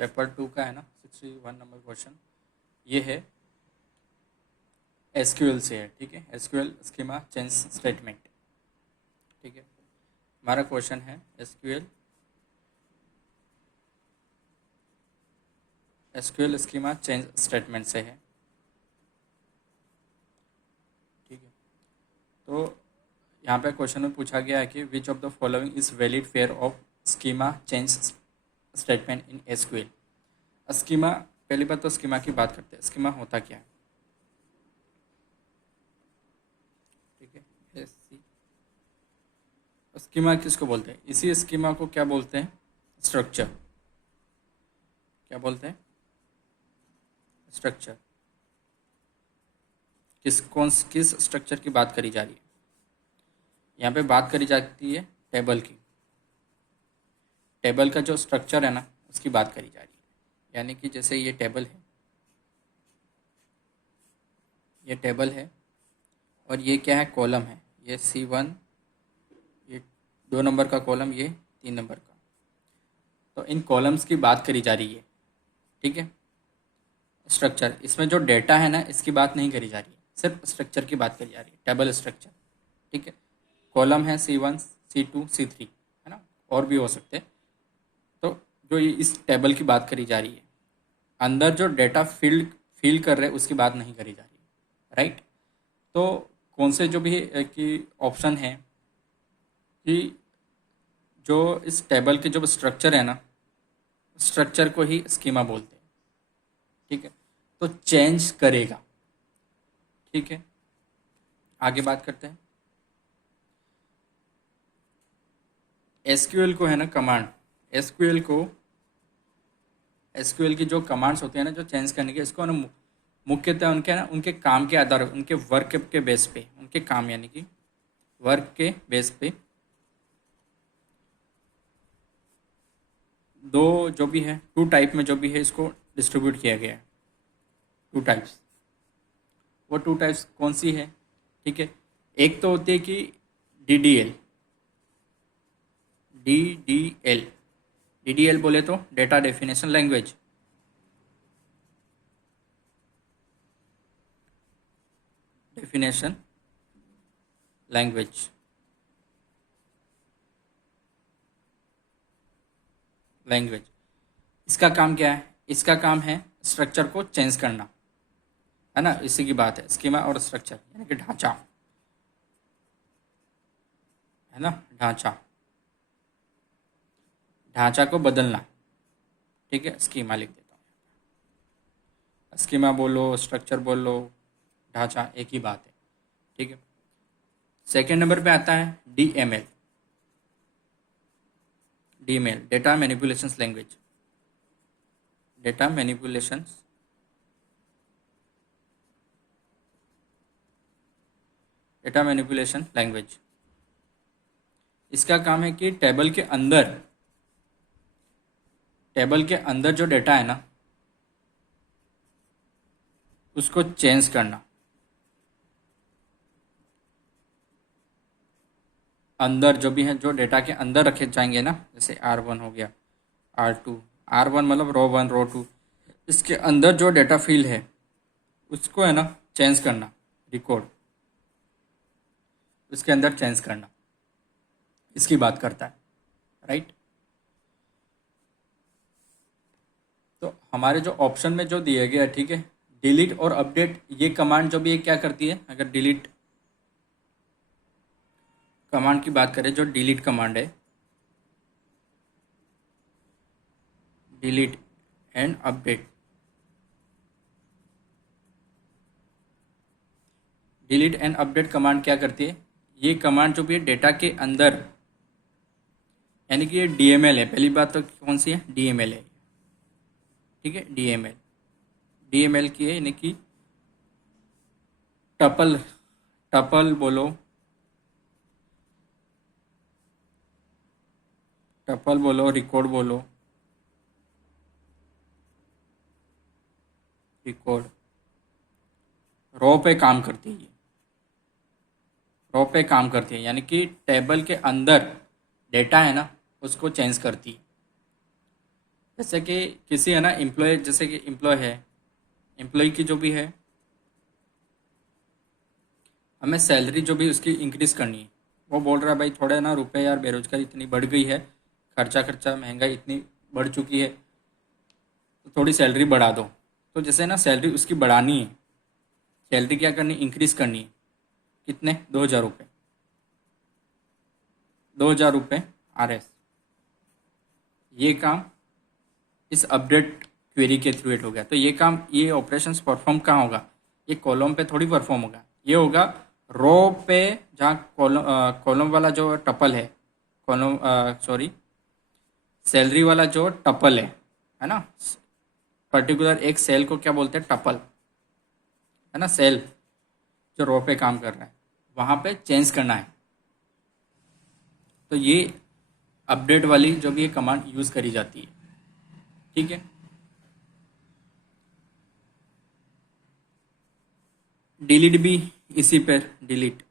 Paper 2 का है ना 61 नंबर क्वेश्चन। ये है एसक्यूएल से है, ठीक है। एसक्यूएल स्कीमा चेंज स्टेटमेंट, ठीक है। हमारा क्वेश्चन है एसक्यूएल स्कीमा चेंज स्टेटमेंट से है, ठीक है। तो यहाँ पे क्वेश्चन में पूछा गया है कि which of the following is valid pair of schema change statement in SQL. Schema, पहली बात तो स्कीमा की बात करते हैं। स्कीमा होता क्या है, ठीक है। स्कीमा किसको बोलते हैं? इसी स्कीमा को क्या बोलते हैं? स्ट्रक्चर। क्या बोलते हैं? स्ट्रक्चर। किस स्ट्रक्चर की बात करी जा रही है? यहाँ पे बात करी जाती है टेबल की। टेबल का जो स्ट्रक्चर है ना, उसकी बात करी जा रही है। यानी कि जैसे ये टेबल है, ये टेबल है और ये क्या है? कॉलम है। ये C1, ये 2 नंबर का कॉलम, ये 3 नंबर का। तो इन कॉलम्स की बात करी जा रही है, ठीक है। स्ट्रक्चर, इसमें जो डेटा है ना, इसकी बात नहीं करी जा रही है, सिर्फ स्ट्रक्चर की बात करी जा रही है, टेबल स्ट्रक्चर, ठीक है। कॉलम है C1, C2, C3, है ना, और भी हो सकते हैं। तो जो ये इस टेबल की बात करी जा रही है, अंदर जो डेटा फिल कर रहे हैं उसकी बात नहीं करी जा रही है, राइट। तो कौन से जो भी कि ऑप्शन है कि जो इस टेबल के जो स्ट्रक्चर है ना, स्ट्रक्चर को ही स्कीमा बोलते हैं, ठीक है। तो चेंज करेगा, ठीक है। आगे बात करते हैं। एसक्यूएल को है ना कमांड, एसक्यूएल की जो कमांड्स होते हैं ना, जो चेंज करने के, इसको ना मुख्यतः उनके काम के आधार, उनके वर्क के बेस पे, उनके काम यानी कि वर्क के बेस पे दो जो भी है, 2 टाइप में जो भी है, इसको डिस्ट्रीब्यूट किया गया है। 2 टाइप्स। वो 2 टाइप्स कौन सी है, ठीक है। एक तो होती है कि DDL। DDL बोले तो data definition language. Definition language इसका काम क्या है? इसका काम है स्ट्रक्चर को चेंज करना, है ना। इसी की बात है स्कीमा और स्ट्रक्चर, यानी कि ढांचा, है ना। ढांचा को बदलना, ठीक है। स्कीमा लिख देता हूँ। स्कीमा बोलो, स्ट्रक्चर बोलो, ढांचा एक ही बात है, ठीक है। सेकेंड नंबर पे आता है DML। Data manipulations language. Data manipulations language. इसका काम है कि टेबल के अंदर जो डेटा है ना, उसको चेंज करना। अंदर जो भी है, जो डेटा के अंदर रखे जाएंगे ना, जैसे R1 हो गया, R2, R1 मतलब रो 1, रो 2, इसके अंदर जो डेटा फील्ड है उसको है ना चेंज करना, रिकॉर्ड उसके अंदर चेंज करना, इसकी बात करता है, राइट। तो हमारे जो ऑप्शन में जो दिया गया है, ठीक है, डिलीट और अपडेट, ये कमांड जो भी है क्या करती है? अगर डिलीट कमांड की बात करें, जो डिलीट कमांड है, delete and update, delete and update command क्या करती है? ये कमांड जो भी है डेटा के अंदर, यानी कि ये DML है। पहली बात तो कौन सी है? DML है, ठीक है। DML की है, यानी कि टपल बोलो, रिकॉर्ड बोलो, रिकॉर्ड रो पे काम करती है। यानी कि टेबल के अंदर डेटा है ना, उसको चेंज करती है। जैसे कि किसी है ना एम्प्लॉय, जैसे कि एम्प्लॉय है, एम्प्लॉय की जो भी है, हमें सैलरी जो भी उसकी इंक्रीज़ करनी है। वो बोल रहा है भाई थोड़े ना रुपए यार, बेरोजगारी इतनी बढ़ गई है, खर्चा खर्चा महंगाई इतनी बढ़ चुकी है, तो थोड़ी सैलरी बढ़ा दो। तो जैसे ना सैलरी उसकी बढ़ानी है, सैलरी क्या करनी, इंक्रीज़ करनी है। कितने, 2,000 रुपये, 2,000 रुपये RS। ये काम इस अपडेट क्वेरी के थ्रू एड हो गया। तो ये काम, ये ऑपरेशंस परफॉर्म कहाँ होगा, ये कॉलम पे थोड़ी परफॉर्म होगा, ये होगा रो पे, जहाँ कॉलम कॉलम वाला जो टपल है, कॉलम सॉरी सैलरी वाला जो टपल है ना, पर्टिकुलर एक सेल को क्या बोलते हैं, टपल, है ना, सेल जो रो पे काम कर रहा है वहाँ पे चेंज करना है। तो ये अपडेट वाली जो भी ये कमांड यूज़ करी जाती है, ठीक है। डिलीट भी इसी पर, डिलीट,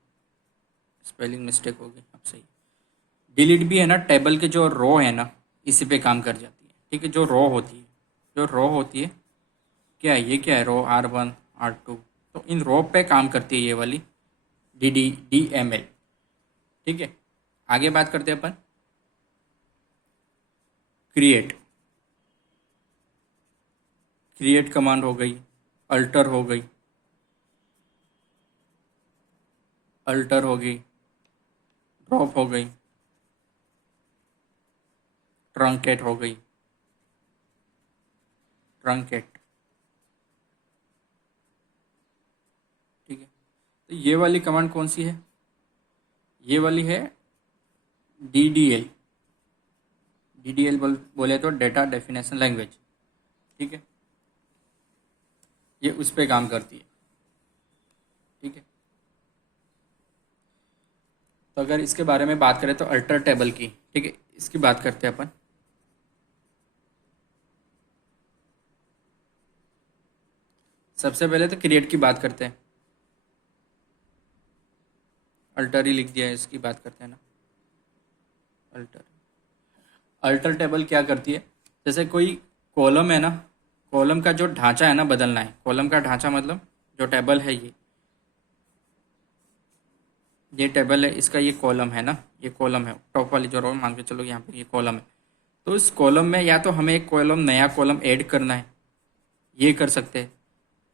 स्पेलिंग मिस्टेक हो गई, अब सही। डिलीट भी है ना, टेबल के जो रो है ना, इसी पे काम कर जाती है, ठीक है। जो रो होती है, जो रो होती है, क्या है ये, क्या है, रो R1 R2, तो इन रो पे काम करती है ये वाली DML, ठीक है। आगे बात करते हैं अपन क्रिएट, क्रिएट कमांड हो गई, अल्टर हो गई, अल्टर हो गई, ड्रॉप हो गई, ट्रंकेट हो गई, ट्रंकेट, ठीक है। तो ये वाली कमांड कौन सी है, ये वाली है DDL, DDL बोले तो डेटा डेफिनेशन लैंग्वेज, ठीक है। ये उस पे काम करती है, ठीक है। तो अगर इसके बारे में बात करें तो अल्टर टेबल की, ठीक है, इसकी बात करते हैं अपन। सबसे पहले तो क्रिएट की बात करते हैं, अल्टर ही लिख दिया है, इसकी बात करते हैं ना। अल्टर, अल्टर टेबल क्या करती है, जैसे कोई कॉलम है ना, कॉलम का जो ढांचा है ना बदलना है, कॉलम का ढांचा मतलब जो टेबल है, ये टेबल है, इसका ये कॉलम है ना, ये कॉलम है, टॉप वाली जो रो मान के चलो यहाँ पे ये कॉलम है। तो इस कॉलम में या तो हमें एक कॉलम, नया कॉलम ऐड करना है, ये कर सकते हैं,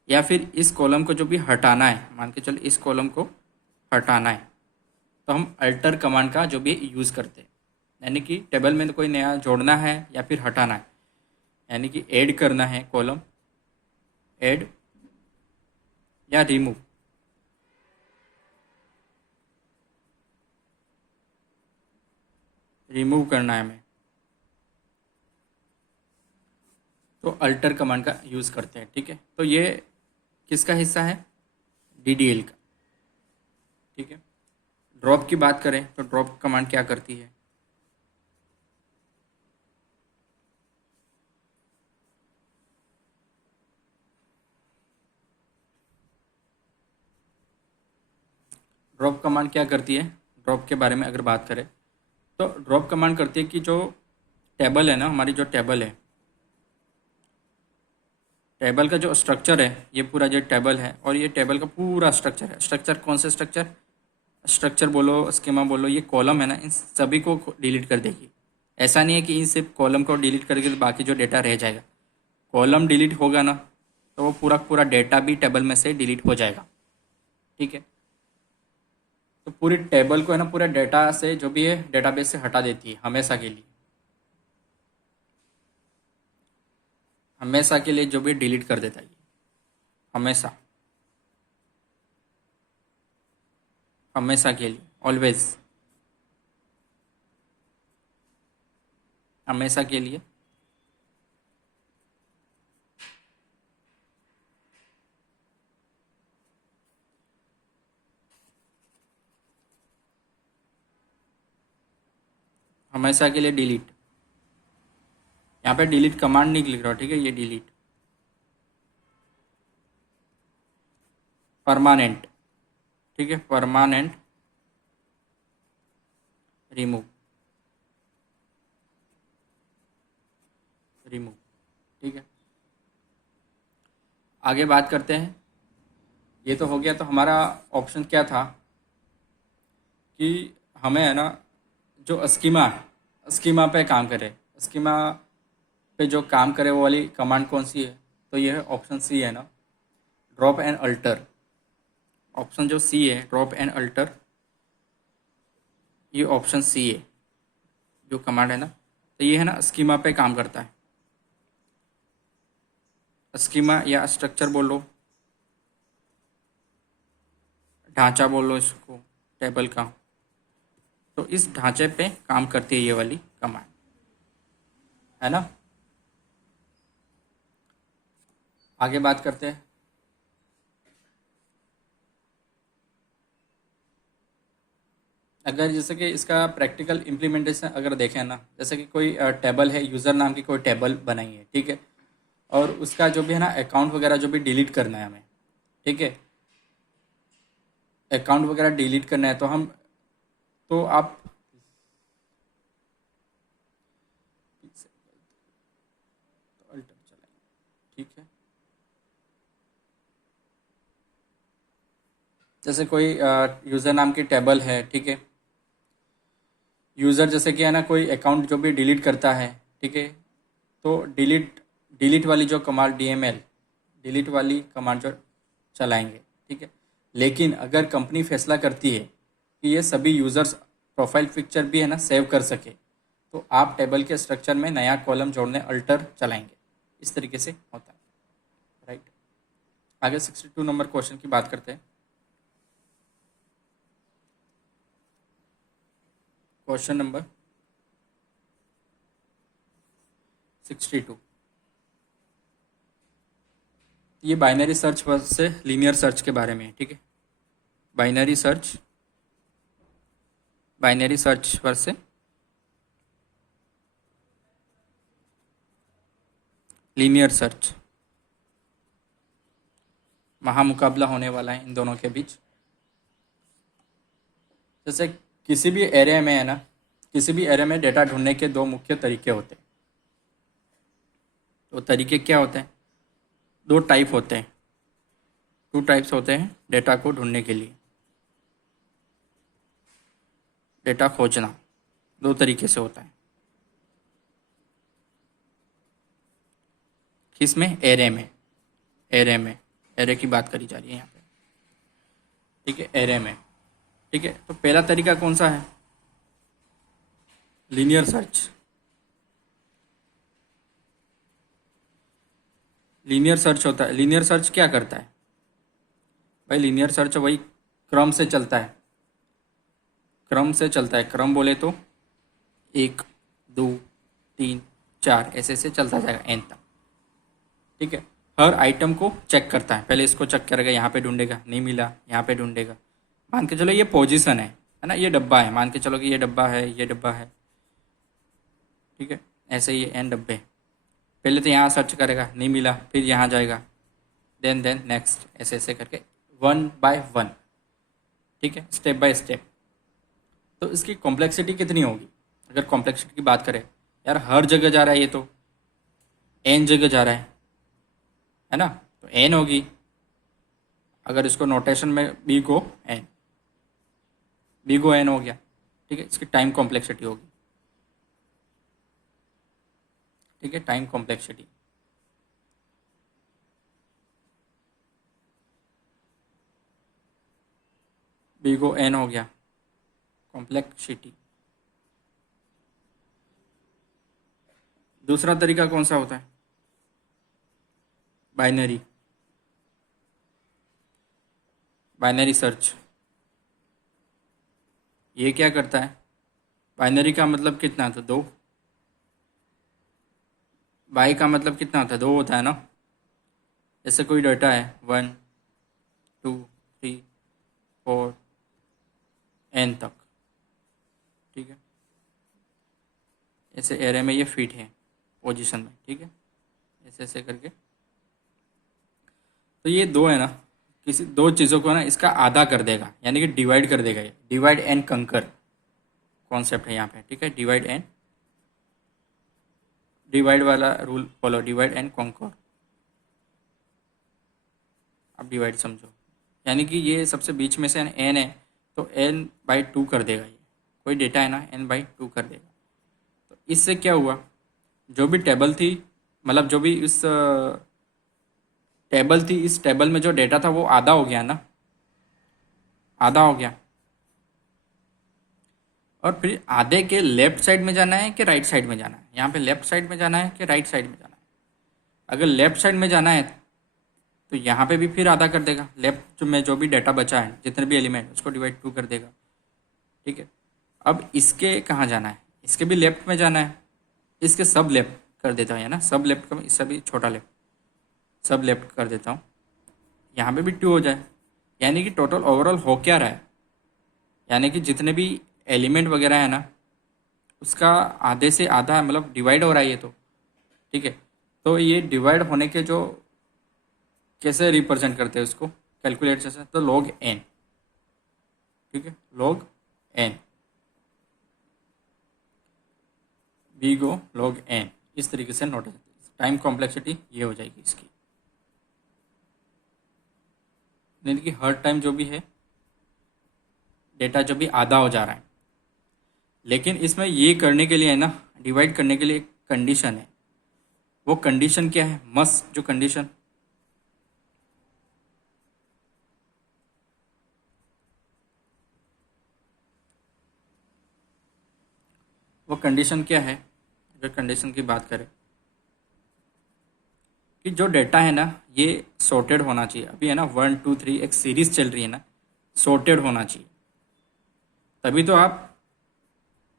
या फिर इस कॉलम को जो भी हटाना है, मान के चलो इस कॉलम को हटाना है, तो हम अल्टर कमांड का जो भी यूज़ करते हैं। यानी कि टेबल में तो कोई नया जोड़ना है या फिर हटाना है, यानी कि ऐड करना है कॉलम, ऐड या रिमूव, रिमूव करना है हमें, तो अल्टर कमांड का यूज़ करते हैं, ठीक है। तो ये किसका हिस्सा है, DDL का, ठीक है। ड्रॉप की बात करें तो ड्रॉप कमांड क्या करती है, ड्रॉप कमांड क्या करती है, ड्रॉप के बारे में अगर बात करें तो ड्रॉप कमांड करती है कि जो टेबल है ना, हमारी जो टेबल है, टेबल का जो स्ट्रक्चर है, ये पूरा जो टेबल है और ये टेबल का पूरा स्ट्रक्चर है, स्ट्रक्चर कौन सा स्ट्रक्चर, स्ट्रक्चर बोलो, स्कीमा बोलो, ये कॉलम है ना, इन सभी को डिलीट कर देगी। ऐसा नहीं है कि इन सिर्फ कॉलम को डिलीट करके तो बाकी जो डेटा रह जाएगा, कॉलम डिलीट होगा ना तो वो पूरा पूरा डेटा भी टेबल में से डिलीट हो जाएगा, ठीक है। तो पूरी टेबल को है ना, पूरे डेटा से जो भी है डेटाबेस से हटा देती है हमेशा के लिए, हमेशा के लिए जो भी डिलीट कर देता है ये, हमेशा, हमेशा के लिए, ऑलवेज, हमेशा के लिए, हमेशा के लिए डिलीट। यहाँ पे डिलीट कमांड नहीं लिख रहा, ठीक है, ये डिलीट, परमानेंट, ठीक है, परमानेंट रिमूव, रिमूव। ठीक है, आगे बात करते हैं। ये तो हो गया। तो हमारा ऑप्शन क्या था कि हमें है ना जो स्कीमा पे काम करे, स्कीमा पे जो काम करे वो वाली कमांड कौन सी है? तो ये है ऑप्शन सी है ना, ड्रॉप एंड अल्टर। ऑप्शन जो सी है, ड्रॉप एंड अल्टर, ये ऑप्शन सी है जो कमांड है ना। तो ये है ना स्कीमा पे काम करता है। स्कीमा या स्ट्रक्चर बोल लो, ढांचा बोल लो इसको टेबल का। तो इस ढांचे पे काम करती है ये वाली कमांड, है ना। आगे बात करते हैं। अगर जैसे कि इसका प्रैक्टिकल इम्प्लीमेंटेशन अगर देखें ना, जैसे कि कोई टेबल है, यूज़र नाम की कोई टेबल बनाई है, ठीक है, और उसका जो भी है ना अकाउंट वगैरह जो भी डिलीट करना है हमें, ठीक है, अकाउंट वगैरह डिलीट करना है, तो हम तो आप अल्टर चलाएंगे, ठीक है। जैसे कोई यूज़र नाम की टेबल है, ठीक है, यूज़र जैसे कि है ना कोई अकाउंट जो भी डिलीट करता है, ठीक है, तो डिलीट डिलीट वाली जो कमांड डीएमएल, डिलीट वाली कमांड जो चलाएंगे, ठीक है। लेकिन अगर कंपनी फैसला करती है कि ये सभी यूज़र्स प्रोफाइल पिक्चर भी है ना सेव कर सके, तो आप टेबल के स्ट्रक्चर में नया कॉलम जोड़ने अल्टर चलाएंगे। इस तरीके से होता है, राइट। आगे 62 नंबर क्वेश्चन की बात करते हैं। क्वेश्चन नंबर 62, ये बाइनरी सर्च से लीनियर सर्च के बारे में है, ठीक है। बाइनरी सर्च से लीनियर सर्च, महामुकाबला होने वाला है इन दोनों के बीच। जैसे किसी भी एरे में है ना, किसी भी एरे में डेटा ढूंढने के दो मुख्य तरीके होते हैं। तो तरीके क्या होते हैं? दो टाइप होते हैं, टू टाइप्स होते हैं डेटा को ढूंढने के लिए। डेटा खोजना दो तरीके से होता है। किसमें? एरे में। एरे की बात करी जा रही है यहाँ पे, ठीक है, एरे में। ठीक है, तो पहला तरीका कौन सा है? Linear search. लीनियर सर्च होता है। लीनियर सर्च क्या करता है भाई? लीनियर सर्च वही क्रम से चलता है, क्रम बोले तो 1 2 3 4 ऐसे ऐसे चलता जाएगा एन तक, ठीक है। हर आइटम को चेक करता है, पहले इसको चेक करेगा, यहाँ पे ढूंढेगा, नहीं मिला, यहाँ पे ढूंढेगा। मान के चलो ये पोजीशन है ना, ये डब्बा है, मान के चलो कि ये डब्बा है, ये डब्बा है, ठीक है। ऐसे ही एन डब्बे, पहले तो यहाँ सर्च करेगा, नहीं मिला, फिर यहाँ जाएगा, देन नेक्स्ट, ऐसे ऐसे करके 1 बाय 1, ठीक है, स्टेप बाय स्टेप। तो इसकी कॉम्प्लेक्सिटी कितनी होगी? अगर कॉम्प्लेक्सिटी की बात करें, यार हर जगह जा रहा है ये, तो एन जगह जा रहा है ना, तो एन होगी। अगर इसको नोटेशन में बी को एन हो गया, ठीक है। इसकी टाइम कॉम्प्लेक्सिटी होगी, ठीक है, टाइम कॉम्प्लेक्सिटी। बी को एन हो गया, कॉम्प्लेक्सिटी। दूसरा तरीका कौन सा होता है? Binary search. ये क्या करता है? बाइनरी का मतलब कितना था? 2। बाई का मतलब कितना होता है? 2 होता है ना। जैसे कोई डाटा है 1 2 3 4 एन तक, ठीक है। ऐसे एरे में ये फिट है पोजीशन में, ठीक है, ऐसे ऐसे करके। तो ये दो है ना, किसी दो चीज़ों को ना इसका आधा कर देगा, यानी कि डिवाइड कर देगा। ये डिवाइड एंड कंकर कॉन्सेप्ट है यहाँ पे, ठीक है, डिवाइड वाला rule follow, divide and conquer. अब डिवाइड समझो, यानी कि ये सबसे बीच में से एन है तो एन बाई टू कर देगा, ये कोई डेटा है ना एन बाई टू कर देगा। तो इससे क्या हुआ, जो भी टेबल थी, मतलब जो भी इस टेबल थी, इस टेबल में जो डेटा था वो आधा हो गया ना, आधा हो गया। और फिर आधे के लेफ्ट साइड में जाना है कि राइट साइड में जाना है, यहाँ पे लेफ्ट साइड में जाना है कि राइट साइड में जाना है। अगर लेफ्ट साइड में जाना है तो यहाँ पे भी फिर आधा कर देगा, लेफ्ट में जो भी डाटा बचा है जितने भी एलिमेंट उसको डिवाइड टू कर देगा, ठीक है। अब इसके कहाँ जाना है, इसके भी लेफ्ट में जाना है, इसके सब लेफ्ट कर देता है ना, सब लेफ्ट का इससे भी छोटा लेफ्ट, सब लेफ्ट कर देता हूँ, यहाँ पे भी टू हो जाए। यानी कि टोटल ओवरऑल हो क्या रहा है, यानी कि जितने भी एलिमेंट वगैरह है ना उसका आधे से आधा मतलब डिवाइड हो रहा है ये तो, ठीक है। तो ये डिवाइड होने के जो कैसे रिप्रेजेंट करते हैं उसको कैलकुलेट जैसे, तो log n, ठीक है, log n, we go log n, इस तरीके से नोट टाइम कॉम्प्लेक्सिटी ये हो जाएगी इसकी, यानी कि हर टाइम जो भी है डेटा जो भी आधा हो जा रहा है। लेकिन इसमें ये करने के लिए है ना, डिवाइड करने के लिए एक कंडीशन है, वो कंडीशन क्या है, मस्ट जो कंडीशन, वो कंडीशन क्या है, अगर कंडीशन की बात करें कि जो डेटा है ना ये सॉर्टेड होना चाहिए। अभी है ना 1 2 3 एक सीरीज चल रही है ना, सॉर्टेड होना चाहिए, तभी तो आप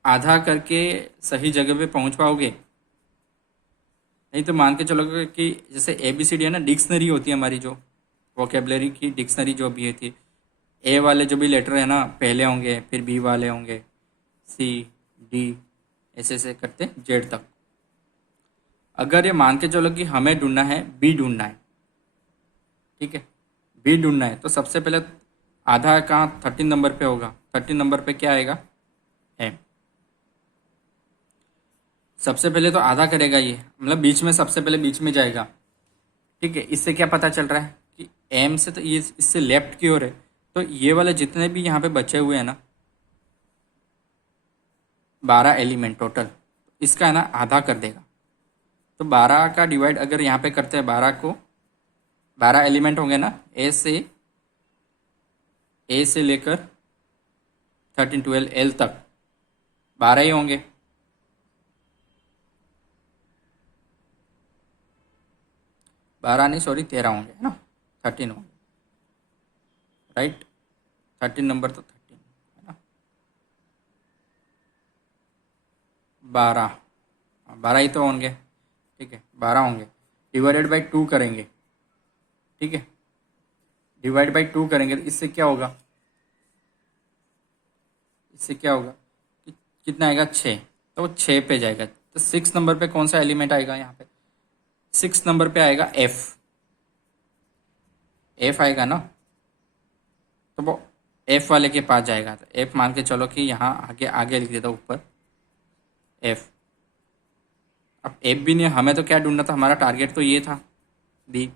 आधा करके सही जगह पे पहुंच पाओगे। नहीं तो मान के चलोगे कि जैसे ए बी सी डी है ना, डिक्शनरी होती है हमारी, जो वोकेबलरी की डिक्शनरी जो भी है थी, ए वाले जो भी लेटर है ना पहले होंगे, फिर बी वाले होंगे, सी डी, ऐसे ऐसे करते जेड तक। अगर ये मान के चलो कि हमें ढूंढना है बी ढूंढना है, ठीक है, बी ढूंढना है, तो सबसे पहले आधा कहाँ 13 नंबर पे होगा, 13 नंबर पे क्या आएगा, एम। सबसे पहले तो आधा करेगा ये, मतलब बीच में सबसे पहले बीच में जाएगा, ठीक है। इससे क्या पता चल रहा है कि एम से तो ये इससे लेफ्ट की ओर है, तो ये वाले जितने भी यहाँ पे बचे हुए हैं ना 12 एलिमेंट टोटल, इसका है ना आधा कर देगा। तो 12 का डिवाइड अगर यहाँ पे करते हैं, 12 को, 12 एलिमेंट होंगे ना, ए से लेकर 13 12 एल तक 12 ही होंगे, 12 नहीं सॉरी 13 होंगे, है ना, 13 होंगे, राइट, 13 नंबर तो 13 है ना, 12, 12 ही तो होंगे, ठीक है, 12 होंगे, डिवाइडेड बाई 2 करेंगे, ठीक है, डिवाइड बाई 2 करेंगे तो इससे क्या होगा, इससे क्या होगा कि कितना आएगा 6, तो वो 6 पे जाएगा। तो 6 नंबर पे कौन सा एलिमेंट आएगा, यहाँ पे 6 नंबर पे आएगा एफ, एफ आएगा ना, तो वो एफ वाले के पास जाएगा। तो एफ मान के चलो कि यहाँ आगे आगे लिख देता ऊपर एफ। अब एफ भी नहीं, हमें तो क्या ढूंढना था, हमारा टारगेट तो ये था बी,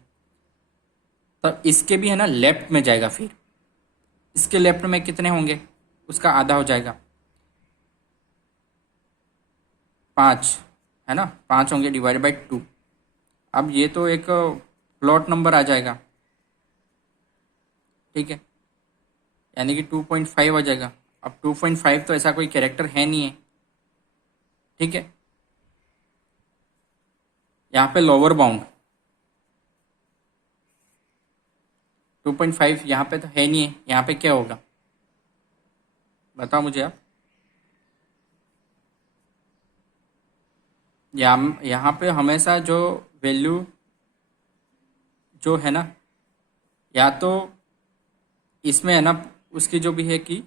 तब इसके भी है ना लेफ्ट में जाएगा, फिर इसके लेफ्ट में कितने होंगे, उसका आधा हो जाएगा, 5 है ना, 5 होंगे डिवाइड बाई 2। अब ये तो एक फ्लोट नंबर आ जाएगा, ठीक है, यानी कि 2.5 आ जाएगा। अब 2.5 तो ऐसा कोई कैरेक्टर है नहीं है, ठीक है, यहाँ पे लोअर बाउंड 2.5 यहाँ पे तो है नहीं है, यहाँ पे क्या होगा बताओ मुझे आप, यहाँ पे हमेशा जो वैल्यू जो है ना, या तो इसमें है ना उसकी जो भी है कि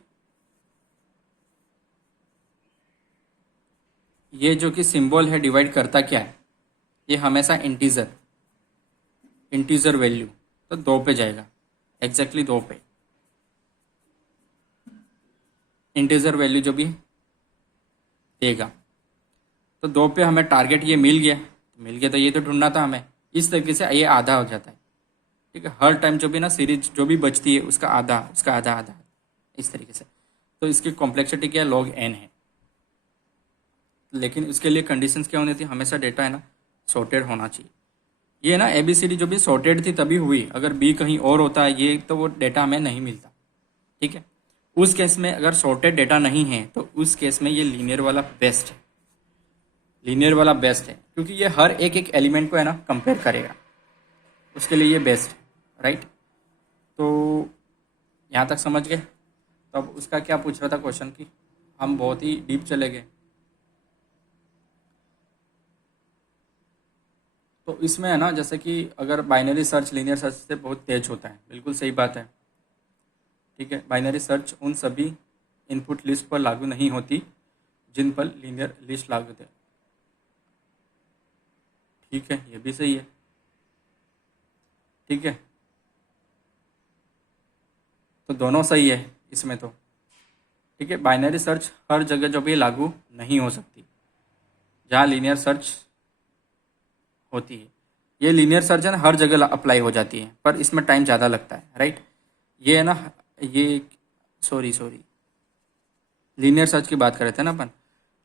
ये जो कि सिंबल है डिवाइड करता क्या है, ये हमेशा इंटीजर, इंटीजर वैल्यू, तो 2 पे जाएगा, एग्जैक्टली 2 पे इंटीजर वैल्यू जो भी देगा। तो 2 पे हमें टारगेट ये मिल गया, मिल गया तो ये तो ढूंढना था हमें। इस तरीके से ये आधा हो जाता है, ठीक है। हर टाइम जो भी ना सीरीज जो भी बचती है उसका आधा, उसका आधा आधा, इस तरीके से। तो इसकी कॉम्प्लेक्सिटी क्या है, log n है। लेकिन उसके लिए कंडीशंस क्या होनी थी, हमेशा डेटा है ना सॉर्टेड होना चाहिए। ये ना ABCD जो भी सॉर्टेड थी तभी हुई, अगर बी कहीं और होता है ये तो वो डेटा हमें नहीं मिलता, ठीक है। उस केस में अगर सॉर्टेड डेटा नहीं है तो उस केस में ये लीनियर वाला बेस्ट है, लीनियर वाला बेस्ट है, क्योंकि ये हर एक एक एलिमेंट को है ना कंपेयर करेगा, उसके लिए ये बेस्ट है, राइट। तो यहाँ तक समझ गए। तो अब उसका क्या पूछ रहा था क्वेश्चन की, हम बहुत ही डीप चले गए। तो इसमें है ना जैसे कि अगर बाइनरी सर्च लीनियर सर्च से बहुत तेज होता है, बिल्कुल सही बात है, ठीक है। बाइनरी सर्च उन सभी इनपुट लिस्ट पर लागू नहीं होती जिन पर लीनियर लिस्ट लागू है, ठीक है, ये भी सही है, ठीक है। तो दोनों सही है इसमें तो, ठीक है। बाइनरी सर्च हर जगह जो भी लागू नहीं हो सकती जहाँ लीनियर सर्च होती है। ये लीनियर सर्च है ना हर जगह अप्लाई हो जाती है, पर इसमें टाइम ज़्यादा लगता है, राइट। ये है ना, ये सॉरी लीनियर सर्च की बात कर रहे थे ना अपन।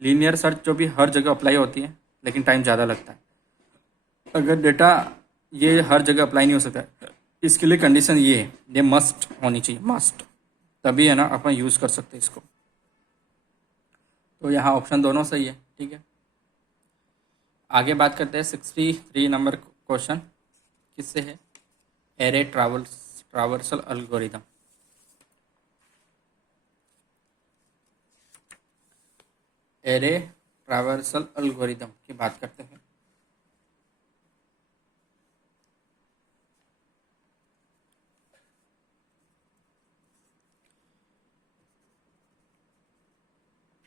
लीनियर सर्च जो भी हर जगह अप्लाई होती है लेकिन टाइम ज़्यादा लगता है। अगर डेटा ये हर जगह अप्लाई नहीं हो सकता, इसके लिए कंडीशन ये है, ये मस्ट होनी चाहिए, मस्ट, तभी है ना अपन यूज़ कर सकते हैं इसको। तो यहाँ ऑप्शन दोनों सही है, ठीक है। आगे बात करते हैं 63 नंबर क्वेश्चन, किससे है, array traversal algorithm. Array traversal algorithm की बात करते हैं।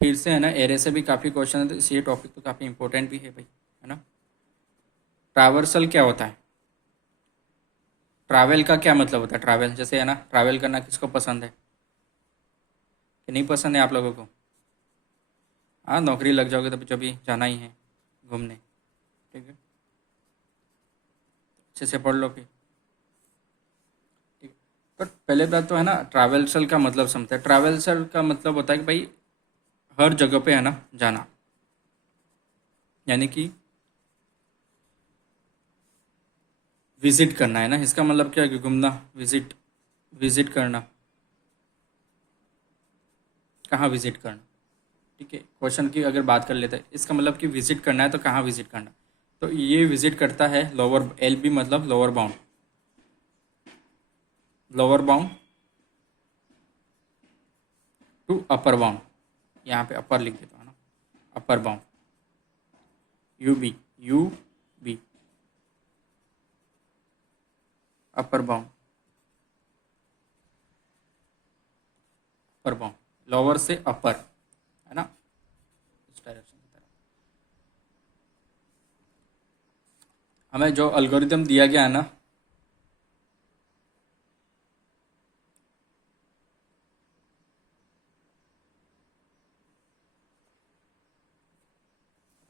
फिर से है ना एरे से भी काफ़ी क्वेश्चन है, तो इसी टॉपिक तो काफ़ी इंपॉर्टेंट भी है भाई, है ना। ट्रावर्सल क्या होता है, ट्रैवल का क्या मतलब होता है, ट्रैवल जैसे है ना, ट्रैवल करना किसको पसंद है कि नहीं पसंद है आप लोगों को। हाँ, नौकरी लग जाओगे तो भी जाना ही है घूमने, ठीक है। अच्छे से पढ़ लो फिर, ठीक। पर पहले बात तो है ना ट्रैवल्सल का मतलब समझते हैं। ट्रैवल्सल का मतलब होता है कि भाई हर जगह पे है ना जाना, यानी कि विजिट करना, है ना। इसका मतलब क्या है कि घूमना, विजिट, विजिट करना, कहाँ विजिट करना, ठीक है। क्वेश्चन की अगर बात कर लेते हैं, इसका मतलब कि विजिट करना है तो कहाँ विजिट करना, तो ये विजिट करता है लोअर LB मतलब lower bound, lower bound to upper bound, यहाँ पे अपर लिख देता हूँ ना, upper bound UB upper bound, upper bound, lower से अपर, है ना, इस डायरेक्शन की तरफ। हमें जो एल्गोरिदम दिया गया है ना,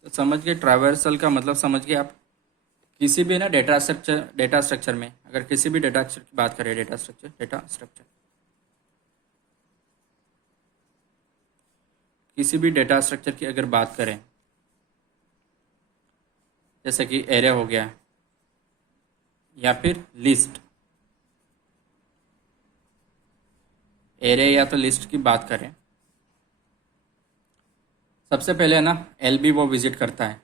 तो समझ गए ट्रैवर्सल का मतलब, समझ गए आप। किसी भी ना डेटा स्ट्रक्चर में, अगर किसी भी डेटा स्ट्रक्चर की बात करें, डेटा स्ट्रक्चर किसी भी डेटा स्ट्रक्चर की अगर बात करें, जैसे कि एरे हो गया या फिर लिस्ट, एरे या तो लिस्ट की बात करें, सबसे पहले है ना LB वो विजिट करता है।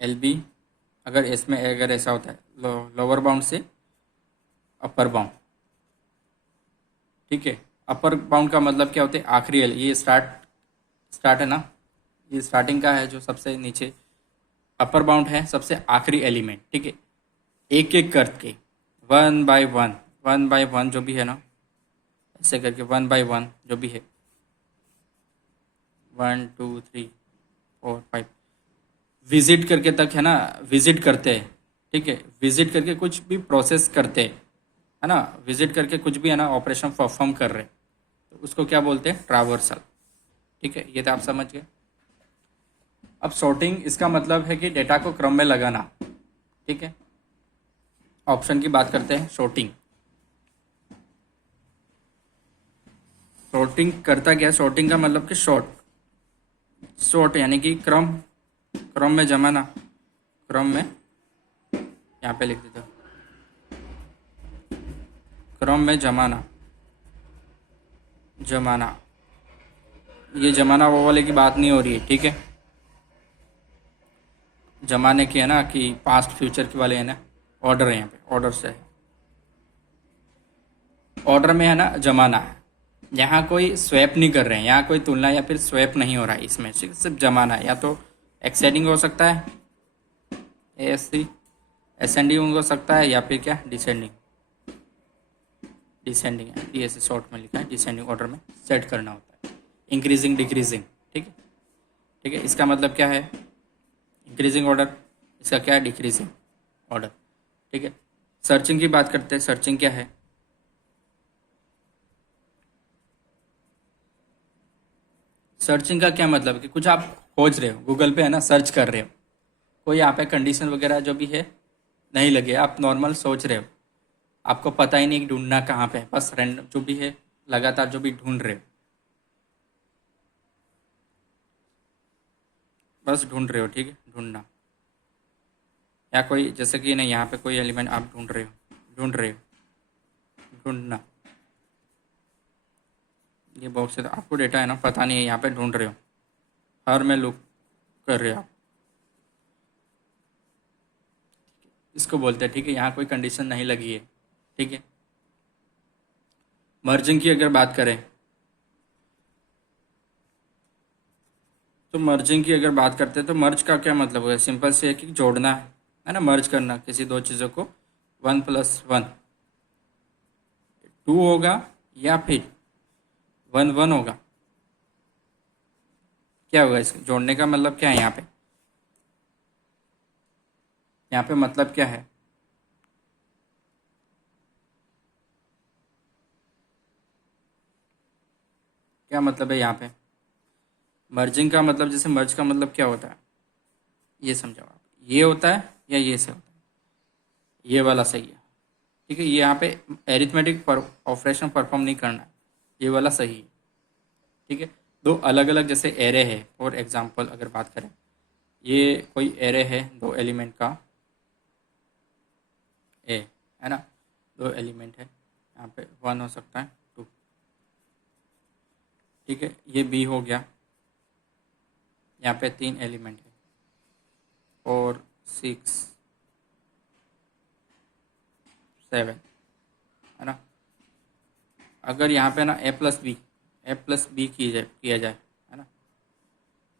LB अगर इसमें अगर ऐसा होता है लोअर बाउंड से अपर बाउंड, ठीक है। अपर बाउंड का मतलब क्या होता है, आखिरी ये स्टार्ट है ना, ये स्टार्टिंग का है जो सबसे नीचे, अपर बाउंड है सबसे आखिरी एलिमेंट, ठीक है। एक एक करके वन बाय वन जो भी है ना, ऐसे करके 1 by 1 जो भी है, 1 2 3 4 5 विजिट करके तक है ना, विजिट करते हैं, ठीक है। विजिट करके कुछ भी प्रोसेस करते हैं, है ना, विजिट करके कुछ भी है ना ऑपरेशन परफॉर्म कर रहे हैं, तो उसको क्या बोलते हैं, ट्रावर्सल, ठीक है। ये तो आप समझ गए। अब सॉर्टिंग इसका मतलब है कि डेटा को क्रम में लगाना। ठीक है, ऑप्शन की बात करते हैं। सॉर्टिंग सॉर्टिंग करता क्या है? सॉर्टिंग का मतलब कि सॉर्ट यानी कि क्रम क्रम में जमाना। क्रम में, यहाँ पे लिख देता हूँ, क्रम में जमाना। जमाना, ये जमाना वो वाले की बात नहीं हो रही है। ठीक है, जमाने की है ना, कि पास्ट फ्यूचर के वाले है ना। ऑर्डर है यहाँ पे, ऑर्डर से है, ऑर्डर में है ना जमाना है। यहाँ कोई स्वैप नहीं कर रहे हैं, यहाँ कोई तुलना या फिर स्वैप नहीं हो रहा है, इसमें सिर्फ जमाना है। या तो एक्सेंडिंग हो सकता है, ASC एसेंडिंग हो सकता है, या फिर क्या डिसेंडिंग। डिसेंडिंग है, DSC शॉर्ट में लिखा है, डिसेंडिंग ऑर्डर में सेट करना होता है। इंक्रीजिंग डिक्रीजिंग, ठीक है। ठीक है, इसका मतलब क्या है? इंक्रीजिंग ऑर्डर, इसका क्या है? Decreasing order. ठीक है, सर्चिंग की बात करते हैं। सर्चिंग क्या है? सर्चिंग का क्या मतलब कि कुछ आप खोज रहे हो, गूगल पे है ना, सर्च कर रहे हो, कोई यहाँ पे कंडीशन वगैरह जो भी है नहीं लगे, आप नॉर्मल सोच रहे हो, आपको पता ही नहीं कि ढूंढना कहाँ पे है, बस रैंडम जो भी है लगातार जो भी ढूंढ रहे हो, बस ढूंढ रहे हो। ठीक है, ढूंढना, या कोई जैसे कि नहीं, यहाँ पे कोई एलिमेंट आप ढूंढ रहे हो, ढूंढना। ये बॉक्स है तो आपको डेटा है ना पता नहीं है, यहाँ पे ढूंढ रहे हो, हर में लुक कर रहे हो आप, इसको बोलते हैं। ठीक है, यहाँ कोई कंडीशन नहीं लगी है। ठीक है, मर्जिंग की अगर बात करें तो मर्जिंग की अगर बात करते हैं तो मर्ज का क्या मतलब होगा? सिंपल से है कि जोड़ना है ना, मर्ज करना किसी दो चीज़ों को। 1+1 2 होगा, या फिर 1 1 होगा। क्या होगा इसके जोड़ने का मतलब? क्या है यहाँ पे? यहाँ पे मतलब क्या है? क्या मतलब है यहाँ पे? मर्जिंग का मतलब, जैसे मर्ज का मतलब क्या होता है ये समझाओ आप। ये होता है या ये से होता है? ये वाला सही है। ठीक है, ये यहाँ पे एरिथमेटिक ऑपरेशन परफॉर्म नहीं करना है, ये वाला सही है। ठीक है, दो अलग अलग जैसे एरे है, फॉर एग्जांपल अगर बात करें, ये कोई एरे है 2 एलिमेंट का, ए है ना, 2 एलिमेंट है, यहाँ पे 1 हो सकता है, 2। ठीक है, ये बी हो गया, यहाँ पे 3 एलिमेंट है, 4 6 7 है ना। अगर यहाँ पे ना ए प्लस बी किया जाए है ना,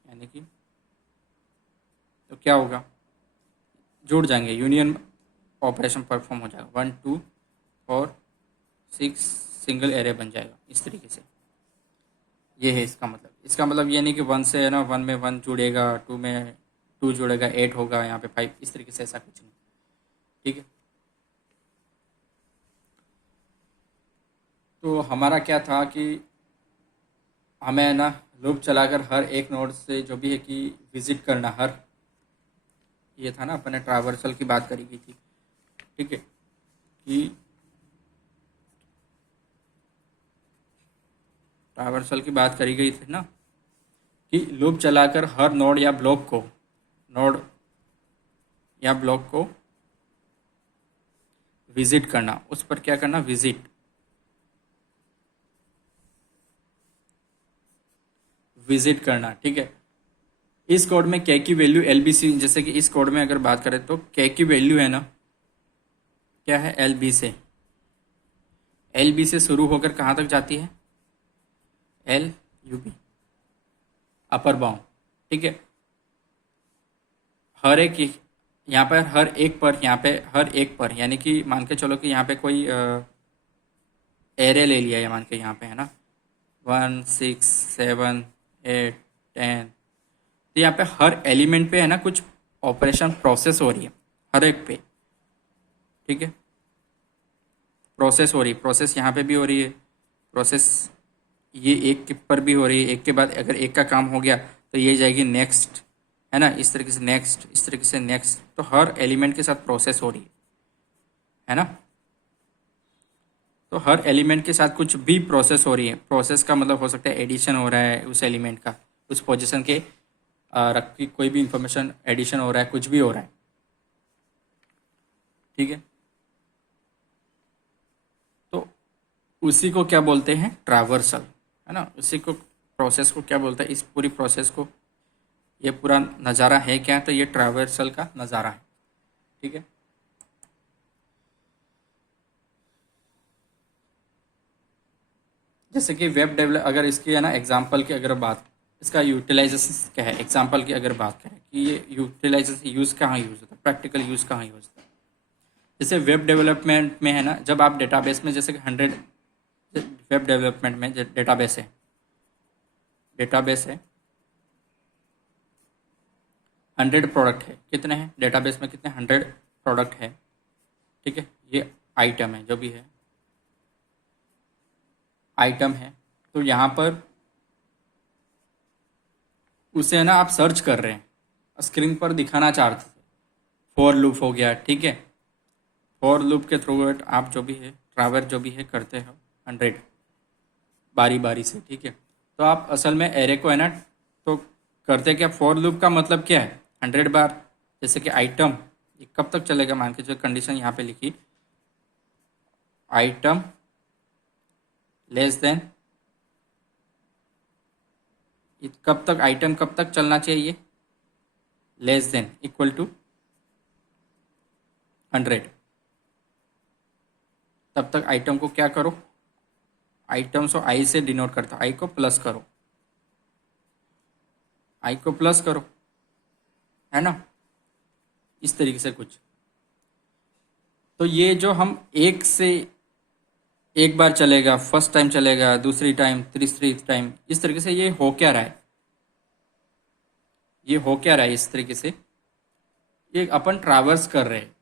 यानी कि तो क्या होगा? जुड़ जाएंगे, यूनियन ऑपरेशन परफॉर्म हो जाएगा, 1 2 4 6 सिंगल एरे बन जाएगा इस तरीके से। ये है इसका मतलब। इसका मतलब ये नहीं कि 1 से है ना, 1 में 1 जुड़ेगा, 2 में 2 जुड़ेगा, 8 होगा, यहाँ पे 5, इस तरीके से ऐसा कुछ नहीं। ठीक है, तो हमारा क्या था कि हमें है ना लूप चलाकर हर एक नोड से जो भी है कि विजिट करना, हर, ये था ना अपने ट्रावर्सल की बात करी गई थी। ठीक है, कि ट्रावर्सल की बात करी गई थी ना, कि लूप चलाकर हर नोड या ब्लॉक को विजिट करना, उस पर क्या करना? विजिट करना। ठीक है, इस कोड में के की वैल्यू LB से, जैसे कि इस कोड में अगर बात करें तो के की वैल्यू है ना, क्या है? LB से शुरू होकर कहाँ तक जाती है? LUB, upper bound. ठीक है, हर एक यहाँ पर हर एक पर यानी कि मान के चलो कि यहाँ पे कोई एरे ले लिया है, मान के यहाँ पे है ना 1 6 7 8 10, तो यहाँ पे हर एलिमेंट पे है ना कुछ ऑपरेशन प्रोसेस हो रही है, हर एक पे। ठीक है, प्रोसेस हो रही है, प्रोसेस यहाँ पे भी हो रही है, प्रोसेस ये एक के पर भी हो रही है। एक के बाद अगर एक का काम हो गया तो ये जाएगी नेक्स्ट, है ना, इस तरीके से नेक्स्ट, इस तरीके से नेक्स्ट, तो हर एलिमेंट के साथ प्रोसेस हो रही है ना। तो हर एलिमेंट के साथ कुछ भी प्रोसेस हो रही है। प्रोसेस का मतलब हो सकता है एडिशन हो रहा है उस एलिमेंट का, उस पोजीशन के रख की कोई भी इंफॉर्मेशन एडिशन हो रहा है, कुछ भी हो रहा है, ठीक है। तो उसी को क्या बोलते हैं, ट्रैवर्सल, है ना। उसी को प्रोसेस को क्या बोलते हैं, इस पूरी प्रोसेस को, ये पूरा नज़ारा है क्या, तो ये ट्रैवर्सल का नज़ारा है, ठीक है। जैसे कि वेब डेवलप, अगर इसकी है ना एग्जांपल की अगर बात, इसका यूटिलाइजेशन क्या है, एग्जांपल की अगर बात करें कि ये यूटिलाइजेशन यूज़ कहाँ यूज़ होता है, प्रैक्टिकल यूज़ कहाँ यूज़ होता है। जैसे वेब डेवलपमेंट में है ना, जब आप डेटाबेस में, जैसे कि 100 वेब डेवलपमेंट में डेटाबेस है 100 प्रोडक्ट है, कितने हैं डेटाबेस में, कितने 100 प्रोडक्ट है, ठीक है। ये आइटम है, जो भी है आइटम है। तो यहाँ पर उसे है ना आप सर्च कर रहे हैं, स्क्रीन पर दिखाना चाहते थे, फॉर लूप हो गया, ठीक है। फॉर लूप के थ्रू आप जो भी है ट्रैवर्स जो भी है करते हो 100 बारी बारी से, ठीक है। तो आप असल में एरे को है ना, तो करते क्या, फॉर लूप का मतलब क्या है, 100 बार। जैसे कि आइटम, ये कब तक चलेगा, मान के जो कंडीशन यहाँ पे लिखी, आइटम लेस देन, कब तक आइटम कब तक चलना चाहिए, लेस देन इक्वल टू 100, तब तक आइटम को क्या करो, आइटम को आई से डिनोट करता, आई को प्लस करो, आई को प्लस करो, है ना, इस तरीके से कुछ। तो ये जो हम एक से एक बार चलेगा, फर्स्ट टाइम चलेगा, दूसरी टाइम, तीसरी टाइम, इस तरीके से ये हो क्या रहा है, ये हो क्या रहा है इस तरीके से, ये अपन ट्रैवर्स कर रहे हैं,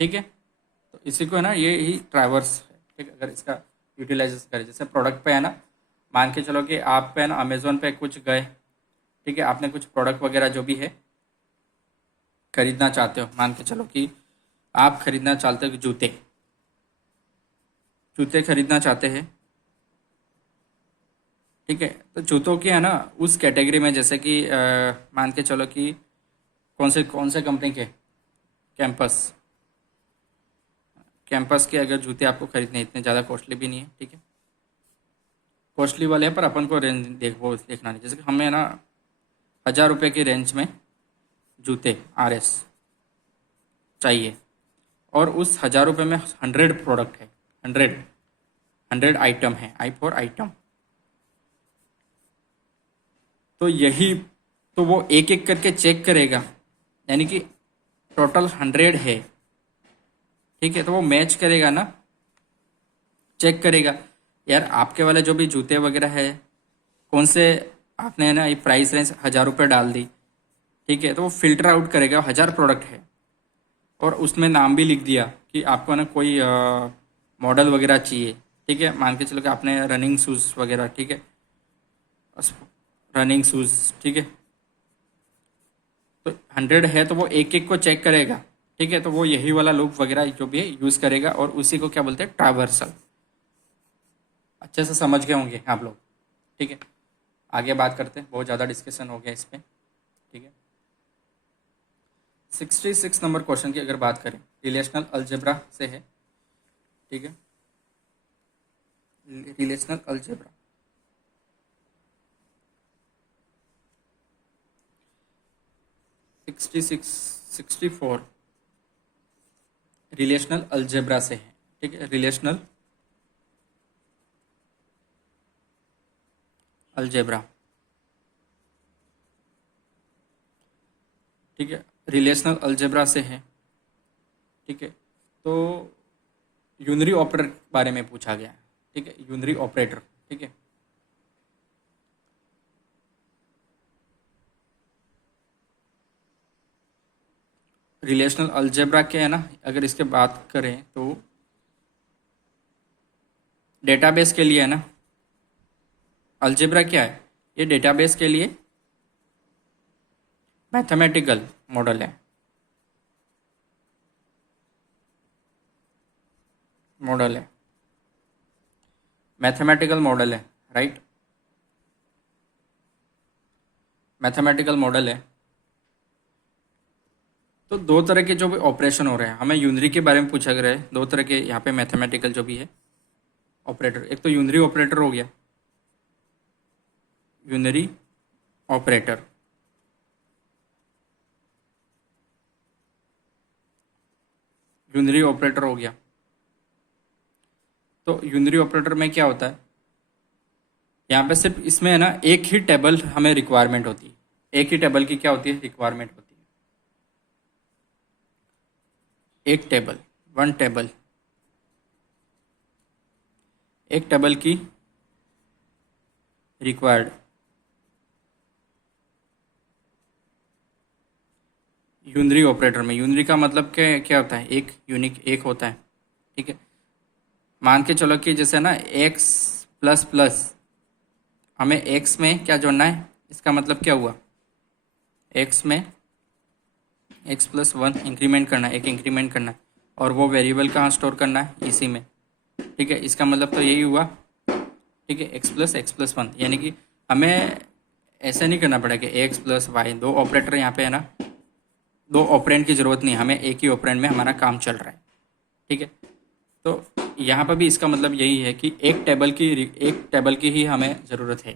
ठीक है। तो इसी को है ना, ये ही ट्रैवर्स है, ठीक है। अगर इसका यूटिलाइजेशन करें, जैसे प्रोडक्ट पे है ना, मान के चलो कि आप पे है ना अमेजोन पे कुछ गए, ठीक है, आपने कुछ प्रोडक्ट वगैरह जो भी है खरीदना चाहते हो, मान के चलो कि आप खरीदना चाहते हो कि जूते, जूते खरीदना चाहते हैं, ठीक है। तो जूतों की है ना उस कैटेगरी में, जैसे कि मान के चलो कि कौन से कंपनी के, कैंपस, कैंपस के अगर जूते आपको खरीदने, इतने ज़्यादा कॉस्टली भी नहीं है, ठीक है, कॉस्टली वाले हैं पर अपन को रेंज वो देखना नहीं। जैसे कि हमें ना 1000 रुपये की रेंज में जूते RS चाहिए, और उस 1000 रुपये में 100 प्रोडक्ट है, 100 आइटम है, आई फॉर आइटम। तो यही, तो वो एक एक करके चेक करेगा, यानी कि टोटल 100 है, ठीक है। तो वो मैच करेगा ना, चेक करेगा, यार आपके वाले जो भी जूते वगैरह है, कौन से आपने है ना ये प्राइस रेंज 1000 रुपये डाल दी, ठीक है। तो वो फिल्टर आउट करेगा, 1000 प्रोडक्ट है, और उसमें नाम भी लिख दिया कि आपको ना कोई मॉडल वगैरह चाहिए, ठीक है। मान के चलो कि आपने रनिंग शूज़ वगैरह, ठीक है, रनिंग शूज़, ठीक है। तो 100 है, तो वो एक एक को चेक करेगा, ठीक है। तो वो यही वाला लूप वगैरह जो भी है यूज़ करेगा, और उसी को क्या बोलते हैं, ट्रैवर्सल। अच्छे से समझ गए होंगे आप लोग, ठीक है। आगे बात करते हैं, बहुत ज़्यादा डिस्कशन हो गया इस पर, ठीक है। 66 नंबर क्वेश्चन की अगर बात करें, रिलेशनल अलजेब्रा से है, ठीक है, relational algebra. Sixty six 64 relational algebra से है, ठीक है, रिलेशनल अलजेब्रा, ठीक है, रिलेशनल अलजेब्रा से है, ठीक है। तो यूनरी ऑपरेटर बारे में पूछा गया है, ठीक है, यूनरी ऑपरेटर, ठीक है। रिलेशनल अलजेब्रा क्या है ना, अगर इसके बात करें तो डेटाबेस के लिए है ना, अलजेब्रा क्या है, ये डेटाबेस के लिए मैथमेटिकल मॉडल है, मॉडल है, मैथमेटिकल मॉडल है, राइट, मैथमेटिकल मॉडल है। तो दो तरह के जो भी ऑपरेशन हो रहे हैं, हमें यूनरी के बारे में पूछा गया है। दो तरह के यहाँ पे मैथमेटिकल जो भी है ऑपरेटर, एक तो यूनरी ऑपरेटर हो गया, यूनरी ऑपरेटर, यूनरी ऑपरेटर हो गया। तो यूनरी ऑपरेटर में क्या होता है, यहाँ पे सिर्फ इसमें है ना एक ही टेबल हमें रिक्वायरमेंट होती है, एक ही टेबल की क्या होती है, रिक्वायरमेंट होती है, एक टेबल, वन टेबल, एक टेबल की रिक्वायर्ड। यूनरी ऑपरेटर में, यूनरी का मतलब क्या क्या होता है, एक यूनिक, एक होता है, ठीक है। मान के चलो कि जैसे ना एक्स प्लस प्लस, हमें एक्स में क्या जोड़ना है, इसका मतलब क्या हुआ, एक्स में एक्स प्लस वन इंक्रीमेंट करना है, एक इंक्रीमेंट करना है, और वो वेरिएबल कहाँ स्टोर करना है, इसी में, ठीक है। इसका मतलब तो यही हुआ, ठीक है, एक्स प्लस वन, यानी कि हमें ऐसा नहीं करना पड़ेगा कि एक्स प्लस वाई, दो ऑपरेटर यहाँ पे है ना, दो ऑपरेंड की ज़रूरत नहीं, हमें एक ही ऑपरेंड में हमारा काम चल रहा है, ठीक है। तो यहाँ पर भी इसका मतलब यही है कि एक टेबल की ही हमें ज़रूरत है,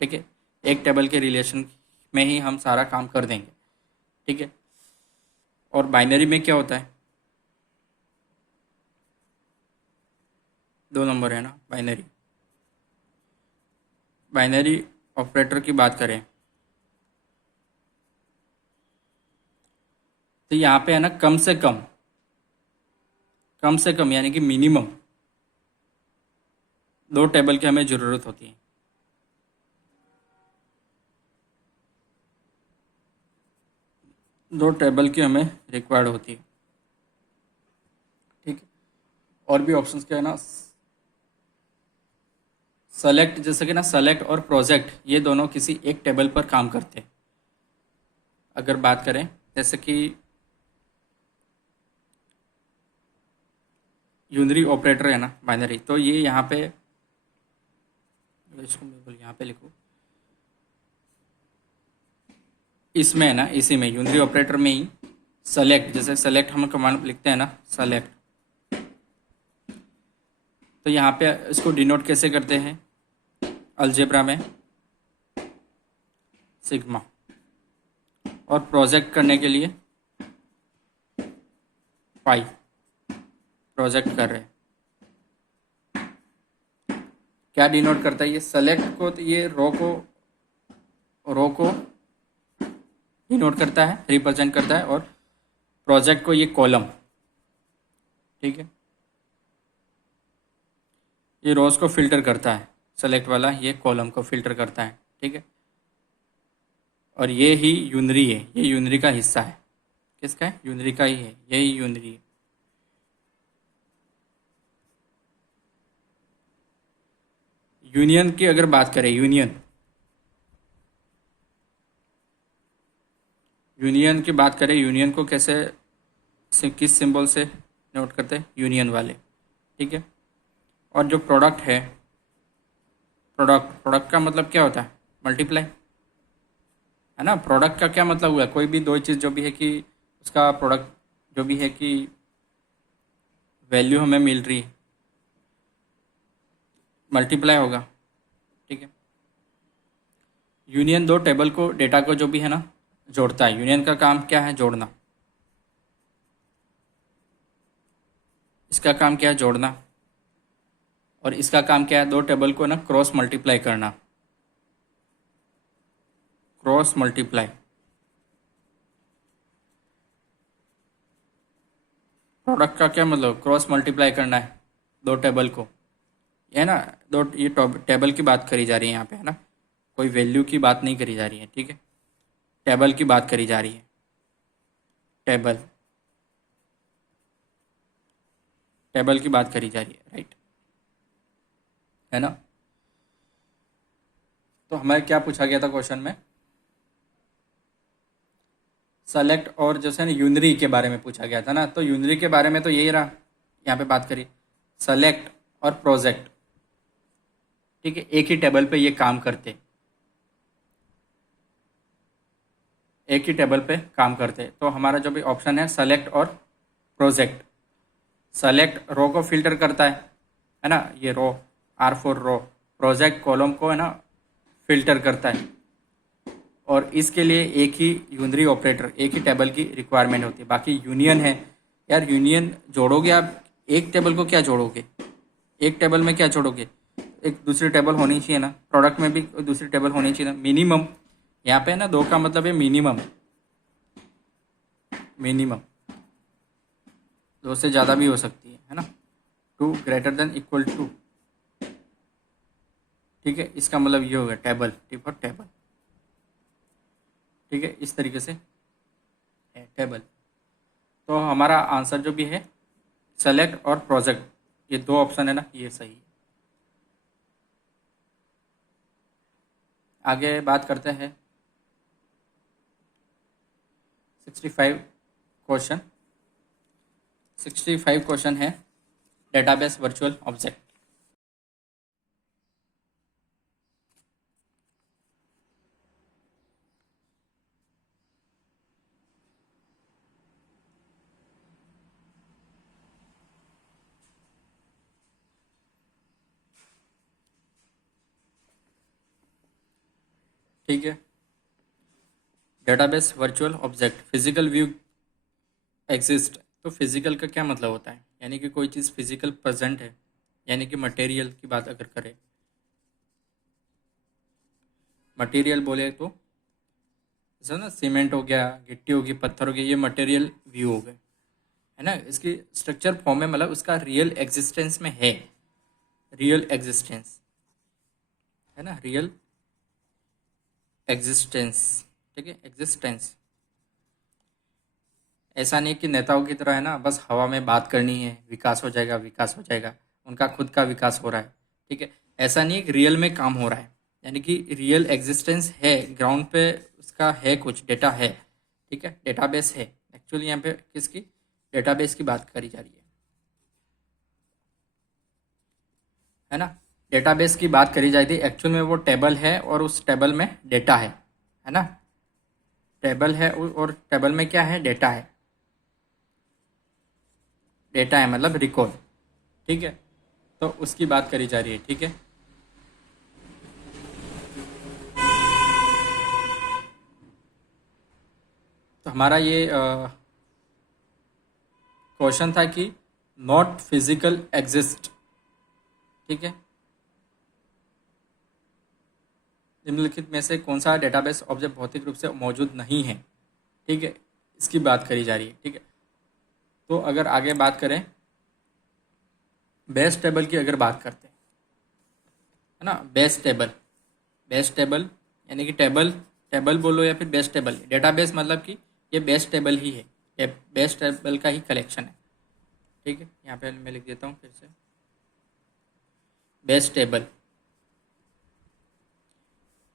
ठीक है, एक टेबल के रिलेशन में ही हम सारा काम कर देंगे, ठीक है। और बाइनरी में क्या होता है, दो नंबर है ना बाइनरी, बाइनरी ऑपरेटर की बात करें तो यहाँ पे है ना कम से कम यानी कि मिनिमम दो टेबल की हमें ज़रूरत होती है, दो टेबल की हमें रिक्वायर्ड होती है, ठीक है। और भी ऑप्शंस क्या है ना, सेलेक्ट, जैसे कि ना सेलेक्ट और प्रोजेक्ट, ये दोनों किसी एक टेबल पर काम करते हैं। अगर बात करें जैसे कि यूनरी ऑपरेटर है ना बाइनरी, तो ये यहाँ पे, इसको मैं बोल यहाँ पे लिखूँ, इसमें है ना, इसी में यूनरी ऑपरेटर में ही सेलेक्ट, जैसे सेलेक्ट हम कमांड लिखते हैं ना सेलेक्ट, तो यहाँ पे इसको डिनोट कैसे करते हैं, अलजेब्रा में सिग्मा, और प्रोजेक्ट करने के लिए पाई, प्रोजेक्ट कर रहे हैं, क्या डिनोट करता है ये, सेलेक्ट को तो ये रो को डिनोट करता है, रिप्रेजेंट करता है, और प्रोजेक्ट को ये कॉलम, ठीक है, ये रोज को फिल्टर करता है, सेलेक्ट वाला ये कॉलम को फिल्टर करता है, ठीक है। और ये ही यूनरी है, ये यूनरी का हिस्सा है, किसका है, यूनरी का ही है, यही यूनरी है। यूनियन की अगर बात करें, यूनियन की बात करें, यूनियन को कैसे किस सिंबल से नोट करते हैं, यूनियन वाले, ठीक है। और जो प्रोडक्ट है, प्रोडक्ट का मतलब क्या होता है, मल्टीप्लाई, है ना। प्रोडक्ट का क्या मतलब हुआ, कोई भी दो चीज़ जो भी है कि उसका प्रोडक्ट जो भी है कि वैल्यू हमें मिल रही है, मल्टीप्लाई होगा, ठीक है। यूनियन दो टेबल को, डेटा को जो भी है ना जोड़ता है, यूनियन का काम क्या है, जोड़ना, इसका काम क्या है, जोड़ना, और इसका काम क्या है, दो टेबल को ना क्रॉस मल्टीप्लाई करना, क्रॉस मल्टीप्लाई। प्रोडक्ट का क्या मतलब, क्रॉस मल्टीप्लाई करना है दो टेबल को, ये ना, दो ये टेबल की बात करी जा रही है यहाँ पे, है ना, कोई वैल्यू की बात नहीं करी जा रही है, ठीक है, टेबल की बात करी जा रही है, टेबल, टेबल की बात करी जा रही है, राइट, है ना। तो हमें क्या पूछा गया था क्वेश्चन में, सेलेक्ट और जैसे ना यूनरी के बारे में पूछा गया था ना, तो यूनरी के बारे में तो यही रहा, यहाँ पे बात करिए सेलेक्ट और प्रोजेक्ट, ठीक है, एक ही टेबल पे ये काम करते, एक ही टेबल पे काम करते। तो हमारा जो भी ऑप्शन है सेलेक्ट और प्रोजेक्ट। सेलेक्ट रो को फिल्टर करता है ना, ये रो R4 रो। प्रोजेक्ट कॉलम को है ना फिल्टर करता है, और इसके लिए एक ही यूनरी ऑपरेटर, एक ही टेबल की रिक्वायरमेंट होती है। बाकी यूनियन है यार, यूनियन जोड़ोगे आप, एक टेबल को क्या जोड़ोगे, एक टेबल में क्या जोड़ोगे, एक दूसरी टेबल होनी चाहिए ना, प्रोडक्ट में भी दूसरी टेबल होनी चाहिए ना, मिनिमम। यहाँ पे है ना दो का मतलब है मिनिमम, मिनिमम दो से ज़्यादा भी हो सकती है ना, 2 ग्रेटर देन इक्वल टू, ठीक है, इसका मतलब ये हो गया टेबल, टी फॉर टेबल, ठीक है, इस तरीके से है टेबल। तो हमारा आंसर जो भी है सेलेक्ट और प्रोजेक्ट, ये दो ऑप्शन है ना, ये सही है। आगे बात करते हैं 65 क्वेश्चन। 65 क्वेश्चन है डेटाबेस वर्चुअल ऑब्जेक्ट। ठीक है, database virtual object, physical view exist. तो फिजिकल का क्या मतलब होता है, यानी कि कोई चीज़ फिजिकल प्रेजेंट है, यानी कि मटेरियल की बात अगर करें, मटेरियल बोले तो जैसे ना सीमेंट हो गया, गिट्टी होगी, पत्थर हो गया, ये मटेरियल व्यू हो गए, है ना, इसकी स्ट्रक्चर फॉर्म में, मतलब उसका रियल एग्जिस्टेंस में है, रियल एग्जिस्टेंस है ना, रियल एग्जिस्टेंस, ठीक है, एग्जिस्टेंस। ऐसा नहीं कि नेताओं की तरह है ना बस हवा में बात करनी है, विकास हो जाएगा, विकास हो जाएगा, उनका खुद का विकास हो रहा है, ठीक है, ऐसा नहीं कि रियल में काम हो रहा है, यानी कि रियल एग्जिस्टेंस है, ग्राउंड पे उसका है, कुछ डेटा है, ठीक है, डेटाबेस है। एक्चुअली यहाँ पे किसकी, डेटाबेस की बात करी जा रही है ना, डेटाबेस की बात करी जाती है, एक्चुअल में वो टेबल है और उस टेबल में डेटा है ना, टेबल है और टेबल में क्या है, डेटा है, डेटा है मतलब रिकॉर्ड, ठीक है, तो उसकी बात करी जा रही है, ठीक है। तो हमारा ये क्वेश्चन था कि नॉट फिजिकल एग्जिस्ट, ठीक है, निम्नलिखित में से कौन सा डेटाबेस ऑब्जेक्ट भौतिक रूप से मौजूद नहीं है, ठीक है, इसकी बात करी जा रही है, ठीक है। तो अगर आगे बात करें बेस टेबल की, अगर बात करते हैं है ना, बेस टेबल, बेस टेबल यानी कि टेबल, टेबल बोलो या फिर बेस टेबल, डेटाबेस मतलब कि ये बेस टेबल ही है, ये बेस टेबल का ही कलेक्शन है, ठीक है। यहाँ पे मैं लिख देता हूँ फिर से, बेस टेबल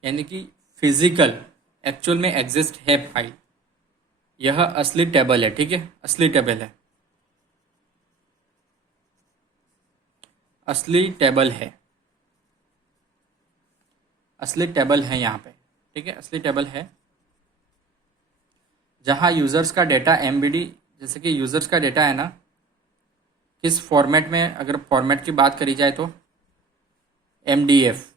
यानी कि फिजिकल एक्चुअल में एग्जिस्ट है फाइल, यह असली टेबल है, ठीक है, असली टेबल है, असली टेबल है, असली टेबल है यहाँ पे, ठीक है, असली टेबल है, जहाँ यूज़र्स का डेटा एमबीडी, जैसे कि यूज़र्स का डेटा है ना, किस फॉर्मेट में, अगर फॉर्मेट की बात करी जाए तो एमडीएफ,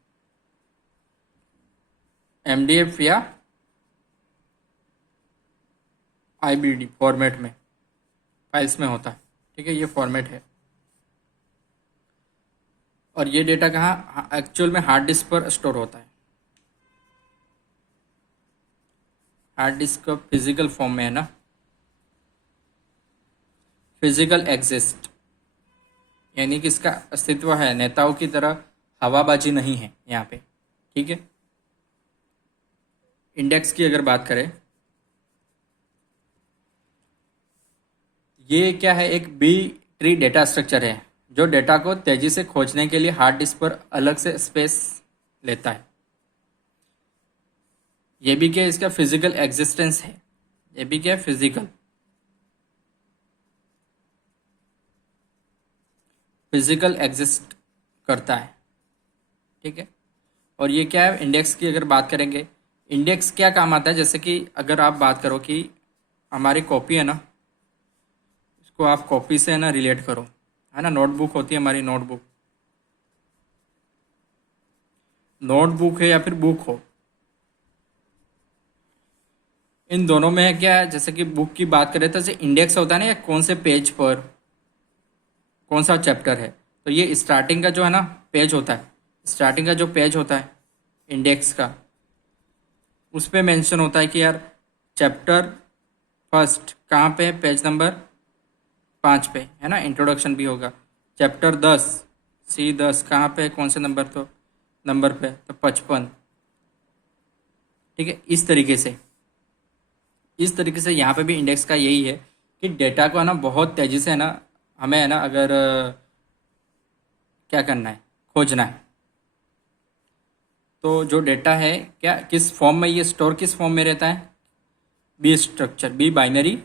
एमडीएफ या आईबीडी फॉर्मेट में फाइल्स में होता है, ठीक है, ये फॉर्मेट है। और ये डेटा कहाँ एक्चुअल में हार्ड डिस्क पर स्टोर होता है, हार्ड डिस्क का फिजिकल फॉर्म में है ना, फिजिकल एग्जिस्ट यानी कि इसका अस्तित्व है, नेताओं की तरह हवाबाजी नहीं है यहाँ पे, ठीक है। इंडेक्स की अगर बात करें, ये क्या है, एक बी ट्री डेटा स्ट्रक्चर है जो डेटा को तेजी से खोजने के लिए हार्ड डिस्क पर अलग से स्पेस लेता है। ये भी क्या इसका फिजिकल एग्जिस्टेंस है, ये भी क्या है, फिजिकल। फिजिकल एग्जिस्ट करता है, ठीक है। और ये क्या है, इंडेक्स की अगर बात करेंगे, इंडेक्स क्या काम आता है, जैसे कि अगर आप बात करो कि हमारी कॉपी है ना, इसको आप कॉपी से है ना रिलेट करो, है ना। नोटबुक होती है हमारी, नोटबुक, नोटबुक है या फिर बुक हो, इन दोनों में है क्या है, जैसे कि बुक की बात करें तो जैसे इंडेक्स होता है ना, या कौन से पेज पर कौन सा चैप्टर है, तो ये स्टार्टिंग का जो है ना पेज होता है, स्टार्टिंग का जो पेज होता है इंडेक्स का, उस पे मेंशन होता है कि यार चैप्टर फर्स्ट कहाँ पे है, पेज नंबर 5 पे, है ना। इंट्रोडक्शन भी होगा। चैप्टर 10, C10 कहाँ पे है, कौन से नंबर, तो नंबर पे तो 55, ठीक है। इस तरीके से यहाँ पे भी इंडेक्स का यही है कि डेटा को है ना बहुत तेज़ी से है ना, हमें है ना अगर क्या करना है, खोजना है, तो जो डेटा है क्या किस फॉर्म में, ये स्टोर किस फॉर्म में रहता है, B structure, B binary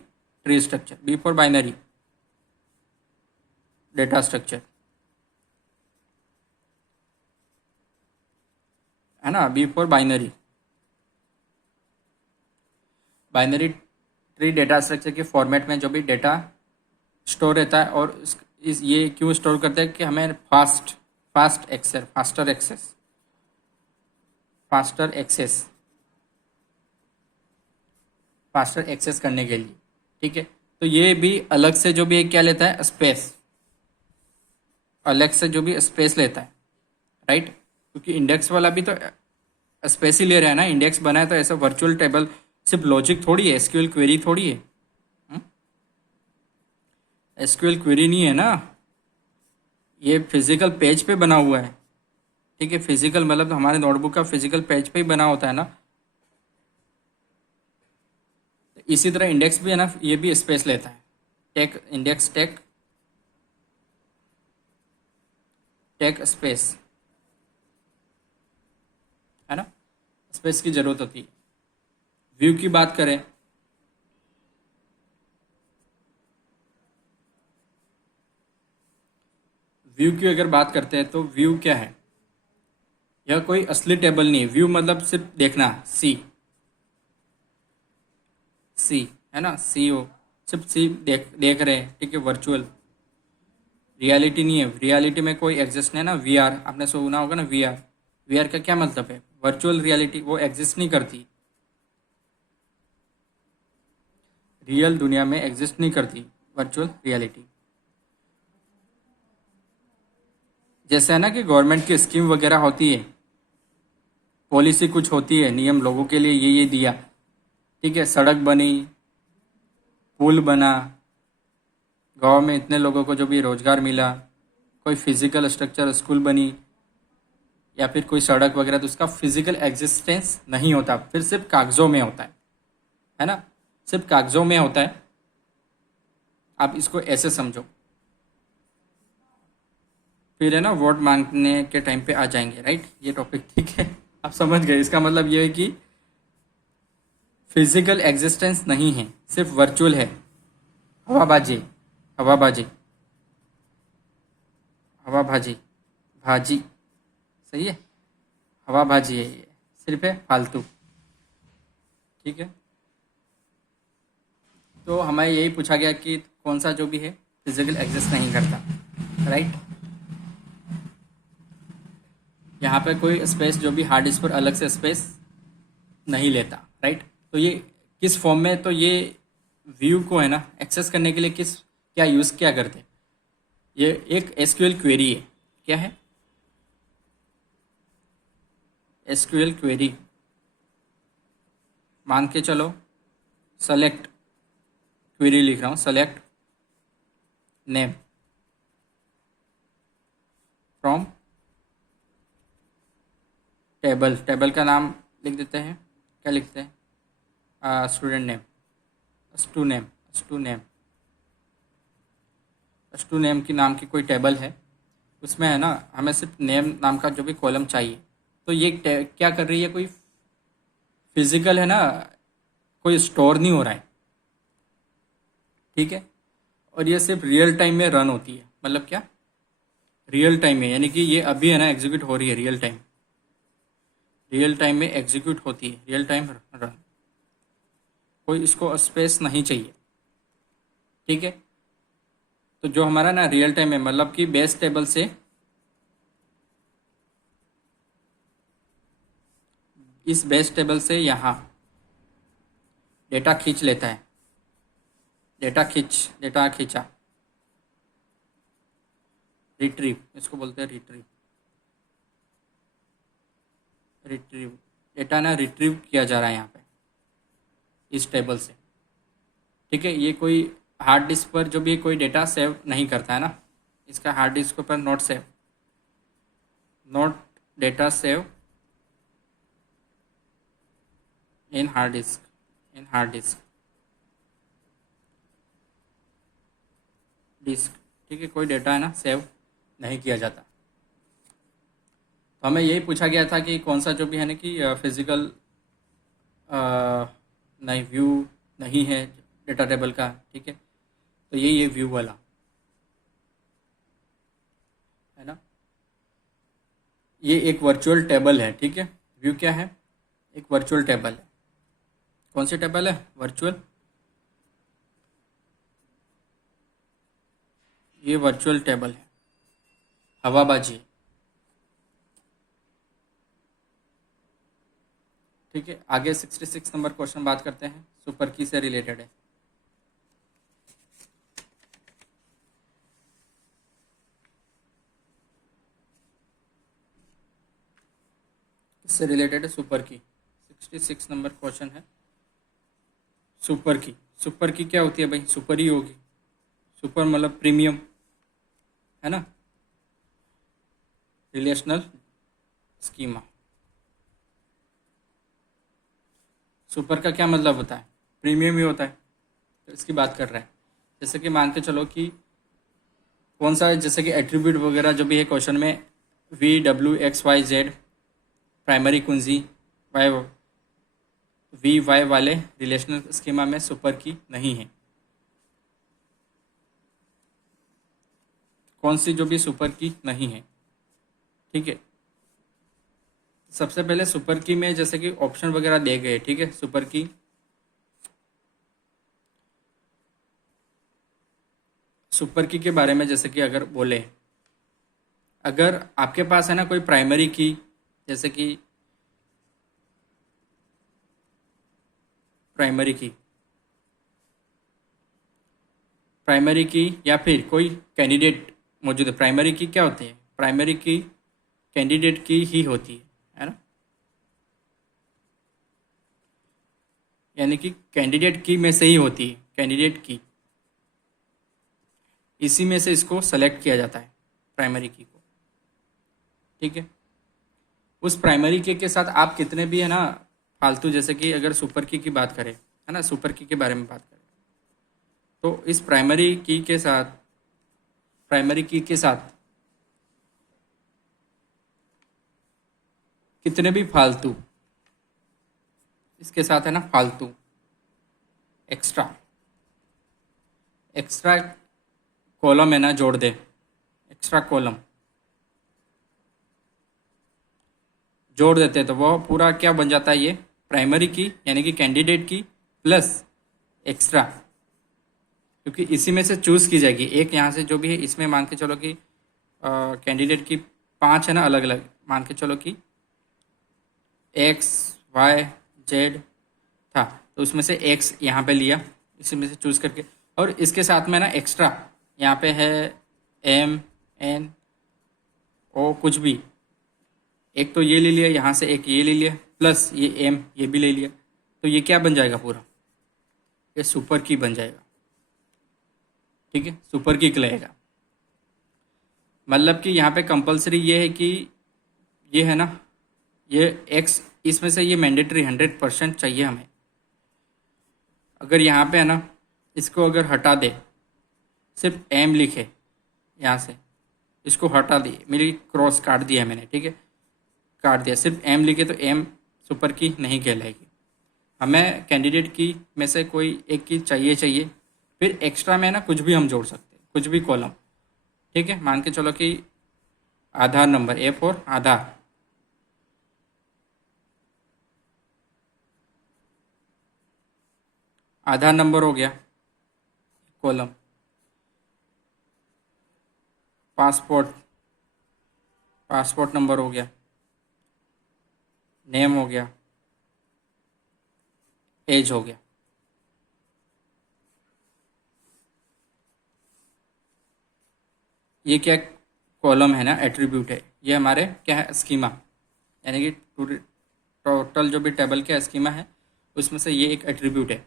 tree structure, B for binary data structure, है ना। B for binary, binary tree data structure के फॉर्मेट में जो भी डेटा स्टोर रहता है, और इस ये क्यों स्टोर करते हैं कि हमें फास्टर एक्सेस फास्टर एक्सेस करने के लिए, ठीक है। तो ये भी अलग से जो भी एक क्या लेता है, स्पेस, अलग से जो भी स्पेस लेता है, राइट। क्योंकि इंडेक्स वाला भी तो स्पेस ही ले रहा है ना, इंडेक्स बनाए तो ऐसा वर्चुअल टेबल सिर्फ लॉजिक थोड़ी है, एसक्यूएल क्वेरी थोड़ी है, एसक्यूएल क्वेरी नहीं है ना, ये फिजिकल पेज पे बना हुआ है, ठीक है। फिजिकल मतलब हमारे नोटबुक का फिजिकल पेज पे ही बना होता है ना। इसी तरह इंडेक्स भी है ना, ये भी स्पेस लेता है, टेक इंडेक्स, टेक स्पेस, है ना, स्पेस की जरूरत होती है। व्यू की बात करें, व्यू की अगर बात करते हैं तो व्यू क्या है, यह कोई असली टेबल नहीं है। व्यू मतलब सिर्फ देखना, सी है ना, सी हो, सिर्फ सी देख देख रहे हैं, ठीक है। वर्चुअल रियलिटी नहीं है, रियलिटी में कोई एग्जिस्ट नहीं है ना। वीआर आपने सुना होगा ना, वीआर, वीआर का क्या मतलब है, वर्चुअल रियलिटी, वो एग्जिस्ट नहीं करती, रियल दुनिया में एग्जिस्ट नहीं करती वर्चुअल रियलिटी। जैसे है ना कि गवर्नमेंट की स्कीम वगैरह होती है, पॉलिसी कुछ होती है, नियम लोगों के लिए ये दिया, ठीक है। सड़क बनी, पुल बना, गांव में इतने लोगों को जो भी रोजगार मिला, कोई फिजिकल स्ट्रक्चर स्कूल बनी, या फिर कोई सड़क वगैरह, तो उसका फिजिकल एग्जिस्टेंस नहीं होता, फिर सिर्फ कागजों में होता है ना, सिर्फ कागजों में होता है। आप इसको ऐसे समझो, फिर है ना वोट मांगने के टाइम पे आ जाएंगे, राइट, ये टॉपिक, ठीक है। आप समझ गए, इसका मतलब ये है कि फिजिकल एग्जिस्टेंस नहीं है, सिर्फ वर्चुअल है। हवाबाजी, हवाबाजी, हवाबाजी, भाजी, सही है, हवाबाजी है ये, सिर्फ है फालतू, ठीक है। तो हमें यही पूछा गया कि कौन सा जो भी है फिजिकल एग्जिस्ट नहीं करता, राइट। यहाँ पे कोई स्पेस जो भी हार्ड डिस्क पर अलग से स्पेस नहीं लेता, राइट। तो ये किस फॉर्म में, तो ये व्यू को है ना एक्सेस करने के लिए क्या यूज़ क्या करते हैं, ये एक एसक्यूएल क्वेरी है, क्या है, एसक्यूएल क्वेरी। मान के चलो सेलेक्ट, क्वेरी लिख रहा हूँ, select name from table, table का नाम लिख देते हैं, क्या लिखते हैं, student name, stu name, stu name, stu name की नाम की कोई टेबल है, उसमें है ना हमें सिर्फ नेम नाम का जो भी कॉलम चाहिए। तो ये क्या कर रही है, कोई फिजिकल है ना, कोई स्टोर नहीं हो रहा है, ठीक है। और ये सिर्फ रियल टाइम में रन होती है, मतलब क्या, रियल टाइम में, यानी कि ये अभी है ना एग्जीक्यूट हो रही है, रियल टाइम में एग्जीक्यूट होती है, रियल टाइम रन, कोई इसको स्पेस नहीं चाहिए। ठीक है। तो जो हमारा ना रियल टाइम है, मतलब कि बेस टेबल से इस बेस टेबल से यहाँ डेटा खींच लेता है, डेटा खींचा, रिट्रीव, इसको बोलते हैं रिट्रीव डेटा ना रिट्रीव किया जा रहा है यहाँ पे इस टेबल से। ठीक है। ये कोई हार्ड डिस्क पर जो भी कोई डेटा सेव नहीं करता है ना, इसका हार्ड डिस्क पर note data save in hard disk. ठीक है, कोई डेटा है ना सेव नहीं किया जाता। तो हमें यही पूछा गया था कि कौन सा जो भी है ना कि फिजिकल नहीं व्यू नहीं है डेटा टेबल का। ठीक है। तो ये व्यू वाला है ना, ये एक वर्चुअल टेबल है। ठीक है। व्यू क्या है, एक वर्चुअल टेबल है। कौन सी टेबल है, वर्चुअल। ये वर्चुअल टेबल है, हवाबाजी। ठीक है। आगे 66 नंबर क्वेश्चन बात करते हैं, सुपर की से रिलेटेड है। इससे रिलेटेड है सुपर की। 66 नंबर क्वेश्चन है सुपर की क्या होती है भाई, सुपर ही होगी। सुपर मतलब प्रीमियम है ना, रिलेशनल स्कीमा। सुपर का क्या मतलब होता है, प्रीमियम ही होता है। तो इसकी बात कर रहा है। जैसे कि मान के चलो कि कौन सा, जैसे कि एट्रीब्यूट वगैरह जो भी है क्वेश्चन में, VWXYZ प्राइमरी कुंजी, वाई VY वाले रिलेशनल स्कीमा में सुपर की नहीं है। कौन सी जो भी सुपर की नहीं है। ठीक है। सबसे पहले सुपर की में जैसे कि ऑप्शन वगैरह दे गए। ठीक है। सुपर की के बारे में जैसे कि अगर बोले, अगर आपके पास है ना कोई प्राइमरी की, जैसे कि प्राइमरी की या फिर कोई कैंडिडेट मौजूद है। प्राइमरी की क्या होती है, प्राइमरी की कैंडिडेट की ही होती है ना, यानी कि कैंडिडेट की में से ही होती है, कैंडिडेट की, इसी में से इसको सेलेक्ट किया जाता है प्राइमरी की को। ठीक है। उस प्राइमरी की के साथ आप कितने भी है ना फालतू, जैसे कि अगर सुपर की बात करें है ना, सुपर की के बारे में बात करें, तो इस प्राइमरी की के साथ कितने भी फालतू, इसके साथ है ना फालतू एक्स्ट्रा कॉलम है ना जोड़ दे, एक्स्ट्रा कॉलम जोड़ देते तो वो पूरा क्या बन जाता है, ये प्राइमरी की यानी कि कैंडिडेट की प्लस एक्स्ट्रा, क्योंकि इसी में से चूज़ की जाएगी एक, यहाँ से जो भी है इसमें मान के चलो कि कैंडिडेट की 5 है ना अलग अलग, मान के चलो कि XYZ था, तो उसमें से X यहाँ पे लिया, इसी में से चूज़ करके, और इसके साथ में ना एक्स्ट्रा यहाँ पे है MNO कुछ भी, एक तो ये ले लिया, यहाँ से एक ये ले लिया, प्लस ये M ये भी ले लिया, तो ये क्या बन जाएगा पूरा, ये सुपर की बन जाएगा। ठीक है। सुपर की कहलाएगा। मतलब कि यहाँ पे कंपलसरी ये है कि ये है ना, ये X इसमें से ये मैंडेटरी 100% चाहिए हमें। अगर यहाँ पे है ना इसको अगर हटा दे, सिर्फ M लिखे यहाँ से, इसको हटा दिए, मेरी क्रॉस काट दिया मैंने। ठीक है, काट दिया, सिर्फ M लिखे तो M सुपर की नहीं कहलाएगी। हमें कैंडिडेट की में से कोई एक की चाहिए, फिर एक्स्ट्रा में ना कुछ भी हम जोड़ सकते हैं, कुछ भी कॉलम। ठीक है, मान के चलो कि Aadhaar number, A for Aadhaar, Aadhaar number हो गया कॉलम, पासपोर्ट, पासपोर्ट नंबर हो गया, नेम हो गया, एज हो गया। ये क्या कॉलम है ना, एट्रीब्यूट है, ये हमारे क्या है, स्कीमा, यानी कि टोटल जो भी टेबल का स्कीमा है उसमें से ये एक एट्रीब्यूट है।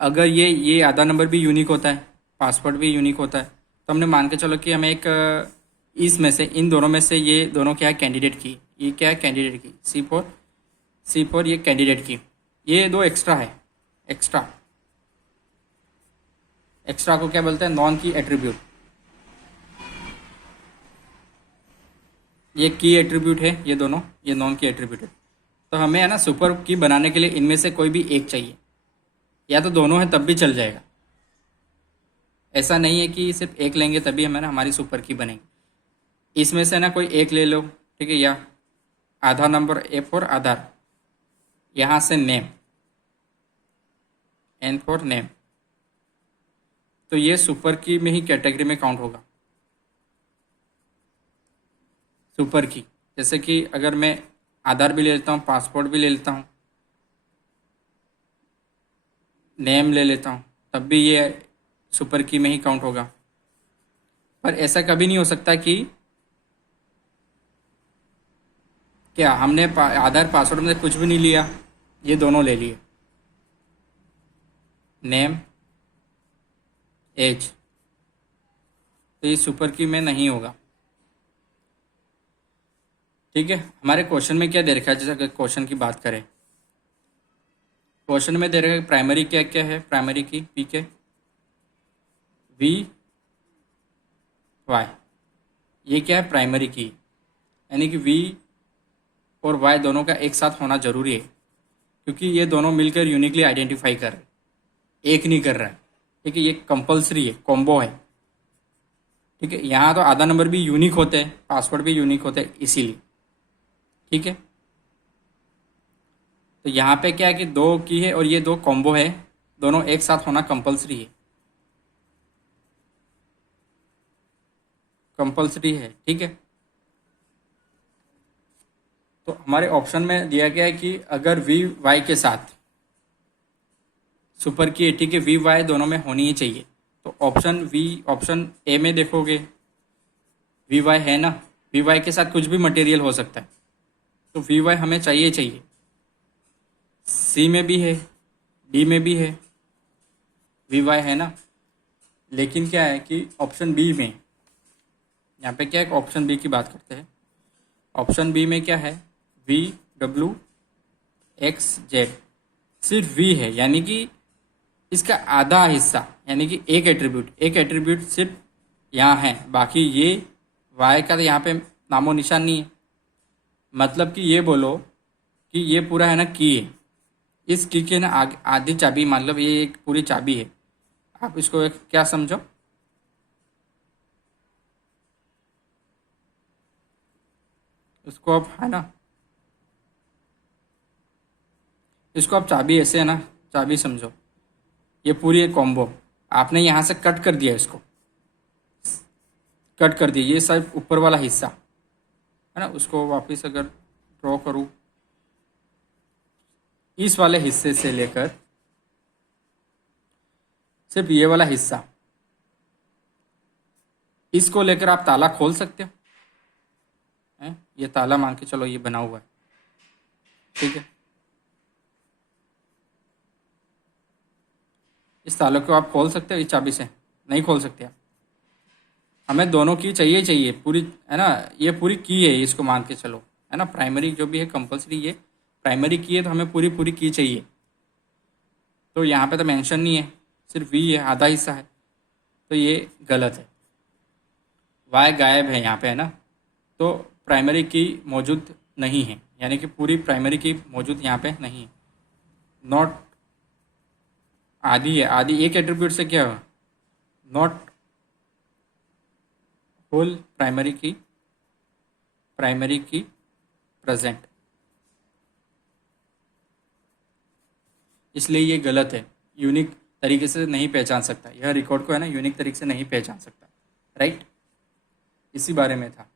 अगर ये आधार नंबर भी यूनिक होता है, पासवर्ड भी यूनिक होता है, तो हमने मान के चलो कि हमें एक इसमें से, इन दोनों में से ये दोनों क्या है, कैंडिडेट की, ये क्या है, कैंडिडेट की, C4 ये कैंडिडेट की, ये दो एक्स्ट्रा है, एक्स्ट्रा, एक्स्ट्रा को क्या बोलते हैं, नॉन की एट्रीब्यूट। ये की एट्रीब्यूट है, ये दोनों, ये नॉन की एट्रीब्यूट है। तो हमें है ना सुपर की बनाने के लिए इनमें से कोई भी एक चाहिए, या तो दोनों है तब भी चल जाएगा। ऐसा नहीं है कि सिर्फ एक लेंगे तभी हमें ना हमारी सुपर की बनेगी। इसमें से ना कोई एक ले लो, ठीक है, या आधार नंबर, ए फॉर आधार, यहाँ से नेम, एन फॉर नेम, तो ये सुपर की में ही कैटेगरी में काउंट होगा। सुपर की, जैसे कि अगर मैं आधार भी ले लेता हूँ, पासपोर्ट भी ले लेता हूँ, नेम ले लेता हूँ, तब भी ये सुपर की में ही काउंट होगा। पर ऐसा कभी नहीं हो सकता कि क्या हमने आधार पासवर्ड में से कुछ भी नहीं लिया, ये दोनों ले लिए, नेम, एज, तो ये सुपर की में नहीं होगा। ठीक है, हमारे क्वेश्चन में क्या दे रखा है, जैसे अगर क्वेश्चन की बात करें, क्वेश्चन में दे रखा है प्राइमरी क्या क्या है, प्राइमरी की पी के वी वाई, ये क्या है, प्राइमरी की, यानी कि वी और वाई दोनों का एक साथ होना जरूरी है, क्योंकि ये दोनों मिलकर यूनिकली आइडेंटिफाई कर रहे हैं, एक नहीं कर रहा है। ठीक है, ये कंपलसरी है, कॉम्बो है। ठीक है, यहाँ तो आधा नंबर भी यूनिक होते हैं, पासवर्ड भी यूनिक होते हैं, इसीलिए। ठीक है, तो यहाँ पे क्या है कि दो की है और ये दो कॉम्बो है, दोनों एक साथ होना कंपलसरी है, कंपलसरी है। ठीक है, तो हमारे ऑप्शन में दिया गया है कि अगर वी वाई के साथ सुपर की है, ठीक है, वी वाई दोनों में होनी ही चाहिए। तो ऑप्शन ए में देखोगे वी वाई है ना, वी वाई के साथ कुछ भी मटेरियल हो सकता है, तो वी वाई हमें चाहिए चाहिए। सी में भी है, डी में भी है, वी वाई है ना, लेकिन क्या है कि ऑप्शन बी में, यहाँ पे क्या है, ऑप्शन बी की बात करते हैं। ऑप्शन बी में क्या है, वी डब्ल्यू एक्स जेड, सिर्फ वी है, यानी कि इसका आधा हिस्सा, यानी कि एक एट्रीब्यूट सिर्फ यहाँ है, बाकी ये वाई का तो यहाँ पे नामो निशान नहीं है। मतलब कि ये बोलो कि ये पूरा है ना की है, इस की के ना आधी चाबी, मतलब ये एक पूरी चाबी है। आप इसको एक क्या समझो, इसको आप है ना, इसको आप चाबी ऐसे है ना, चाबी समझो, ये पूरी एक कॉम्बो, आपने यहाँ से कट कर दिया, इसको कट कर दिया, ये सब ऊपर वाला हिस्सा है ना, उसको वापस अगर ड्रॉ करूँ, इस वाले हिस्से से लेकर सिर्फ ये वाला हिस्सा, इसको लेकर आप ताला खोल सकते हो, हैं? ये ताला मान के चलो ये बना हुआ है, ठीक है, इस ताले को आप खोल सकते हो इस चाबी से, नहीं खोल सकते आप। हमें दोनों की चाहिए चाहिए पूरी, है ना, ये पूरी की है, इसको मान के चलो, है ना, प्राइमरी जो भी है कंपलसरी, ये प्राइमरी की है, तो हमें पूरी पूरी की चाहिए। तो यहाँ पे तो मेंशन नहीं है, सिर्फ वी है, आधा हिस्सा है, तो ये गलत है, वाई गायब है यहाँ पे, है ना, तो प्राइमरी की मौजूद नहीं है, यानी कि पूरी प्राइमरी की मौजूद यहाँ पे नहीं है, नॉट आधी है, आधी एक एट्रीब्यूट से क्या हुआ, नॉट होल प्राइमरी की प्रेजेंट, इसलिए ये गलत है, यूनिक तरीके से नहीं पहचान सकता, यह रिकॉर्ड को है ना यूनिक तरीके से नहीं पहचान सकता, राइट। इसी बारे में था,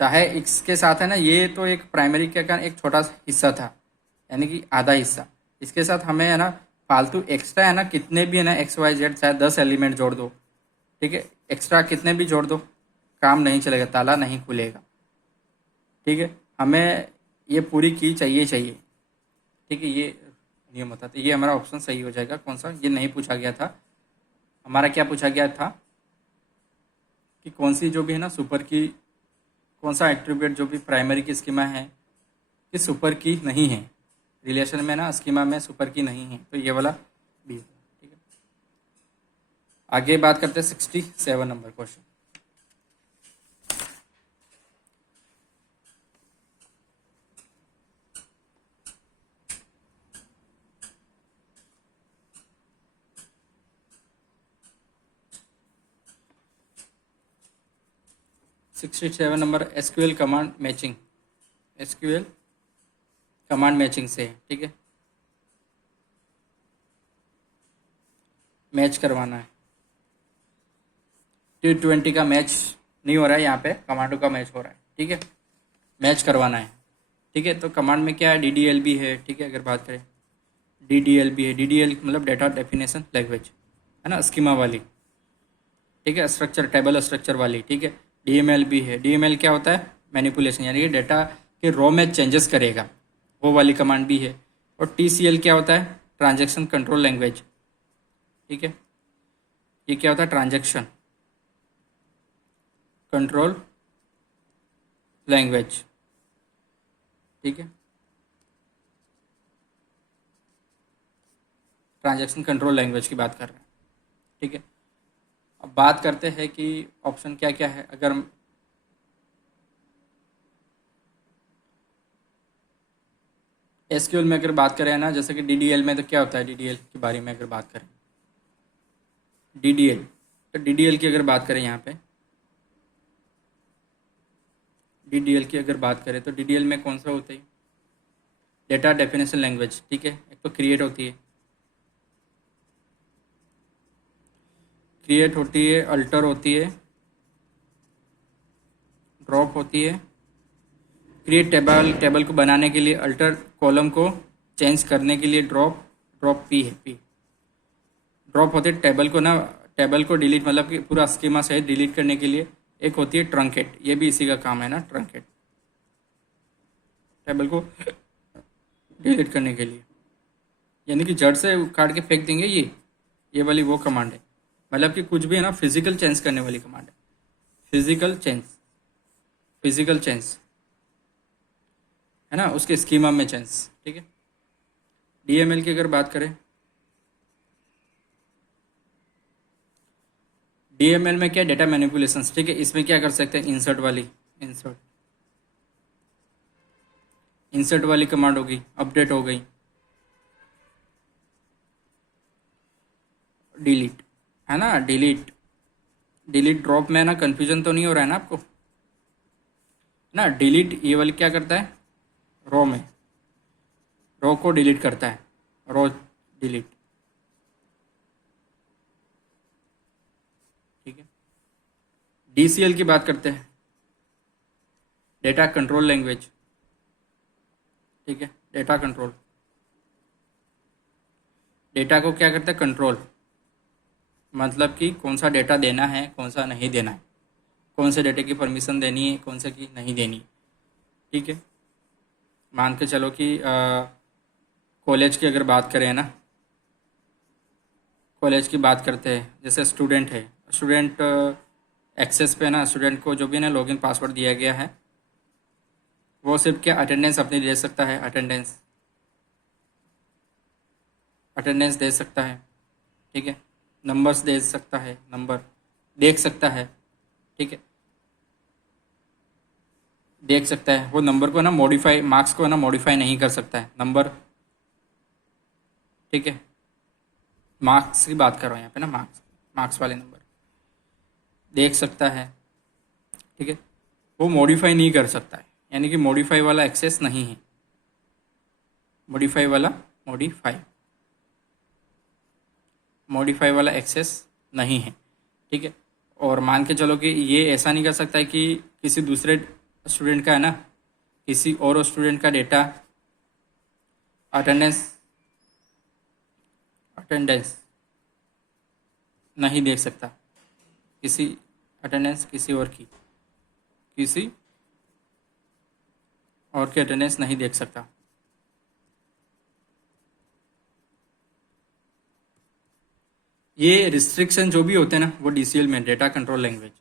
चाहे इसके साथ है ना, ये तो एक प्राइमरी का एक छोटा सा हिस्सा था, यानी कि आधा हिस्सा, इसके साथ हमें है ना फालतू एक्स्ट्रा है ना कितने भी है ना एक्स वाई जेड चाहे 10 एलिमेंट जोड़ दो, ठीक है, एक्स्ट्रा कितने भी जोड़ दो, काम नहीं चलेगा, ताला नहीं खुलेगा, ठीक है। हमें ये पूरी की चाहिए चाहिए, ठीक है, ये नियम होता, तो ये हमारा ऑप्शन सही हो जाएगा। कौन सा, ये नहीं पूछा गया था, हमारा क्या पूछा गया था कि कौन सी जो भी है ना सुपर की, कौन सा एट्रीब्यूट जो भी प्राइमरी की स्कीमा है कि सुपर की नहीं है, रिलेशन में ना स्कीमा में सुपर की नहीं है, तो ये वाला बी, ठीक है। आगे बात करते हैं 67 number question. Sixty seven number SQL command matching, SQL command matching से, ठीक है, मैच करवाना है। T20 का मैच नहीं हो रहा है, यहाँ पे कमांडो का मैच हो रहा है, ठीक है, मैच करवाना है, ठीक है। तो कमांड में क्या है, DDLB है, ठीक है, अगर बात करें DDLB है, DDL मतलब डेटा डेफिनेशन लैंग्वेज है ना, स्कीमा वाली, ठीक है, स्ट्रक्चर टेबल स्ट्रक्चर वाली, ठीक है। DML भी है, DML क्या होता है, मैनिपुलेशन, यानी कि डेटा के रो में चेंजेस करेगा, वो वाली कमांड भी है। और TCL क्या होता है, ट्रांजैक्शन कंट्रोल लैंग्वेज, ठीक है, ये क्या होता है, ट्रांजैक्शन कंट्रोल लैंग्वेज, ठीक है, ट्रांजैक्शन कंट्रोल लैंग्वेज की बात कर रहे हैं, ठीक है। अब बात करते हैं कि ऑप्शन क्या क्या है। अगर एसक्यूएल में अगर बात करें ना, जैसे कि DDL में, तो क्या होता है, DDL के बारे में अगर बात करें, DDL, तो DDL की अगर बात करें यहाँ पे, DDL की अगर बात करें तो DDL में कौन सा होता है, डेटा डेफिनेशन लैंग्वेज, ठीक है। एक तो क्रिएट होती है, अल्टर होती है, ड्रॉप होती है। क्रिएट टेबल को बनाने के लिए अल्टर, कॉलम को चेंज करने के लिए ड्रॉप, ड्रॉप पी है, पी ड्रॉप होती है टेबल को ना, टेबल को डिलीट मतलब कि पूरा स्कीमा सहित डिलीट करने के लिए। एक होती है ट्रंकेट, ये भी इसी का काम है ना, ट्रंकेट, टेबल को डिलीट करने के लिए, यानी कि जड़ से काट के फेंक देंगे, ये वाली वो कमांड है, मतलब कि कुछ भी है ना फिजिकल चेंज करने वाली कमांड है, फिजिकल चेंज है ना, उसके स्कीमा में चेंज, ठीक है। DML की अगर बात करें, DML में क्या, डेटा मैनिपुलेशन, ठीक है, इसमें क्या कर सकते हैं, इंसर्ट वाली कमांड होगी, अपडेट हो गई, डिलीट है ना, डिलीट ड्रॉप में ना कंफ्यूजन तो नहीं हो रहा है ना आपको ना। डिलीट ये वाली क्या करता है, रो को डिलीट करता है, रो डिलीट, ठीक है। DCL की बात करते हैं, डेटा कंट्रोल लैंग्वेज, ठीक है, डेटा को क्या करता है, कंट्रोल, मतलब कि कौन सा डेटा देना है, कौन सा नहीं देना है, कौन से डेटे की परमिशन देनी है, कौन से की नहीं देनी, ठीक है। मान के चलो कि कॉलेज की अगर बात करें ना, कॉलेज की बात करते हैं, जैसे स्टूडेंट है, स्टूडेंट एक्सेस पे ना, स्टूडेंट को जो भी ना लॉगिन पासवर्ड दिया गया है, वो सिर्फ क्या अटेंडेंस अपनी दे सकता है, अटेंडेंस दे सकता है, ठीक है, नंबर्स दे सकता है, नंबर देख सकता है, ठीक है, देख सकता है, वो नंबर को ना मॉडिफाई, मार्क्स को ना मॉडिफाई नहीं कर सकता है, नंबर ठीक है, मार्क्स की बात कर रहा हूँ यहाँ पे ना, मार्क्स मार्क्स वाले नंबर देख सकता है। ठीक है, वो मॉडिफाई नहीं कर सकता है, यानी कि मॉडिफाई वाला एक्सेस नहीं है। मॉडिफाई वाला मॉडिफाई वाला एक्सेस नहीं है। ठीक है, और मान के चलो कि ये ऐसा नहीं कर सकता है कि किसी दूसरे स्टूडेंट का है ना, किसी और स्टूडेंट का डेटा अटेंडेंस अटेंडेंस नहीं देख सकता, किसी अटेंडेंस किसी और की अटेंडेंस नहीं देख सकता। ये रिस्ट्रिक्शन जो भी होते हैं ना, वो डीसीएल में, डेटा कंट्रोल लैंग्वेज,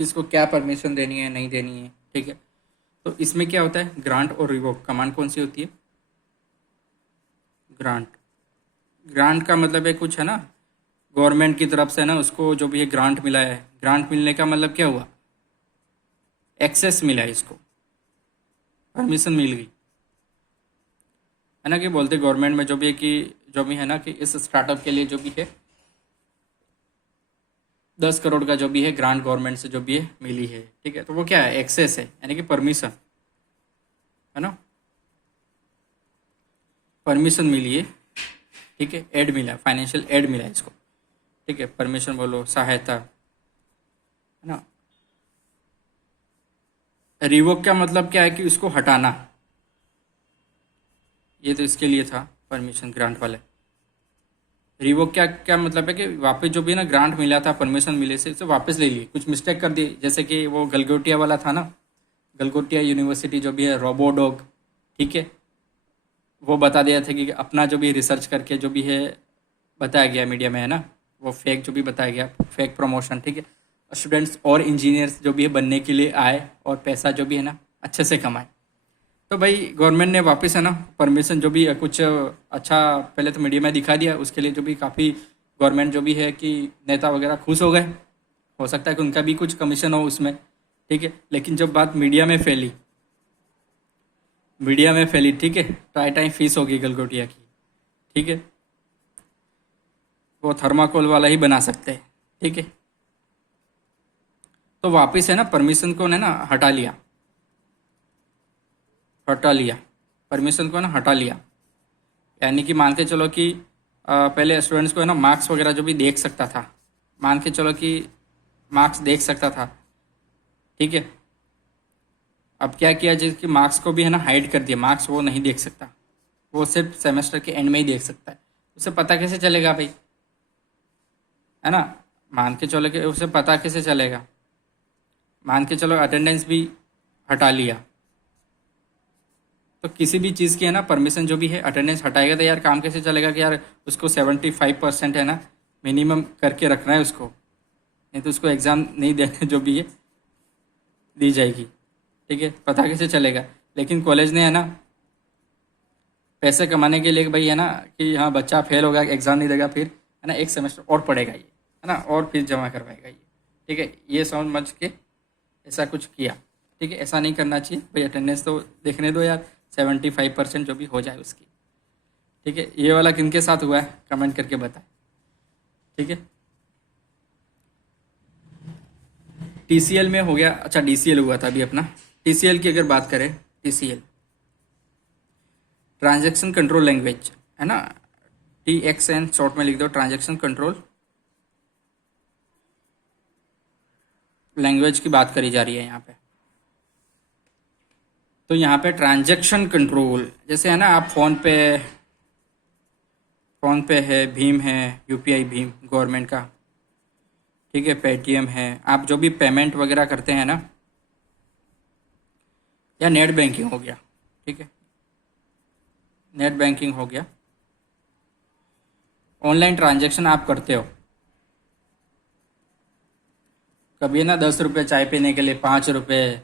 किसको क्या परमिशन देनी है नहीं देनी है। ठीक है, तो इसमें क्या होता है, ग्रांट और रिवोक कमांड कौन सी होती है? ग्रांट। ग्रांट का मतलब है कुछ है ना, गवर्नमेंट की तरफ से ना उसको जो भी ये ग्रांट मिला है, ग्रांट मिलने का मतलब क्या हुआ, एक्सेस मिला है, इसको परमिशन मिल गई है ना। कि बोलते गवर्नमेंट में जो भी है कि जो भी है ना कि इस स्टार्टअप के लिए जो भी है 10 करोड़ का जो भी है ग्रांट गवर्नमेंट से जो भी है मिली है। ठीक है, तो वो क्या है, एक्सेस है, यानी कि परमिशन है ना, परमिशन मिली है। ठीक है, एड मिला, फाइनेंशियल एड मिला है इसको। ठीक है, परमिशन बोलो, सहायता है ना। रिवोक का मतलब क्या है कि उसको हटाना, ये तो इसके लिए था परमिशन ग्रांट वाले। रिवोक क्या क्या मतलब है कि वापस जो भी ना ग्रांट मिला था, परमिशन मिले से वापस ले लिए, कुछ मिस्टेक कर दी, जैसे कि वो गलगोटिया वाला था ना, गलगोटिया यूनिवर्सिटी जो भी है, रोबोडॉग। ठीक है, वो बता दिया था कि अपना जो भी रिसर्च करके जो भी है बताया गया मीडिया में है ना, वो फेक जो भी बताया गया, फेक प्रमोशन। ठीक है, स्टूडेंट्स और इंजीनियर्स जो भी है बनने के लिए आए और पैसा जो भी है ना अच्छे से कमाए। तो भाई गवर्नमेंट ने वापस है ना परमिशन जो भी है कुछ अच्छा पहले तो मीडिया में दिखा दिया, उसके लिए जो भी काफ़ी गवर्नमेंट जो भी है कि नेता वगैरह खुश हो गए, हो सकता है कि उनका भी कुछ कमीशन हो उसमें। ठीक है, लेकिन जब बात मीडिया में फैली, ठीक है, टाई टाई फीस होगी गलगोटिया की। ठीक है, वो थर्माकोल वाला ही बना सकते हैं। ठीक है, तो वापस है ना परमिशन को है ना हटा लिया परमिशन को है ना हटा लिया। यानी कि मान के चलो कि पहले स्टूडेंट्स को है ना मार्क्स वगैरह जो भी देख सकता था, मान के चलो कि मार्क्स देख सकता था। ठीक है, अब क्या किया जिसकी मार्क्स को भी है ना हाइड कर दिया, मार्क्स वो नहीं देख सकता, वो सिर्फ सेमेस्टर के एंड में ही देख सकता है। उसे पता कैसे चलेगा भाई, है ना, मान के चलो कि उसे पता कैसे चलेगा, मान के चलो अटेंडेंस भी हटा लिया, तो किसी भी चीज़ की है ना परमिशन जो भी है अटेंडेंस हटाएगा तो यार काम कैसे चलेगा कि यार उसको 75% है ना मिनिमम करके रखना है उसको, नहीं तो उसको एग्ज़ाम नहीं देने जो भी है दी जाएगी। ठीक है, पता कैसे चलेगा। लेकिन कॉलेज ने है ना पैसे कमाने के लिए भाई है ना कि हाँ बच्चा फेल होगा एग्ज़ाम नहीं देगा, फिर है ना एक सेमेस्टर और पढ़ेगा ये, है ना, और फिर जमा करवाएगा ये। ठीक है, ये समझ के ऐसा कुछ किया। ठीक है, ऐसा नहीं करना चाहिए भाई, अटेंडेंस तो देखने दो यार, 75% जो भी हो जाए उसकी। ठीक है, ये वाला किनके साथ हुआ है कमेंट करके बताएं। ठीक है, टीसीएल में हो गया, अच्छा डीसीएल हुआ था अभी अपना। टीसीएल की अगर बात करें, टीसीएल ट्रांजैक्शन कंट्रोल लैंग्वेज है ना, TXN शॉर्ट में लिख दो, ट्रांजैक्शन कंट्रोल लैंग्वेज की बात करी जा रही है यहाँ पे। तो यहाँ पे ट्रांजैक्शन कंट्रोल जैसे है ना, आप फ़ोन पे है, भीम है, यूपीआई भीम गवर्नमेंट का। ठीक है, पेटीएम है, आप जो भी पेमेंट वगैरह करते हैं ना, या नेट बैंकिंग हो गया। ठीक है, नेट बैंकिंग हो गया, ऑनलाइन ट्रांजैक्शन आप करते हो कभी ना, 10 रुपये चाय पीने के लिए, 5 रुपये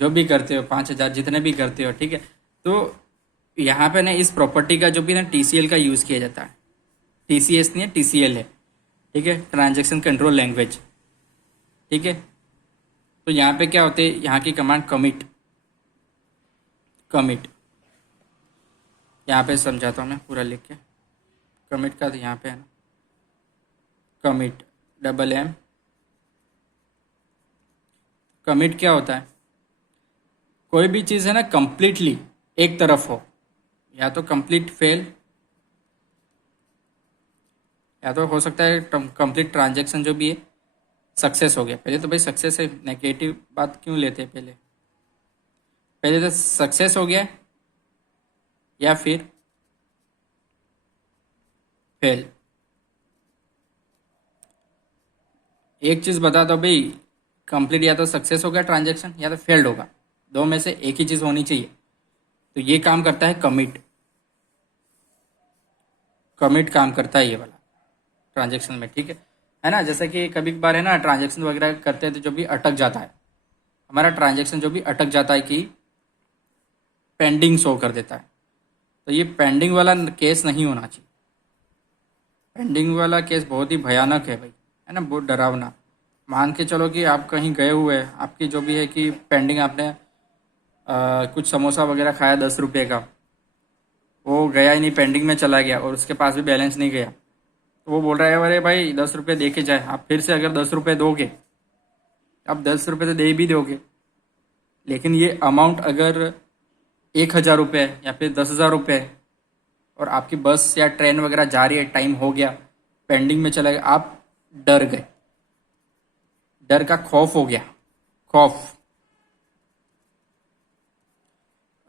जो भी करते हो, 5,000 जितने भी करते हो। ठीक है, तो यहाँ पे ना इस प्रॉपर्टी का जो भी ना TCL का यूज़ किया जाता है, TCS नहीं है, TCL है। ठीक है, ट्रांजैक्शन कंट्रोल लैंग्वेज। ठीक है, तो यहाँ पे क्या होते हैं, यहाँ की कमांड कमिट, यहाँ पे समझाता हूँ मैं पूरा लिख के। कमिट का यहाँ पे है ना, कमिट डबल एम। कमिट क्या होता है? कोई भी चीज़ है ना कंप्लीटली एक तरफ हो, या तो कंप्लीट फेल, या तो हो सकता है कंप्लीट ट्रांजेक्शन जो भी है सक्सेस हो गया। पहले तो भाई सक्सेस है, नेगेटिव बात क्यों लेते हैं? पहले पहले तो सक्सेस हो गया या फिर फेल। एक चीज़ बता दो भाई, कंप्लीट या तो सक्सेस होगा ट्रांजेक्शन या तो फेल्ड होगा, दो में से एक ही चीज़ होनी चाहिए। तो ये काम करता है कमिट। कमिट काम करता है ये वाला ट्रांजेक्शन में, ठीक है ना। जैसे कि कभी कभार है ना ट्रांजेक्शन वगैरह करते हैं तो जो भी अटक जाता है, हमारा ट्रांजेक्शन जो भी अटक जाता है कि पेंडिंग शो कर देता है, तो ये पेंडिंग वाला केस नहीं होना चाहिए। पेंडिंग वाला केस बहुत ही भयानक है भाई, है ना, बहुत डरावना। मान के चलो कि आप कहीं गए हुए हैं, आपकी जो भी है कि पेंडिंग, आपने कुछ समोसा वगैरह खाया 10 रुपये का, वो गया ही नहीं, पेंडिंग में चला गया और उसके पास भी बैलेंस नहीं गया। तो वो बोल रहा है अरे भाई 10 रुपये दे के जाए। आप फिर से अगर 10 रुपये दोगे, आप 10 रुपये तो दे भी दोगे, लेकिन ये अमाउंट अगर 1,000 रुपये या फिर 10,000 रुपये है, और आपकी बस या ट्रेन वगैरह जा रही है, टाइम हो गया, पेंडिंग में चला गया, आप डर गए, डर का खौफ हो गया, खौफ।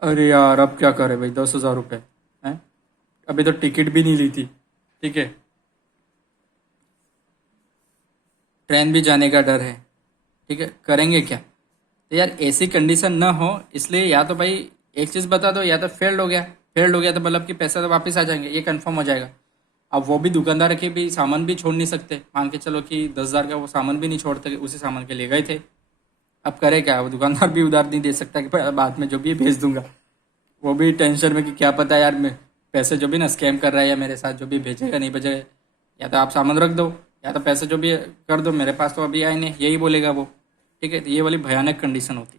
अरे यार अब क्या करे भाई, 10,000 रुपये हैं, अभी तो टिकट भी नहीं ली थी, ठीक है, ट्रेन भी जाने का डर है, ठीक है, करेंगे क्या? तो यार ऐसी कंडीशन ना हो, इसलिए या तो भाई एक चीज़ बता दो, या तो फेल्ड हो गया, फेल्ड हो गया तो मतलब कि पैसा तो वापस आ जाएंगे, ये कंफर्म हो जाएगा। अब वो भी दुकानदार के भी सामान भी छोड़ नहीं सकते, मान के चलो कि 10,000 का वो सामान भी नहीं छोड़ते, उसी सामान के लिए गए थे। अब करे क्या, वो दुकानदार भी उधार नहीं दे सकता कि भाई बाद में जो भी है भेज दूंगा। वो भी टेंशन में कि क्या पता यार, मैं पैसे जो भी ना स्कैम कर रहा है, या मेरे साथ जो भी भेजेगा नहीं भेजेगा, या तो आप सामान रख दो या तो पैसे जो भी है कर दो, मेरे पास तो अभी आए नहीं, यही बोलेगा वो, ठीक है। तो ये वाली भयानक कंडीशन होती,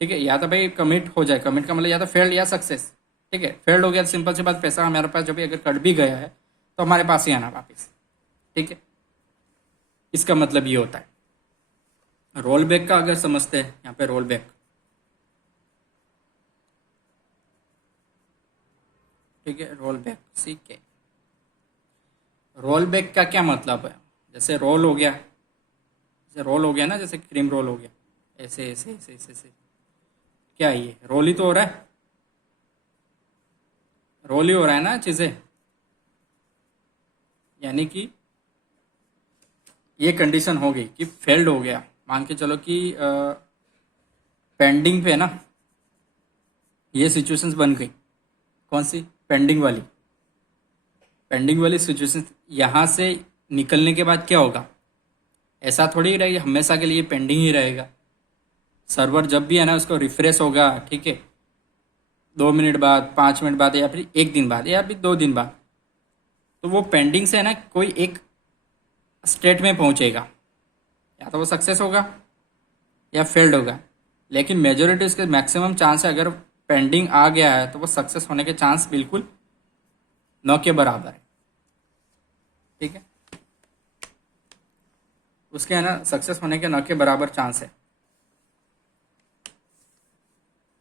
ठीक है। या तो भाई कमिट हो जाए, कमिट का मतलब या तो फेल्ड या सक्सेस, ठीक है। फेल्ड हो गया तो सिंपल सी बात, पैसा हमारे पास जो भी अगर कट भी गया है तो हमारे पास ही आना वापस, ठीक है। इसका मतलब ये होता है। रोल बैक का अगर समझते हैं, यहाँ पे रोल बैक, ठीक है, रोल बैक सीख के। रोल बैक का क्या मतलब है? जैसे रोल हो गया, जैसे रोल हो गया ना, जैसे क्रीम रोल हो गया, ऐसे ऐसे ऐसे ऐसे ऐसे, क्या है ये, रोल ही तो हो रहा है, रोल ही हो रहा है ना चीज़ें। यानी कि ये कंडीशन हो गई कि फेल्ड हो गया, मान के चलो कि पेंडिंग पे है ना, ये सिचुएशंस बन गई। कौन सी? पेंडिंग वाली, पेंडिंग वाली सिचुएशन। यहाँ से निकलने के बाद क्या होगा? ऐसा थोड़ी ही रहेगा हमेशा के लिए पेंडिंग ही रहेगा। सर्वर जब भी है ना उसको रिफ्रेश होगा, ठीक है, 2 मिनट बाद, 5 मिनट बाद, या फिर एक दिन बाद, या फिर 2 दिन बाद, तो वो पेंडिंग से है ना कोई एक स्टेट में पहुंचेगा, या तो वो सक्सेस होगा या फेल्ड होगा। लेकिन मेजोरिटी उसके मैक्सिमम चांस है, अगर पेंडिंग आ गया है तो वो सक्सेस होने के चांस बिल्कुल 9 के बराबर है, ठीक है। उसके है ना सक्सेस होने के 9 के बराबर चांस है,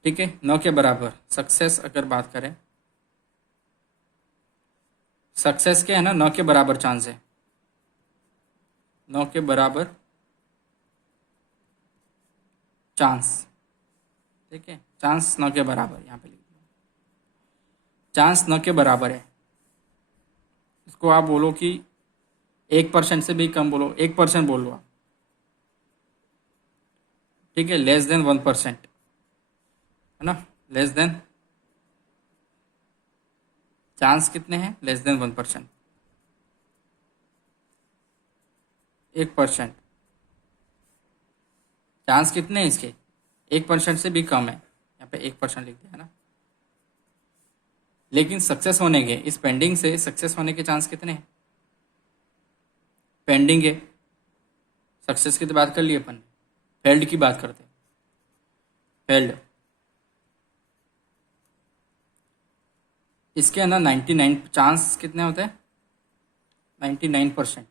ठीक है, 9 के बराबर सक्सेस अगर बात करें, सक्सेस के है ना 9 के बराबर चांस है, 9 के बराबर चांस, ठीक है, चांस 9 के बराबर, यहाँ पे लिख दो, चांस 9 के बराबर है। इसको आप बोलो कि 1% से भी कम बोलो, 1% बोल लो आप, ठीक है, लेस देन 1%, है ना, लेस देन, चांस कितने हैं? Less than 1%, 1%। चांस कितने हैं इसके? 1% से भी कम है, यहाँ पे 1% लिख दिया है ना। लेकिन सक्सेस होने के, इस पेंडिंग से सक्सेस होने के चांस कितने हैं? पेंडिंग है, सक्सेस की तो बात कर ली अपन, फेल्ड की बात करते हैं, फेल्ड, इसके है ना 99 चांस कितने होते हैं? 99%।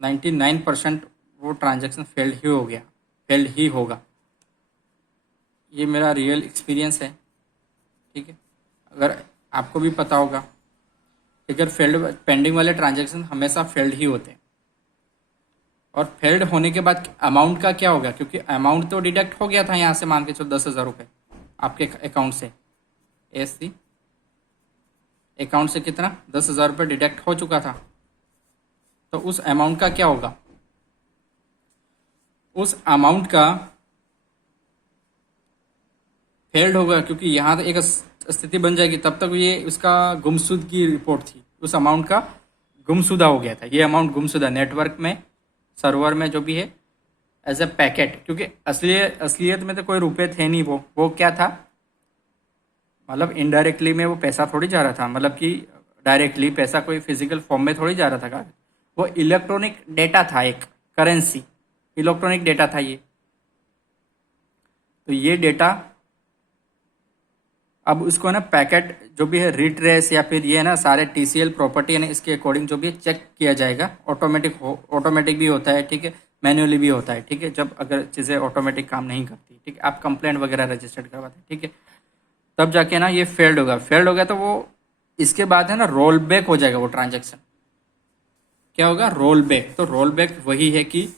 99% वो ट्रांजैक्शन फेल्ड ही हो गया, फेल्ड ही होगा। ये मेरा रियल एक्सपीरियंस है। ठीक है, अगर आपको भी पता होगा कि अगर फेल्ड पेंडिंग वाले ट्रांजैक्शन हमेशा फेल्ड ही होते हैं। और फेल्ड होने के बाद अमाउंट का क्या होगा, क्योंकि अमाउंट तो डिडक्ट हो गया था यहाँ से, मान के चलो 10,000 रुपये आपके अकाउंट से। एस सी अकाउंट से कितना 10,000 रुपये डिडक्ट हो चुका था। तो उस अमाउंट का क्या होगा? उस अमाउंट का फेल्ड होगा, क्योंकि यहाँ तो एक स्थिति बन जाएगी। तब तक ये उसका गुमशुद की रिपोर्ट थी, उस अमाउंट का गुमशुदा हो गया था। ये अमाउंट गुमशुदा नेटवर्क में, सर्वर में जो भी है, एज ए पैकेट, क्योंकि असलियत में तो कोई रुपए थे नहीं। वो क्या था, मतलब इनडायरेक्टली में वो पैसा थोड़ी जा रहा था, मतलब कि डायरेक्टली पैसा कोई फिजिकल फॉर्म में थोड़ी जा रहा था। वो इलेक्ट्रॉनिक डेटा था, एक करेंसी, इलेक्ट्रॉनिक डेटा था ये। तो ये डेटा अब उसको ना पैकेट जो भी है रिट्रेस या फिर ये है ना सारे टीसीएल प्रॉपर्टी है ना, इसके अकॉर्डिंग जो भी है चेक किया जाएगा। ऑटोमेटिक भी होता है, ठीक है, मैन्युअली भी होता है। ठीक है, जब अगर चीज़ें ऑटोमेटिक काम नहीं करती, ठीक है, आप कंप्लेंट वगैरह रजिस्टर्ड करवाते हैं, ठीक है, तब जाके ना ये फेल्ड होगा। फेल्ड होगा तो वो इसके बाद है ना रोल बैक हो जाएगा वो ट्रांजेक्शन। क्या होगा? Roll back. तो रोल बैक वही है कि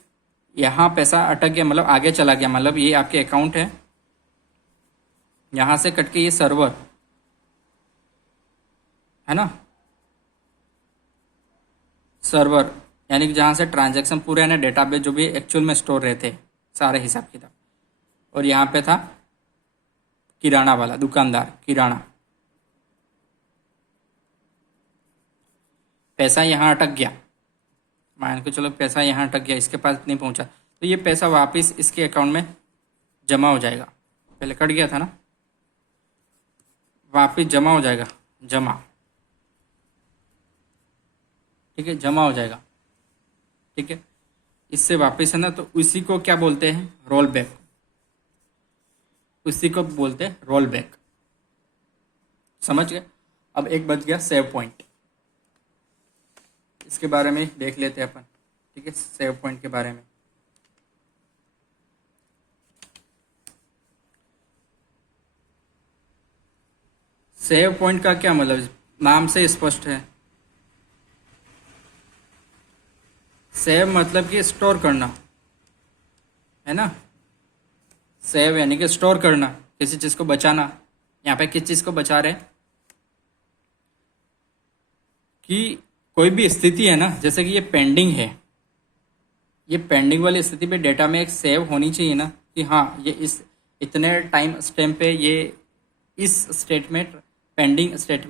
यहाँ पैसा अटक गया, मतलब आगे चला गया, मतलब ये आपके अकाउंट है, यहाँ से कट के ये सर्वर है ना, सर्वर, यानी कि जहाँ से ट्रांजैक्शन पूरे है ना डेटाबेस जो भी एक्चुअल में स्टोर रहते हैं सारे हिसाब किताब। और यहाँ पे था किराना वाला दुकानदार, किराना, पैसा यहाँ अटक गया, मान के चलो पैसा यहाँ अटक गया, इसके पास नहीं पहुँचा, तो ये पैसा वापस इसके अकाउंट में जमा हो जाएगा। पहले कट गया था ना, वापस जमा हो जाएगा, जमा, ठीक है, जमा हो जाएगा। ठीक है, इससे वापस है ना, तो उसी को क्या बोलते हैं? Roll back. उसी को बोलते हैं रोल बैक। समझ गए? अब एक बच गया सेव पॉइंट, इसके बारे में देख लेते हैं अपन। ठीक है, सेव पॉइंट के बारे में। सेव पॉइंट का क्या मतलब, नाम से स्पष्ट है। सेव मतलब कि स्टोर करना, है ना। सेव यानी कि स्टोर करना, किसी चीज़ को बचाना। यहाँ पे किस चीज़ को बचा रहे हैं? कि कोई भी स्थिति है ना, जैसे कि ये पेंडिंग है, ये पेंडिंग वाली स्थिति पे डेटा में एक सेव होनी चाहिए ना, कि हाँ ये इस इतने टाइम स्टैम्प पे ये इस स्टेटमेंट, पेंडिंग स्टेट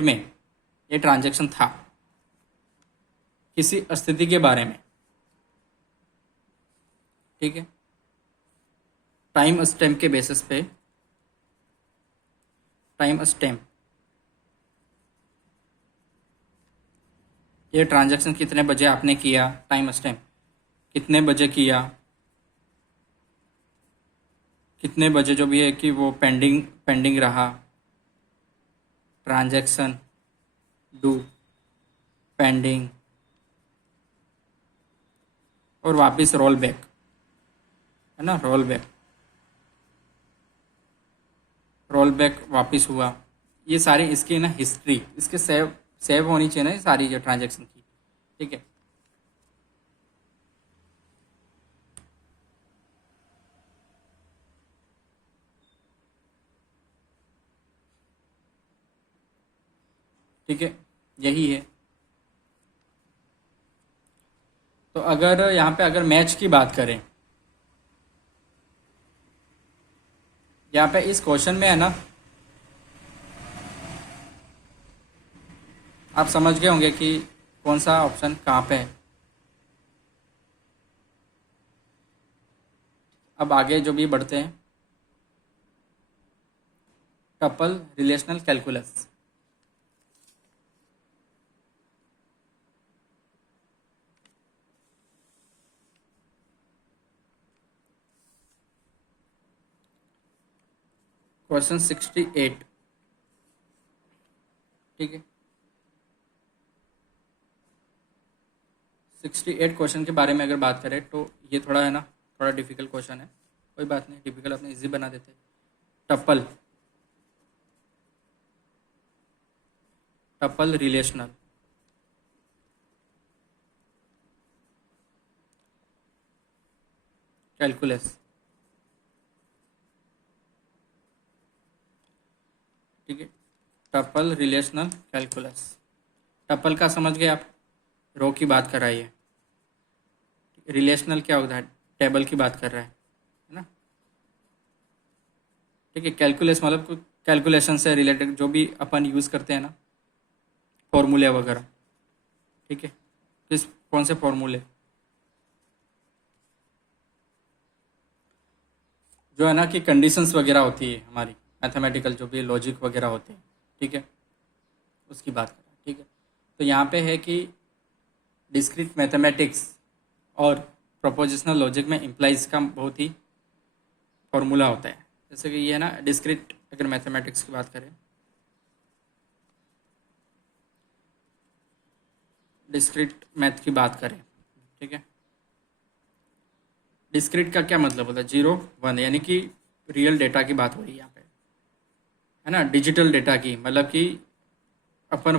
में ये ट्रांजैक्शन था किसी स्थिति के बारे में। ठीक है, टाइम स्टैम्प के बेसिस पे, टाइम स्टैम्प, ये ट्रांजैक्शन कितने बजे आपने किया, टाइम स्टैम्प कितने बजे किया, कितने बजे जो भी है कि वो पेंडिंग पेंडिंग रहा, ट्रांजैक्शन डू, पेंडिंग, और वापस रोल बैक, है ना, रोल बैक, रोल बैक वापस हुआ। ये सारी इसकी ना हिस्ट्री, इसके सेव सेव होनी चाहिए ना ये सारी जो ट्रांजैक्शन की। ठीक है, ठीक है, यही है। तो अगर यहाँ पे अगर मैच की बात करें, यहाँ पे इस क्वेश्चन में है ना, आप समझ गए होंगे कि कौन सा ऑप्शन कहाँ पे है। अब आगे जो भी बढ़ते हैं, टपल रिलेशनल कैलकुलस। क्वेश्चन 68, ठीक है। 68 क्वेश्चन के बारे में अगर बात करें तो ये थोड़ा है ना, थोड़ा डिफिकल्ट क्वेश्चन है। कोई बात नहीं, डिफिकल्ट अपने इजी बना देते। टपल, टपल रिलेशनल, कैलकुलस, ठीक है। Tuple relational calculus. टपल का समझ गए आप, रो की बात कर रहा है ये। रिलेशनल क्या होता है, टेबल की बात कर रहा है ना, ठीक है। कैलकुलस मतलब कैलकुलेशन से रिलेटेड जो भी अपन यूज़ करते हैं ना, फॉर्मूले वगैरह, ठीक है। किस कौन से फॉर्मूले, जो है ना कि कंडीशंस वगैरह होती है हमारी, मैथमेटिकल जो भी लॉजिक वगैरह होते हैं, ठीक है, उसकी बात कर रहा है, ठीक है। तो यहाँ पे है कि डिस्क्रीट मैथमेटिक्स और प्रोपोजिशनल लॉजिक में इम्प्लाइज का बहुत ही फॉर्मूला होता है। जैसे कि ये है ना डिस्क्रीट, अगर मैथमेटिक्स की बात करें, डिस्क्रीट मैथ की बात करें, ठीक है। डिस्क्रीट का क्या मतलब होता है, 0 1, यानी कि रियल डेटा की बात हो रही है यहाँ पे, है ना। डिजिटल डेटा की मतलब कि अपन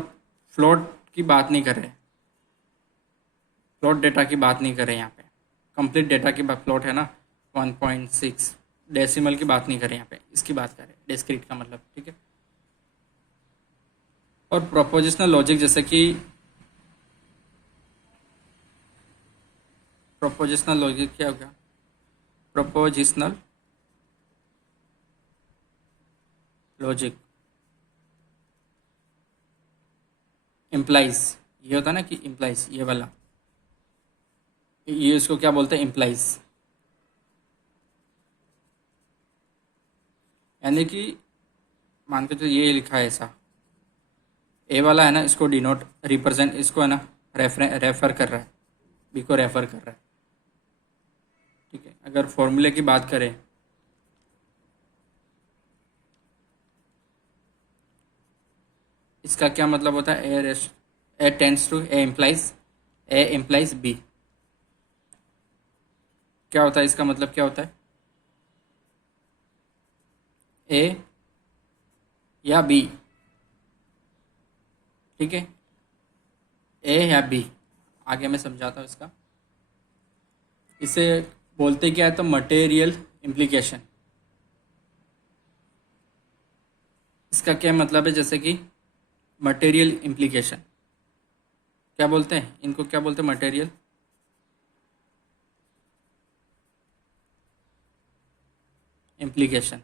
फ्लोट की बात नहीं कर रहे, फ्लोट डेटा की बात नहीं कर रहे यहाँ पे। कंप्लीट डेटा की बात, फ्लोट है ना 1.6 डेसिमल की बात नहीं कर रहे यहाँ पे, इसकी बात कर रहे हैं डिस्क्रीट का मतलब, ठीक है। और प्रोपोजिशनल लॉजिक, जैसे कि प्रोपोजिशनल लॉजिक क्या होगा, प्रोपोजिशनल लॉजिक इम्प्लाइज, ये होता है ना कि इम्प्लाइज, ये वाला, ये इसको क्या बोलते हैं, इम्प्लाइज। यानी कि मान के तो ये लिखा है ऐसा, ए वाला है ना, इसको डिनोट रिप्रेजेंट, इसको है ना रेफर कर रहा है, बी को रेफर कर रहा है, ठीक है। अगर फॉर्मूले की बात करें, इसका क्या मतलब होता है, A tends to A implies B. क्या होता है इसका मतलब, क्या होता है, ए या बी, ठीक है, ए या बी। आगे मैं समझाता हूँ इसका। इसे बोलते क्या है, तो मटेरियल इम्प्लीकेशन। इसका क्या मतलब है, जैसे कि मटेरियल इम्प्लीकेशन क्या बोलते हैं, इनको क्या बोलते हैं, मटेरियल इम्प्लीकेशन,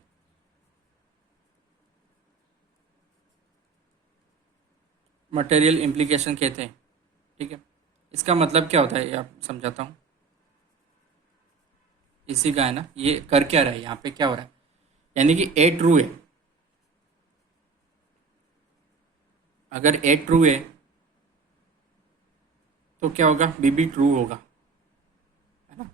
मटेरियल इम्प्लीकेशन कहते हैं, ठीक है। इसका मतलब क्या होता है, ये आप समझाता हूँ। इसी का है ना, ये कर क्या रहा है यहाँ पे, क्या हो रहा है, यानी कि ए ट्रू है, अगर ए ट्रू है तो क्या होगा, बी भी ट्रू होगा, है ना।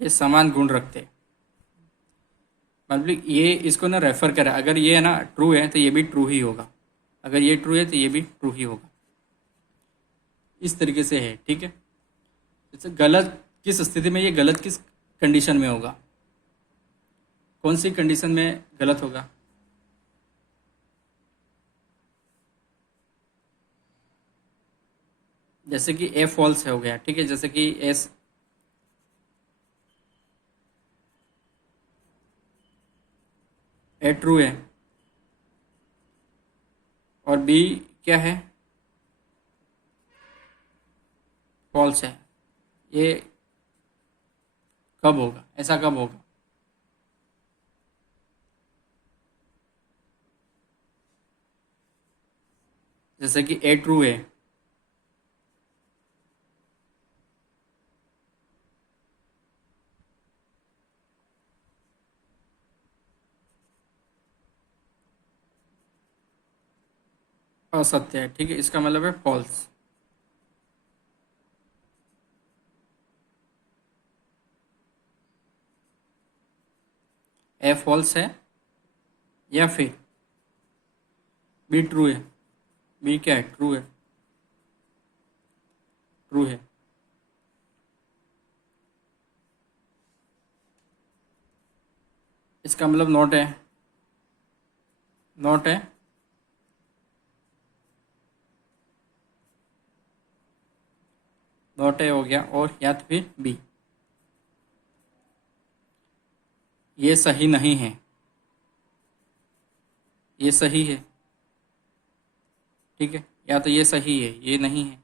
ये समान गुण रखते हैं, मतलब ये इसको ना रेफर करा, अगर ये है ना ट्रू है तो ये भी ट्रू ही होगा, अगर ये ट्रू है तो ये भी ट्रू ही होगा, इस तरीके से है, ठीक है। जैसे गलत किस स्थिति में, ये गलत किस कंडीशन में होगा, कौन सी कंडीशन में गलत होगा, जैसे कि ए फॉल्स हो गया, ठीक है। जैसे कि एस ए ट्रू है और बी क्या है, फॉल्स है, ये कब होगा, ऐसा कब होगा, जैसे कि ए ट्रू है, असत्य है, ठीक है, इसका मतलब है फॉल्स। ए फॉल्स है या फिर बी ट्रू है। बी क्या है? ट्रू है। ट्रू है। इसका मतलब नॉट है। नॉट है। नॉट है हो गया। और या तो फिर बी, ये सही नहीं है। ये सही है, ठीक है। या तो ये सही है, ये नहीं है।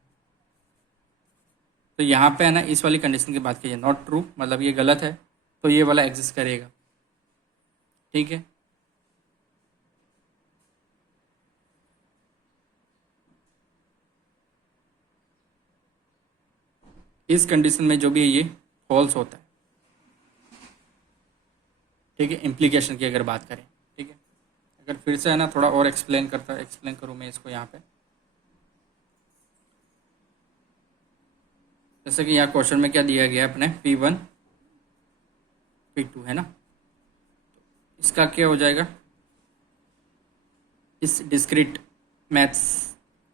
तो यहाँ पे है ना, इस वाली कंडीशन की बात कीजिए, नॉट ट्रू मतलब ये गलत है, तो ये वाला एग्जिस्ट करेगा, ठीक है। इस कंडीशन में जो भी है ये फॉल्स होता है, ठीक है। इम्प्लीकेशन की अगर बात करें, ठीक है। अगर फिर से है ना थोड़ा और एक्सप्लेन करूँ मैं इसको यहाँ पे, जैसे कि यहाँ क्वेश्चन में क्या दिया गया है अपने P1 P2 है ना। इसका क्या हो जाएगा, इस डिस्क्रीट मैथ्स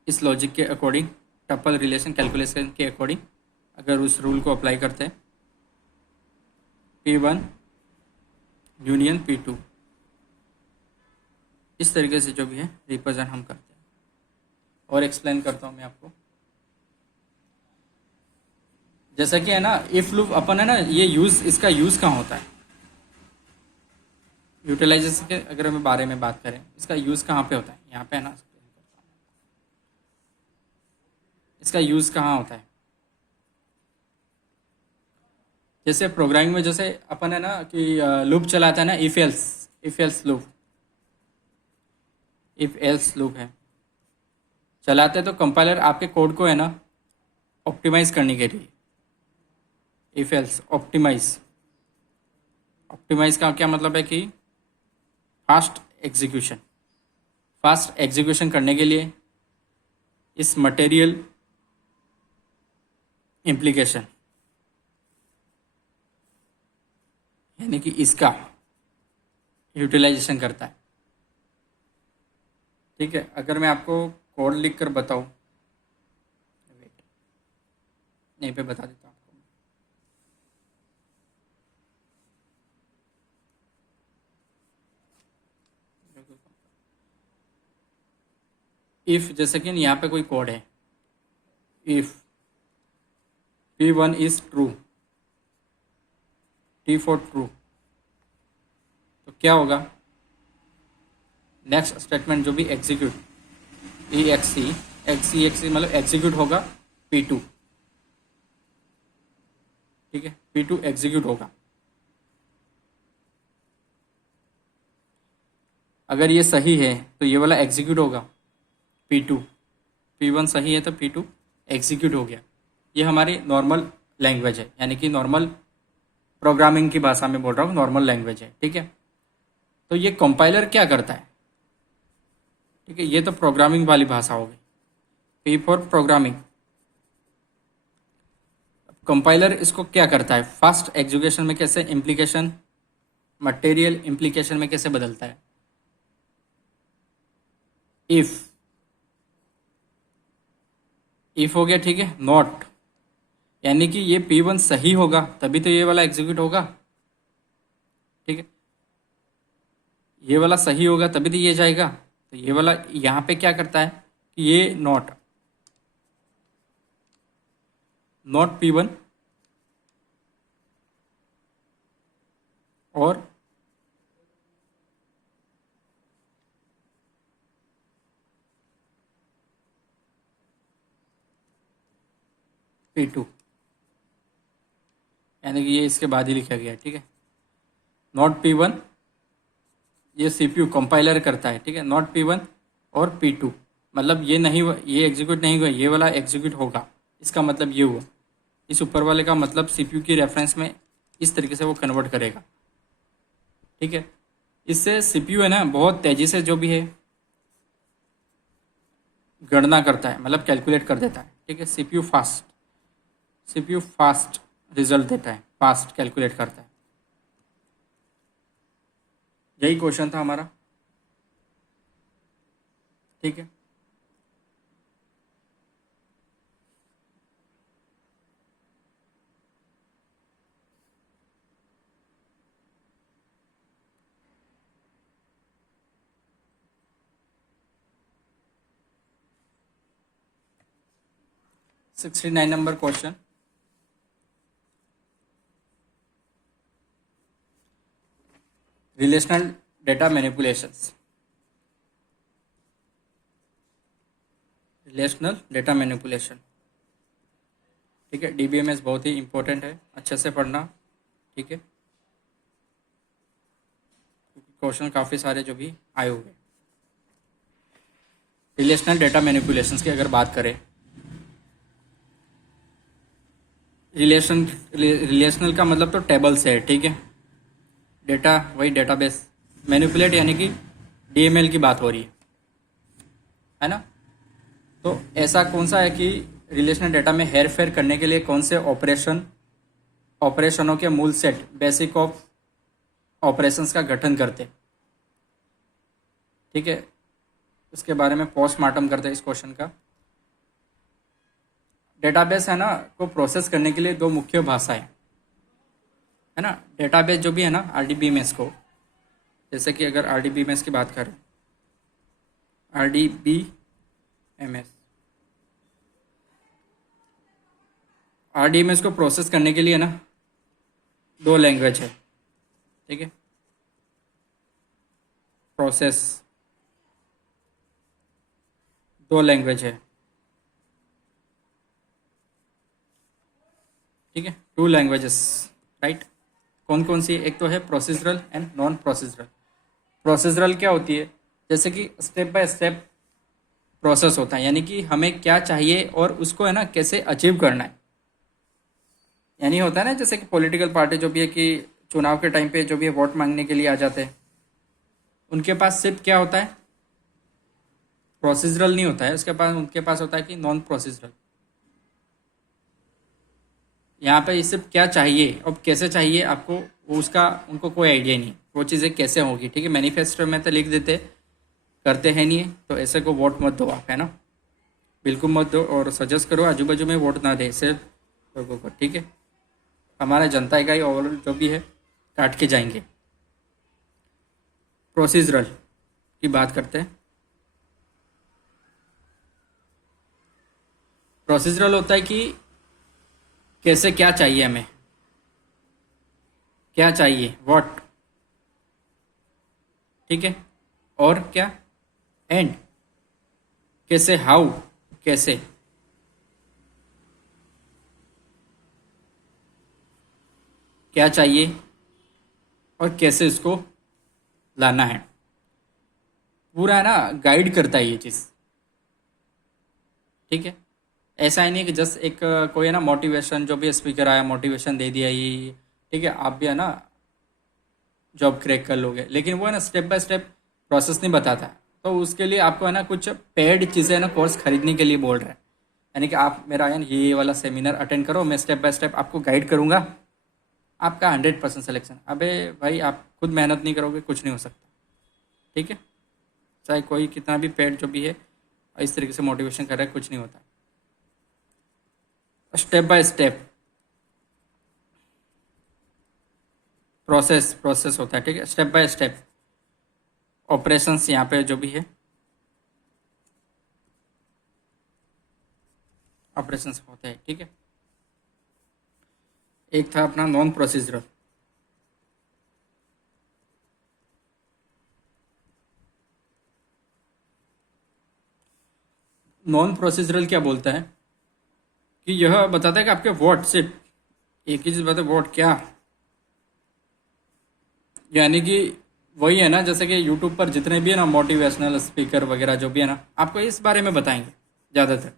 इस लॉजिक के अकॉर्डिंग, टपल रिलेशन कैलकुलेशन के अकॉर्डिंग अगर उस रूल को अप्लाई करते हैं, P1 यूनियन P2, इस तरीके से जो भी है रिप्रेजेंट हम करते हैं। और एक्सप्लेन करता हूँ मैं आपको, जैसा कि है ना इफ लूप अपन है ना, ये यूज़, इसका यूज़ कहाँ होता है, यूटिलाइजेशन के अगर हम बारे में बात करें, इसका यूज़ कहाँ पे होता है, यहाँ पे है ना, इसका यूज़ कहाँ होता है। जैसे प्रोग्रामिंग में जैसे अपन है ना कि लूप चलाता है ना, if else loop, if else loop है चलाते हैं, तो कंपाइलर आपके कोड को है ना ऑप्टिमाइज करने के लिए, इफ एल्स ऑप्टिमाइज, ऑप्टिमाइज का क्या मतलब है कि फास्ट एग्जीक्यूशन करने के लिए इस मटेरियल इम्प्लीकेशन, यानी कि इसका यूटिलाइजेशन करता है, ठीक है। अगर मैं आपको कोड लिख कर बताऊँ, यहीं पे बता देता हूँ आपको। इफ जैसे कि यहाँ पे कोई कोड है, if P1 is true, T for true, तो क्या होगा, नेक्स्ट स्टेटमेंट जो भी एग्जीक्यूट, एक्सी मतलब एग्जीक्यूट होगा P2, ठीक है। P2 एग्जीक्यूट होगा। अगर ये सही है तो ये वाला एग्जीक्यूट होगा P2, P1 सही है तो P2 एग्जीक्यूट हो गया। ये हमारी नॉर्मल लैंग्वेज है, यानी कि नॉर्मल प्रोग्रामिंग की भाषा में बोल रहा हूँ, नॉर्मल लैंग्वेज है, ठीक है। तो ये कंपाइलर क्या करता है, ठीक है, ये तो प्रोग्रामिंग वाली भाषा होगी, P फॉर प्रोग्रामिंग। कंपाइलर इसको क्या करता है, फास्ट एग्जीक्यूशन में कैसे इम्प्लीकेशन, मटेरियल इम्प्लीकेशन में कैसे बदलता है। इफ हो गया, ठीक है। नॉट यानी कि ये P1 सही होगा तभी तो ये वाला एग्जीक्यूट होगा, ठीक है। ये वाला सही होगा तभी तो ये जाएगा। तो ये वाला यहाँ पे क्या करता है कि ये नॉट P1 और P2, यानी कि ये इसके बाद ही लिखा गया है, ठीक है। नॉट P1 ये CPU कंपाइलर करता है, ठीक है। नॉट P1 और P2 मतलब ये नहीं हुआ, ये एग्जीक्यूट नहीं हुआ, ये वाला एग्जीक्यूट होगा। इसका मतलब ये हुआ, इस ऊपर वाले का मतलब CPU की रेफरेंस में इस तरीके से वो कन्वर्ट करेगा, ठीक है। इससे CPU है ना बहुत तेज़ी से जो भी है गणना करता है, मतलब कैलकुलेट कर देता है, ठीक है। CPU फास्ट रिजल्ट देता है, फास्ट कैलकुलेट करता है। यही क्वेश्चन था हमारा। ठीक है, sixty nine number question. Relational data manipulations. Relational data manipulation. ठीक है, डीबीएमएस बहुत ही इंपॉर्टेंट है, अच्छे से पढ़ना। ठीक है, क्योंकि क्वेश्चन काफ़ी सारे जो भी आए हुए। रिलेशनल डेटा मैनिपुलेशंस की अगर बात करें, रिलेशनल का मतलब तो टेबल से है। ठीक है, डेटा वही डेटाबेस, मैनिपुलेट यानी कि डीएमएल की बात हो रही है ना। तो ऐसा कौन सा है कि रिलेशनल डेटा में हेर फेर करने के लिए कौन से ऑपरेशनों के मूल सेट बेसिक ऑफ ऑपरेशंस का गठन करते। ठीक है, उसके बारे में पोस्टमार्टम करते हैं इस क्वेश्चन का। डेटाबेस है ना को प्रोसेस करने के लिए दो मुख्य भाषाएं है ना। डेटाबेस जो भी है ना आरडीबीएमएस को, जैसे कि अगर आरडीबीएमएस की बात करें, आरडीबीएमएस आरडीएमएस को प्रोसेस करने के लिए ना दो लैंग्वेज है। ठीक है, प्रोसेस दो लैंग्वेज है। ठीक है, टू लैंग्वेजेस, राइट। कौन कौन सी? एक तो है procedural and non procedural. Procedural क्या होती है? जैसे कि स्टेप बाय स्टेप प्रोसेस होता है, यानी कि हमें क्या चाहिए और उसको है ना कैसे अचीव करना है। यानी होता है ना जैसे कि पॉलिटिकल पार्टी जो भी है कि चुनाव के टाइम पे जो भी है वोट मांगने के लिए आ जाते हैं, उनके पास सिर्फ क्या होता है? प्रोसीजरल नहीं होता है उसके पास, उनके पास होता है कि नॉन प्रोसीजरल। यहाँ पे सिर्फ क्या चाहिए और कैसे चाहिए आपको, वो उसका उनको कोई आइडिया नहीं, वो चीज़ें कैसे होगी। ठीक है, मैनिफेस्टो में तो लिख देते, करते हैं नहीं, तो ऐसे को वोट मत दो आप, है ना, बिल्कुल मत दो। और सजेस्ट करो आजू बाजू में वोट ना दे सिर्फ लोगों को। ठीक है, हमारा जनता का ही ओवरऑल जो भी है काट के जाएंगे। प्रोसीजरल की बात करते हैं। प्रोसीजरल होता है कि कैसे क्या चाहिए हमें, क्या चाहिए, व्हाट। ठीक है, और क्या, एंड कैसे, हाउ, कैसे। क्या चाहिए और कैसे इसको लाना है, पूरा है ना गाइड करता है ये चीज़। ठीक है, ऐसा ही नहीं कि जस्ट एक कोई है ना मोटिवेशन, जो भी स्पीकर आया मोटिवेशन दे दिया ये। ठीक है, आप भी है ना जॉब क्रैक कर लोगे, लेकिन वो है ना स्टेप बाय स्टेप प्रोसेस नहीं बताता। तो उसके लिए आपको है ना कुछ पेड चीज़ें है ना कोर्स खरीदने के लिए बोल रहे हैं। यानी कि आप मेरा है ना ये वाला सेमिनार अटेंड करो, मैं स्टेप बाय स्टेप आपको गाइड करूँगा, आपका 100% सिलेक्शन। अबे भाई, आप खुद मेहनत नहीं करोगे कुछ नहीं हो सकता। ठीक है, चाहे कोई कितना भी पेड जो भी है इस तरीके से मोटिवेशन कर रहा है, कुछ नहीं होता। स्टेप बाय स्टेप प्रोसेस होता है। ठीक है, स्टेप बाय स्टेप ऑपरेशंस यहाँ पे जो भी है ऑपरेशंस होते हैं। ठीक है, एक था अपना नॉन प्रोसीजरल। नॉन प्रोसीजरल क्या बोलता है कि यह बताता है कि आपके वोट सिर्फ एक ही चीज़ बताए, वोट क्या, यानी कि वही है ना जैसे कि यूट्यूब पर जितने भी है ना मोटिवेशनल स्पीकर वगैरह जो भी है ना आपको इस बारे में बताएंगे ज़्यादातर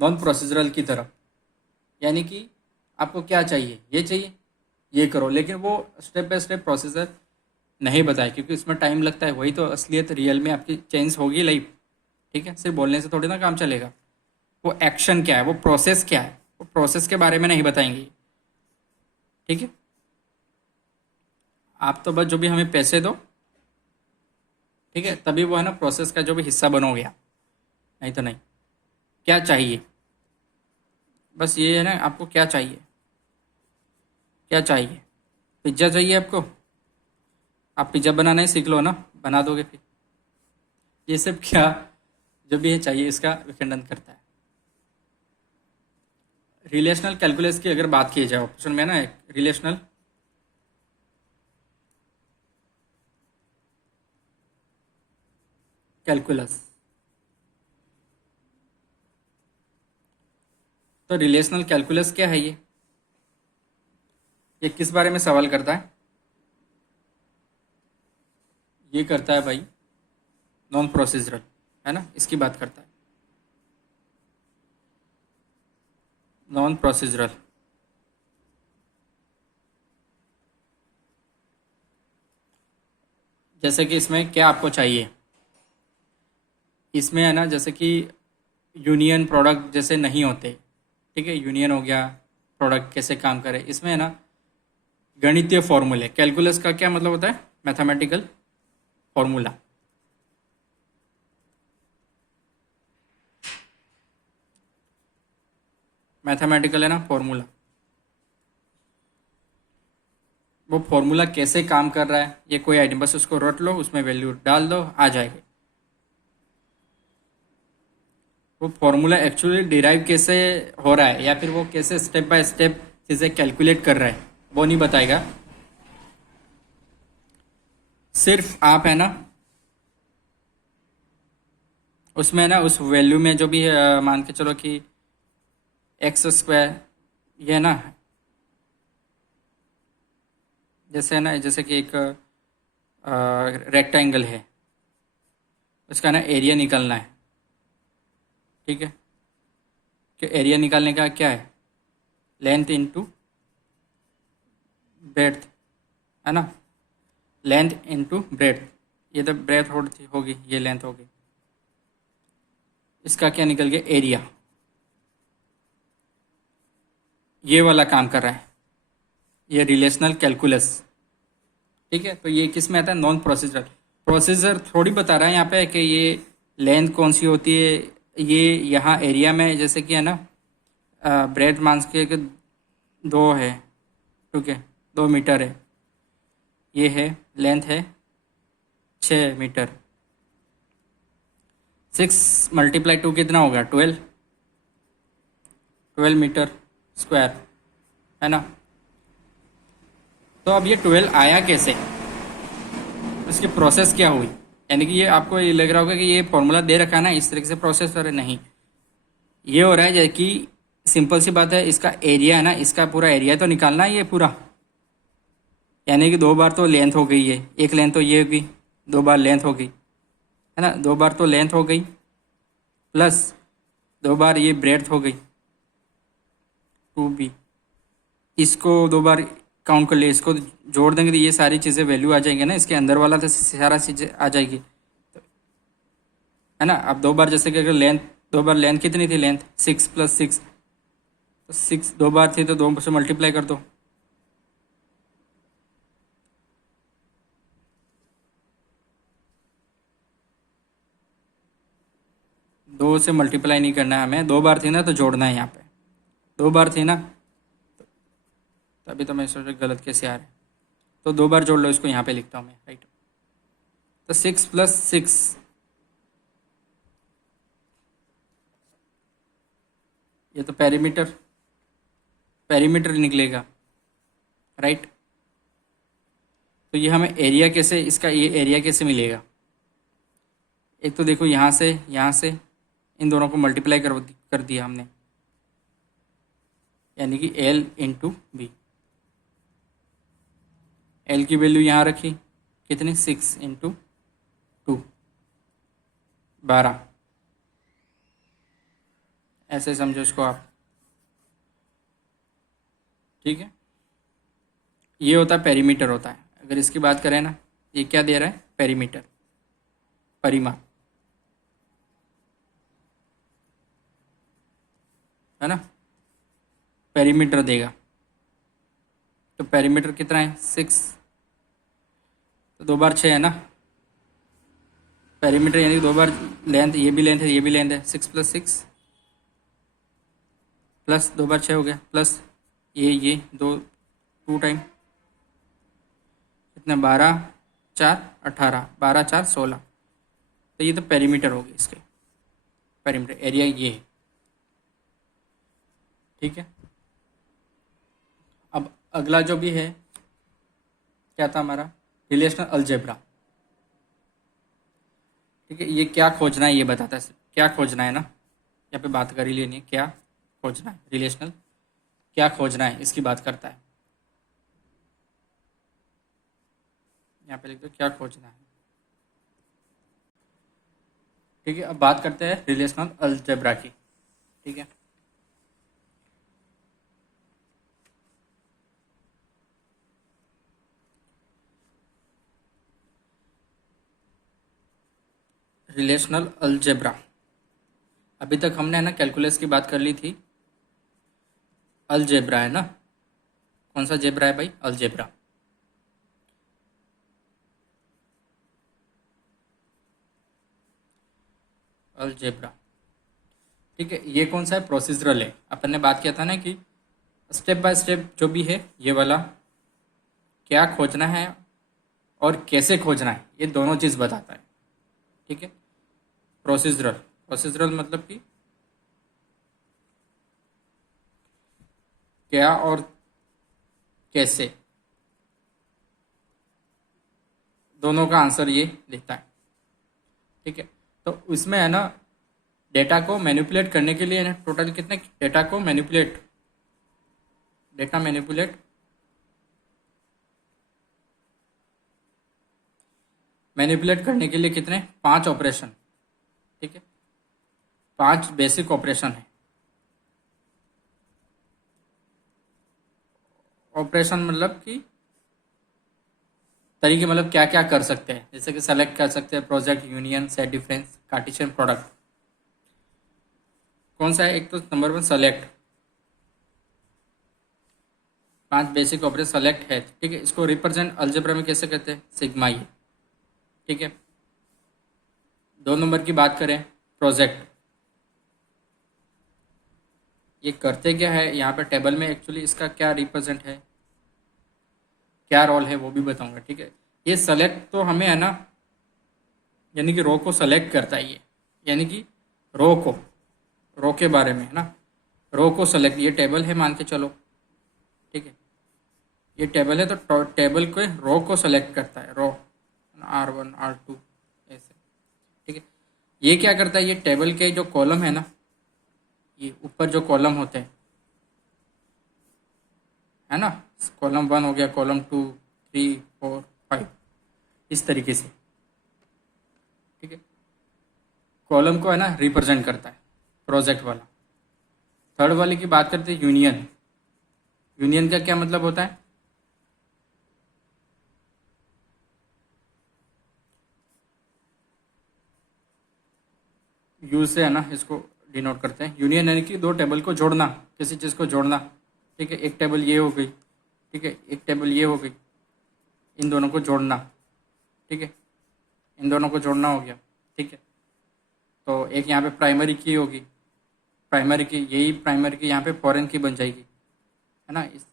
नॉन प्रोसीजरल की तरफ। यानी कि आपको क्या चाहिए, ये चाहिए, ये करो, लेकिन वो स्टेप बाय स्टेप प्रोसीजर नहीं बताए, क्योंकि इसमें टाइम लगता है। वही तो असलियत रियल में आपकी चेंज होगी लाइफ। ठीक है, सिर्फ बोलने से थोड़ी ना काम चलेगा। वो एक्शन क्या है, वो प्रोसेस क्या है, वो प्रोसेस के बारे में नहीं बताएंगे। ठीक है, आप तो बस जो भी हमें पैसे दो, ठीक है, तभी वो है ना प्रोसेस का जो भी हिस्सा बनोगे आप, नहीं तो नहीं। क्या चाहिए, बस ये है ना, आपको क्या चाहिए, क्या चाहिए? पिज्ज़ा चाहिए आपको? आप पिज्ज़ा बनाना ही सीख लो ना, बना दोगे फिर। ये सब क्या, जो भी ये चाहिए इसका विखंडन करता है। रिलेशनल कैलकुलस की अगर बात की जाए, ऑप्शन में ना एक रिलेशनल कैलकुलस। तो रिलेशनल कैलकुलस क्या है ये किस बारे में सवाल करता है? ये करता है भाई नॉन प्रोसीजरल, है ना, इसकी बात करता है, नॉन प्रोसीजरल। जैसे कि इसमें क्या आपको चाहिए, इसमें है ना, जैसे कि यूनियन प्रोडक्ट जैसे नहीं होते, ठीक है, यूनियन हो गया, प्रोडक्ट कैसे काम करे, इसमें है ना गणितीय फॉर्मूले। कैलकुलस का क्या मतलब होता है? Mathematical formula. मैथमेटिकल है ना फॉर्मूला, वो फॉर्मूला कैसे काम कर रहा है ये कोई आइडिया, बस उसको रट लो, उसमें वैल्यू डाल दो, आ जाएगी। वो फॉर्मूला एक्चुअली डिराइव कैसे हो रहा है या फिर वो कैसे स्टेप बाय स्टेप चीज़ें कैलकुलेट कर रहा है, वो नहीं बताएगा। सिर्फ आप है ना उसमें ना उस वैल्यू में जो भी मान के चलो कि एक्स स्क्वायर, ये है ना, जैसे है ना, जैसे कि एक रेक्टेंगल है, उसका ना एरिया निकालना है, ठीक है, कि एरिया निकालने का क्या है, लेंथ इनटू ब्रेड्थ, है ना, लेंथ इनटू ब्रेड्थ। ये तो ब्रेड्थ होगी, ये लेंथ होगी, इसका क्या निकल गया, एरिया। ये वाला काम कर रहा है ये रिलेशनल कैलकुलस, ठीक है। तो ये किस में आता है, नॉन प्रोसीजर। प्रोसीजर थोड़ी बता रहा है यहाँ पे कि ये लेंथ कौन सी होती है, ये यहाँ एरिया में जैसे कि है ना ब्रेड मान के कि 2 है, ठीक है, 2 मीटर है, ये है लेंथ है 6 मीटर। 6 × 2 कितना होगा, 12 मीटर स्क्वायर, है ना। तो अब ये 12 आया कैसे, इसकी प्रोसेस क्या हुई? यानी कि ये आपको ये लग रहा होगा कि ये फॉर्मूला दे रखा है ना, इस तरीके से प्रोसेस हो रहा है, नहीं। ये हो रहा है जैसे कि सिंपल सी बात है, इसका एरिया है ना, इसका पूरा एरिया तो निकालना है ये पूरा, यानी कि 2 बार तो लेंथ हो गई है, एक लेंथ तो ये होगी, 2 बार लेंथ हो गई, है ना, 2 बार तो लेंथ हो गई, प्लस 2 बार ये ब्रेड्थ हो गई 2b, इसको 2 बार काउंट कर लिए, इसको जोड़ देंगे तो ये सारी चीज़ें वैल्यू आ जाएंगे ना, इसके अंदर वाला तो सारा चीज़ें आ जाएगी, है ना। अब 2 बार जैसे कि अगर लेंथ, 2 बार लेंथ कितनी थी, लेंथ 6 + 6, तो 6 2 बार थी तो 2 से मल्टीप्लाई कर दो, 2 से मल्टीप्लाई नहीं करना है हमें, 2 बार थी ना तो जोड़ना है यहाँ पे, 2 बार थी ना, तभी तो मैं सोचा गलत कैसे आ रहा है, तो 2 बार जोड़ लो, इसको यहाँ पे लिखता हूँ मैं, राइट। तो 6 + 6, ये तो पेरीमीटर, पेरीमीटर निकलेगा, राइट। तो ये हमें एरिया कैसे, इसका ये एरिया कैसे मिलेगा? एक तो देखो यहाँ से इन दोनों को मल्टीप्लाई कर दिया हमने, यानी कि L × B। L की वैल्यू यहाँ रखी, कितनी, 6 × 2, 12, ऐसे समझो इसको आप, ठीक है। ये होता है पेरीमीटर होता है, अगर इसकी बात करें ना, ये क्या दे रहा है, पेरीमीटर, परिमाप, है ना, पेरीमीटर देगा। तो पेरीमीटर कितना है, 6, तो 2 बार 6 है ना, पेरीमीटर यानी कि 2 बार लेंथ, ये भी लेंथ है, ये भी लेंथ है, 6 + 6 प्लस 2 बार 6 हो गया, प्लस ये 2 टाइम कितना, 12 4 18, 12 4 16। तो ये तो पेरीमीटर हो गई इसके, पेरीमीटर एरिया ये है। ठीक है, अब अगला जो भी है क्या था हमारा, रिलेशनल अलजेब्रा। ठीक है, ये क्या खोजना है ये बताता है, क्या खोजना है ना, यहाँ पे बात कर ही लेनी है, क्या खोजना है, रिलेशनल क्या खोजना है इसकी बात करता है। यहाँ पे लिख दो क्या खोजना है। ठीक है, अब बात करते हैं रिलेशनल अलजेब्रा की। ठीक है, रिलेशनल अलजेब्रा, अभी तक हमने है ना कैलकुलस की बात कर ली थी, अलजेब्रा है ना, कौन सा जेब्रा है भाई, अलजेब्रा। अलजेब्रा, ठीक है, ये कौन सा है, प्रोसीजरल है। अपन ने बात किया था ना कि स्टेप बाय स्टेप जो भी है ये वाला, क्या खोजना है और कैसे खोजना है, ये दोनों चीज़ बताता है। ठीक है, प्रोसीजरल, प्रोसीजरल मतलब कि क्या और कैसे, दोनों का आंसर ये देता है। ठीक है, तो इसमें है ना डेटा को मैनिपुलेट करने के लिए है ना टोटल कितने डेटा को मैनिपुलेट, डेटा मैनिपुलेट करने के लिए कितने, 5 ऑपरेशन। ठीक है, 5 बेसिक ऑपरेशन है। ऑपरेशन मतलब कि तरीके, मतलब क्या क्या कर सकते हैं, जैसे कि सेलेक्ट कर सकते हैं, project, union, set difference, Cartesian product. कौन सा है, एक तो number 1 select, 5 basic operation select है। ठीक है, इसको रिप्रेजेंट अलजेब्रा में कैसे करते हैं, सिग्मा ये। ठीक है, 2 नंबर की बात करें, प्रोजेक्ट, ये करते क्या है, यहाँ पे टेबल में एक्चुअली इसका क्या रिप्रेजेंट है, क्या रोल है वो भी बताऊंगा। ठीक है, ये सेलेक्ट तो हमें है ना, यानी कि रो को सेलेक्ट करता है ये, यानी कि रो के बारे में है ना, रो को सेलेक्ट, ये टेबल है मान के चलो। ठीक है, ये टेबल है तो टेबल को रो को सेलेक्ट करता है, रो R1 R2 ऐसे। ठीक है, ये क्या करता है, ये टेबल के जो कॉलम है ना, ये ऊपर जो कॉलम होते हैं है ना, कॉलम 1 हो गया, कॉलम 2 3 4 5, इस तरीके से। ठीक है, कॉलम को है ना रिप्रेजेंट करता है प्रोजेक्ट वाला। थर्ड वाले की बात करते हैं, यूनियन। यूनियन का क्या मतलब होता है, यू से है ना इसको डिनोट करते हैं। यूनियन यानी कि 2 टेबल को जोड़ना, किसी चीज़ को जोड़ना। ठीक है, एक टेबल ये हो गई, ठीक है, एक टेबल ये हो गई, इन दोनों को जोड़ना। ठीक है, इन दोनों को जोड़ना हो गया। ठीक है, तो एक यहाँ पे प्राइमरी की होगी, प्राइमरी की, यही प्राइमरी की यहाँ पे फॉरेन की बन जाएगी, है ना इस।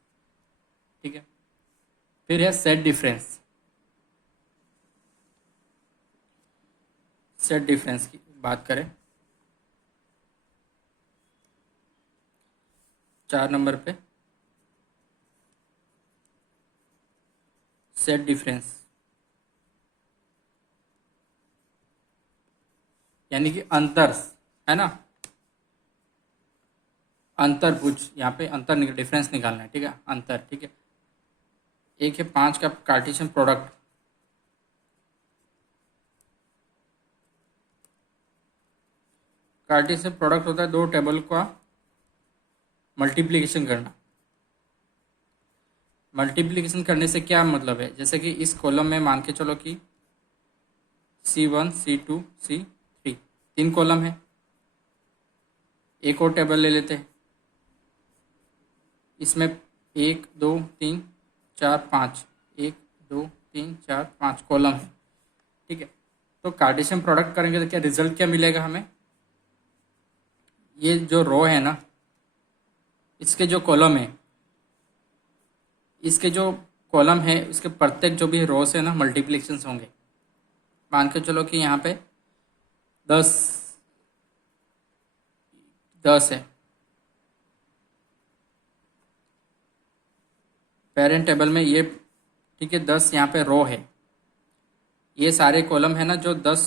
ठीक है, फिर है सेट डिफरेंस। सेट डिफरेंस की बात करें, 4 नंबर पे सेट डिफरेंस, यानी कि अंतर, है ना, अंतर पूछ, यहाँ पे अंतर डिफरेंस निकालना है। ठीक है, अंतर। ठीक है, एक है 5 का कार्टेशियन प्रोडक्ट, कार्टेशियन प्रोडक्ट होता है 2 टेबल का मल्टीप्लिकेशन करना। मल्टीप्लिकेशन करने से क्या मतलब है, जैसे कि इस कॉलम में मान के चलो कि C1 C2 C3, 3 कॉलम है। एक और टेबल ले लेते हैं, इसमें 1 2 3 4 5, 1 2 तीन चार पाँच कॉलम है। ठीक है, तो कार्टेशियन प्रोडक्ट करेंगे तो क्या रिजल्ट क्या मिलेगा हमें, ये जो रो है ना, इसके जो कॉलम है, इसके जो कॉलम है उसके प्रत्येक जो भी रोस है ना मल्टीप्लिकेशंस होंगे। मान के चलो कि यहाँ पे 10 10 है, पेरेंट टेबल में ये, ठीक है, 10 यहाँ पे रो है, ये सारे कॉलम है ना जो 10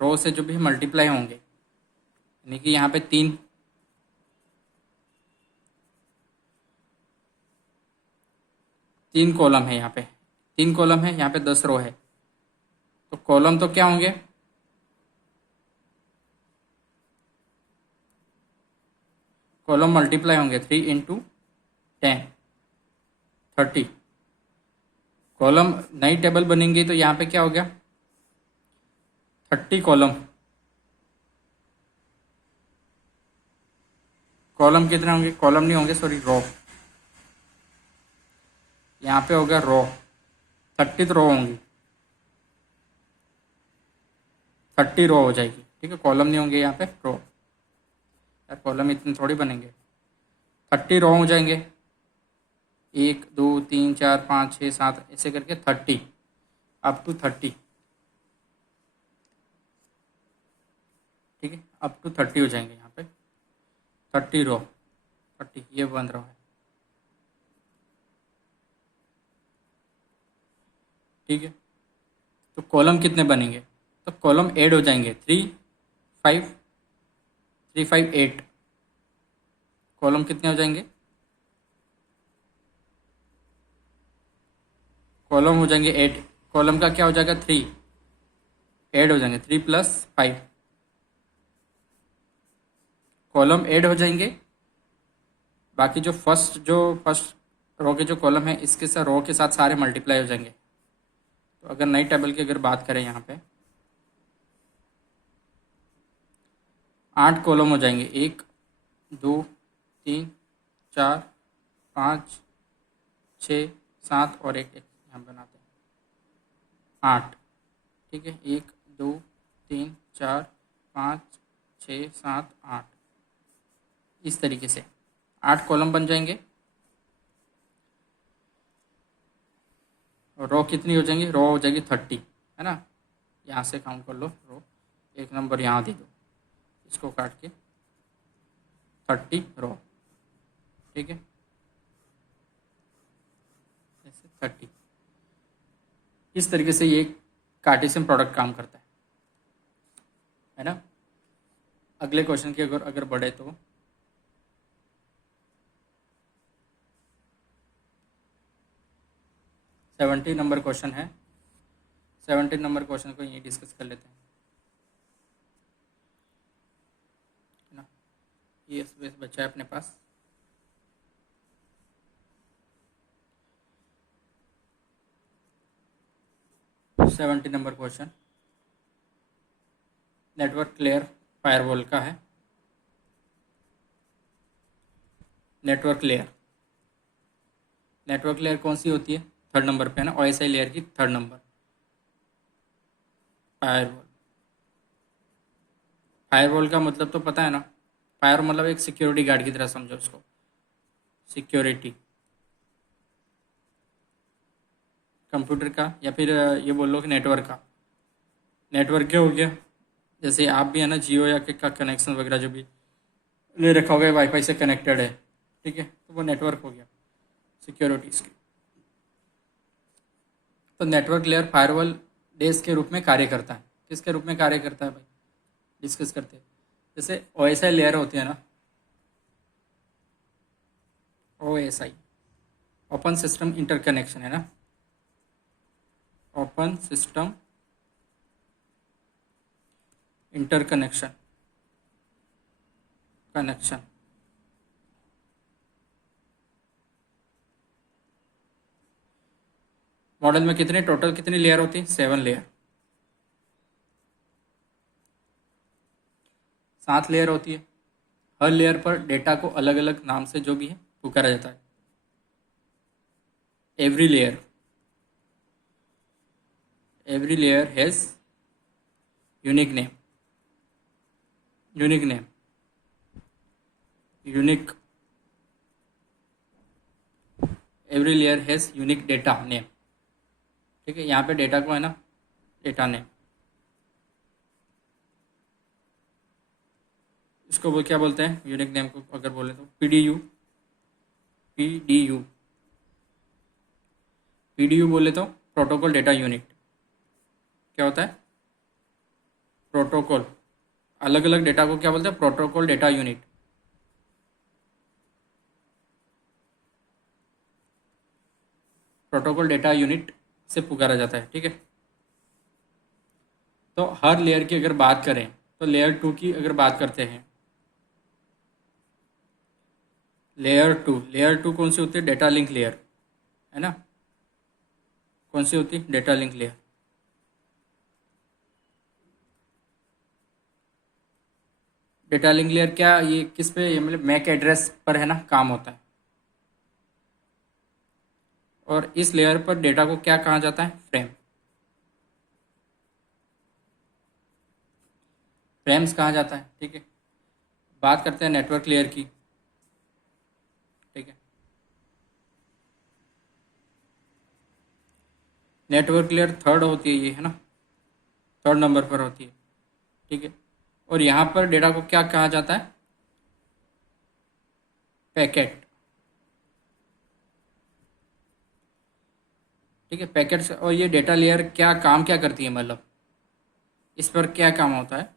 रो से जो भी मल्टीप्लाई होंगे, यानी कि यहाँ पे तीन कॉलम है, यहाँ पे 3 कॉलम है, यहाँ पे 10 रो है, तो कॉलम तो क्या होंगे, कॉलम मल्टीप्लाई होंगे 3 × 10 30। कॉलम नई टेबल बनेंगी तो यहाँ पे क्या हो गया 30 कॉलम। कॉलम कितने होंगे, कॉलम नहीं होंगे सॉरी, रो, यहाँ पे हो गया रो, 30 रो होंगी, 30 रो हो जाएगी। ठीक है, कॉलम नहीं होंगे यहाँ पे, रो, यार कॉलम इतने थोड़ी बनेंगे, 30 रो हो जाएंगे, 1 2 3 4 5 6 7 ऐसे करके 30 अप टू 30। ठीक है, अप टू 30 हो जाएंगे यहाँ पे, 30 रो, 30 ये बन रहा है। ठीक है, तो कॉलम कितने बनेंगे, तो कॉलम ऐड हो जाएंगे 3 5 कॉलम कितने हो जाएंगे, कॉलम हो जाएंगे 8, कॉलम का क्या हो जाएगा 3, ऐड हो जाएंगे 3 + 5, कॉलम ऐड हो जाएंगे। बाकी जो फर्स्ट रो के जो कॉलम है इसके साथ रो के साथ सारे मल्टीप्लाई हो जाएंगे। तो अगर नई टेबल की अगर बात करें यहाँ पे 8 कॉलम हो जाएंगे, 1 2 3 4 5 6 7 और एक यहाँ बनाते हैं 8। ठीक है, 1 2 3 4 5 6 7 8, इस तरीके से 8 कॉलम बन जाएंगे। रो कितनी हो जाएंगी, रो हो जाएगी 30, है ना, यहाँ से काउंट कर लो, रो एक नंबर यहाँ दे दो, इसको काट के 30 रो। ठीक है, ऐसे 30, इस तरीके से ये कार्टेशियन प्रोडक्ट काम करता है ना। अगले क्वेश्चन की अगर बढ़े तो 70 नंबर क्वेश्चन है, 70 नंबर क्वेश्चन को यही डिस्कस कर लेते हैं, है ना, ये स्पेस बचा है अपने पास। Seventy number question network layer firewall का है। नेटवर्क लेयर कौन सी होती है, 3rd नंबर पे है ना, OSI लेयर की 3rd नंबर, फायरवॉल। फायरवॉल का मतलब तो पता है ना, फायर मतलब एक सिक्योरिटी गार्ड की तरह समझो उसको, सिक्योरिटी कंप्यूटर का, या फिर ये बोल लो कि नेटवर्क का। नेटवर्क क्या हो गया, जैसे आप भी है ना जियो या के का कनेक्शन वगैरह जो भी ले रखा होगा वाईफाई से कनेक्टेड है, ठीक है, तो वो नेटवर्क हो गया सिक्योरिटी इसकी। तो नेटवर्क लेयर फायरवॉल डेस्क के रूप में कार्य करता है। किसके रूप में कार्य करता है भाई, डिस्कस करते हैं। जैसे OSI लेयर होती है ना, OSI ओपन सिस्टम इंटरकनेक्शन है ना, ओपन सिस्टम इंटरकनेक्शन मॉडल में टोटल कितनी लेयर होती है, 7 लेयर, 7 लेयर होती है। हर लेयर पर डेटा को अलग अलग नाम से जो भी है पुकारा जाता है। Every layer every layer has unique name, unique name, unique, every layer has unique data name. ठीक है, यहाँ पे डेटा को है ना डेटा नेम, इसको वो क्या बोलते हैं यूनिक नेम को अगर बोले तो पीडीयू, पीडीयू, पीडीयू बोले तो प्रोटोकॉल डेटा यूनिट। क्या होता है प्रोटोकॉल, अलग अलग डेटा को क्या बोलते हैं protocol data unit. Protocol data unit से पुकारा जाता है। ठीक है, तो हर लेयर की अगर बात करें तो लेयर 2 की अगर बात करते हैं, लेयर टू कौन सी होती है डेटा लिंक लेयर, है ना, कौन सी होती है data link layer. Data link layer क्या ये किस पे, ये मतलब मैक एड्रेस पर है ना काम होता है। और इस लेयर पर डेटा को क्या कहा जाता है फ्रेम, फ्रेम्स कहा जाता है। ठीक है, बात करते हैं नेटवर्क लेयर की। ठीक है, नेटवर्क लेयर थर्ड होती है ये, है ना, थर्ड नंबर पर होती है। ठीक है, और यहाँ पर डेटा को क्या कहा जाता है पैकेट। ठीक है, पैकेट्स। और ये डेटा लेयर क्या काम क्या करती है, मतलब इस पर क्या काम होता है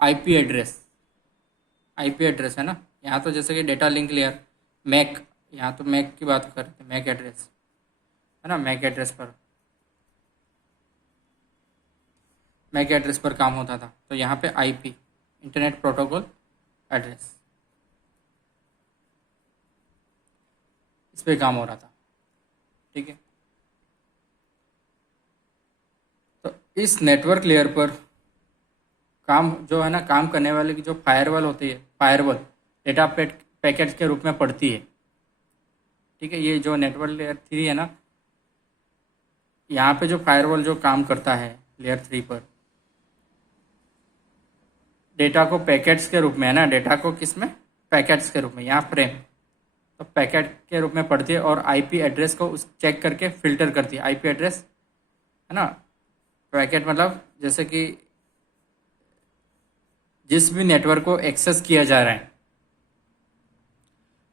आईपी एड्रेस, आईपी एड्रेस है ना। यहाँ तो जैसे कि डेटा लिंक लेयर मैक, यहाँ तो मैक की बात करते हैं, मैक एड्रेस है ना, मैक एड्रेस पर, मैक एड्रेस पर काम होता था। तो यहाँ पे आईपी इंटरनेट प्रोटोकॉल एड्रेस, इस पे काम हो रहा था। ठीक है, तो इस नेटवर्क लेयर पर काम जो है ना, काम करने वाले की जो फायरवॉल होती है, फायरवॉल डेटा पैकेट्स के रूप में पड़ती है। ठीक है, ये जो नेटवर्क लेयर 3 है ना, यहाँ पे जो फायरवॉल जो काम करता है लेयर 3 पर, डेटा को पैकेट्स के रूप में, है ना, डेटा को किस में पैकेट्स के रूप में, यहाँ फ्रेम तो पैकेट के रूप में पढ़ती है। और आईपी एड्रेस को उस चेक करके फिल्टर करती है, आईपी एड्रेस है ना, पैकेट मतलब जैसे कि जिस भी नेटवर्क को एक्सेस किया जा रहा है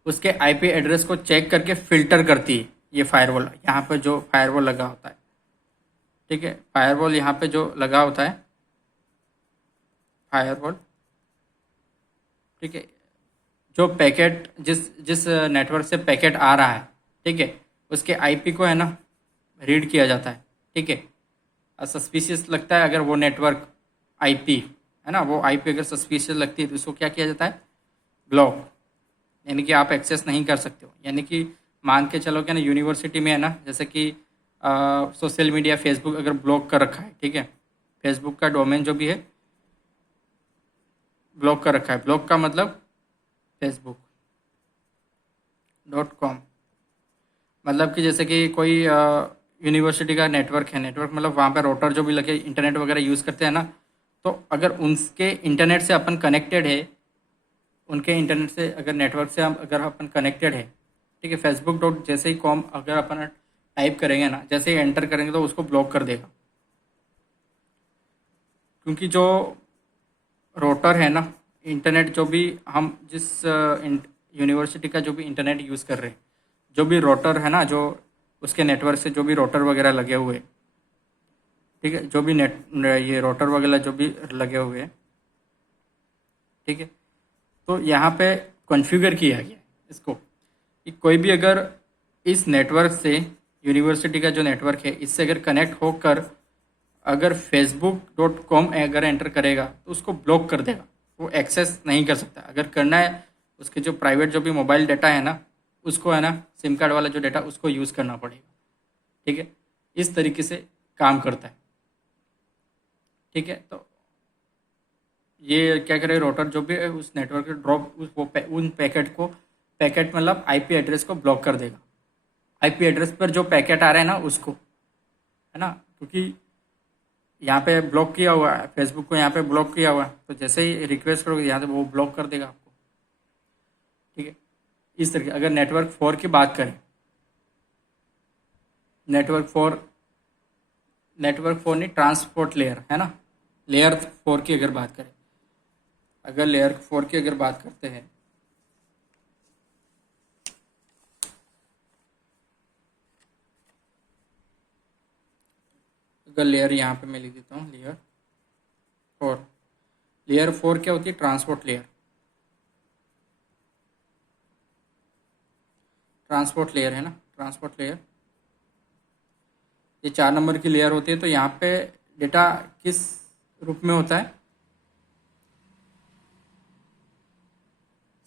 उसके आईपी एड्रेस को चेक करके फिल्टर करती है ये फायरवॉल, यहाँ पर जो फायरवॉल लगा होता है। ठीक है, फायरवॉल यहाँ पे जो लगा होता है फायरवॉल। ठीक है, जो पैकेट जिस जिस नेटवर्क से पैकेट आ रहा है, ठीक है, उसके आईपी को है ना रीड किया जाता है। ठीक है, सस्पिशियस लगता है अगर वो नेटवर्क आईपी है ना, वो आईपी अगर सस्पिशियस लगती है तो उसको क्या किया जाता है ब्लॉक, यानी कि आप एक्सेस नहीं कर सकते हो। यानी कि मान के चलो कि ना यूनिवर्सिटी में है ना, जैसे कि सोशल मीडिया फेसबुक अगर ब्लॉक कर रखा है, ठीक है, फेसबुक का डोमेन जो भी है ब्लॉक कर रखा है, ब्लॉक का मतलब facebook.com, मतलब कि जैसे कि कोई यूनिवर्सिटी का नेटवर्क है, नेटवर्क मतलब वहाँ पे राउटर जो भी लगे इंटरनेट वगैरह यूज़ करते हैं ना, तो अगर उनके इंटरनेट से अपन कनेक्टेड है, उनके इंटरनेट से अगर नेटवर्क से हम अगर अपन कनेक्टेड है, ठीक है, फेसबुक डॉट जैसे ही कॉम अगर अपन टाइप करेंगे ना, जैसे ही एंटर करेंगे तो उसको ब्लॉक कर देगा। क्योंकि जो राउटर है ना, इंटरनेट जो भी हम जिस यूनिवर्सिटी का जो भी इंटरनेट यूज़ कर रहे हैं, जो भी राउटर है ना, जो उसके नेटवर्क से जो भी राउटर वगैरह लगे हुए, ठीक है, जो भी ये राउटर वगैरह जो भी लगे हुए हैं, ठीक है, तो यहाँ पे कॉन्फ़िगर किया गया है इसको कि कोई भी अगर इस नेटवर्क से यूनिवर्सिटी का जो नेटवर्क है इससे अगर कनेक्ट होकर अगर facebook.com अगर एंटर करेगा तो उसको ब्लॉक कर देगा, वो एक्सेस नहीं कर सकता। अगर करना है उसके जो प्राइवेट जो भी मोबाइल डाटा है ना, उसको है ना सिम कार्ड वाला जो डाटा उसको यूज़ करना पड़ेगा। ठीक है, इस तरीके से काम करता है। ठीक है, तो ये क्या करे राउटर जो भी है उस नेटवर्क के ड्रॉप उन पैकेट को, पैकेट मतलब आईपी एड्रेस को ब्लॉक कर देगा। आईपी एड्रेस पर जो पैकेट आ रहा है ना उसको, है ना, क्योंकि यहाँ पे ब्लॉक किया हुआ है, फेसबुक को यहाँ पे ब्लॉक किया हुआ है, तो जैसे ही रिक्वेस्ट करोगे यहाँ से वो ब्लॉक कर देगा आपको। ठीक है, इस तरीके। अगर नेटवर्क 4 की बात करें, नेटवर्क 4 नहीं, ट्रांसपोर्ट लेयर है ना, लेयर 4 की अगर बात करें, अगर लेयर 4 की अगर बात करते हैं, अगर लेयर यहाँ पे मैं लिख देता हूँ लेयर 4। लेयर 4 क्या होती है? Transport layer. ट्रांसपोर्ट लेयर है ना, ट्रांसपोर्ट लेयर, ये 4 नंबर की लेयर होती है। तो यहाँ पे डेटा किस रूप में होता है?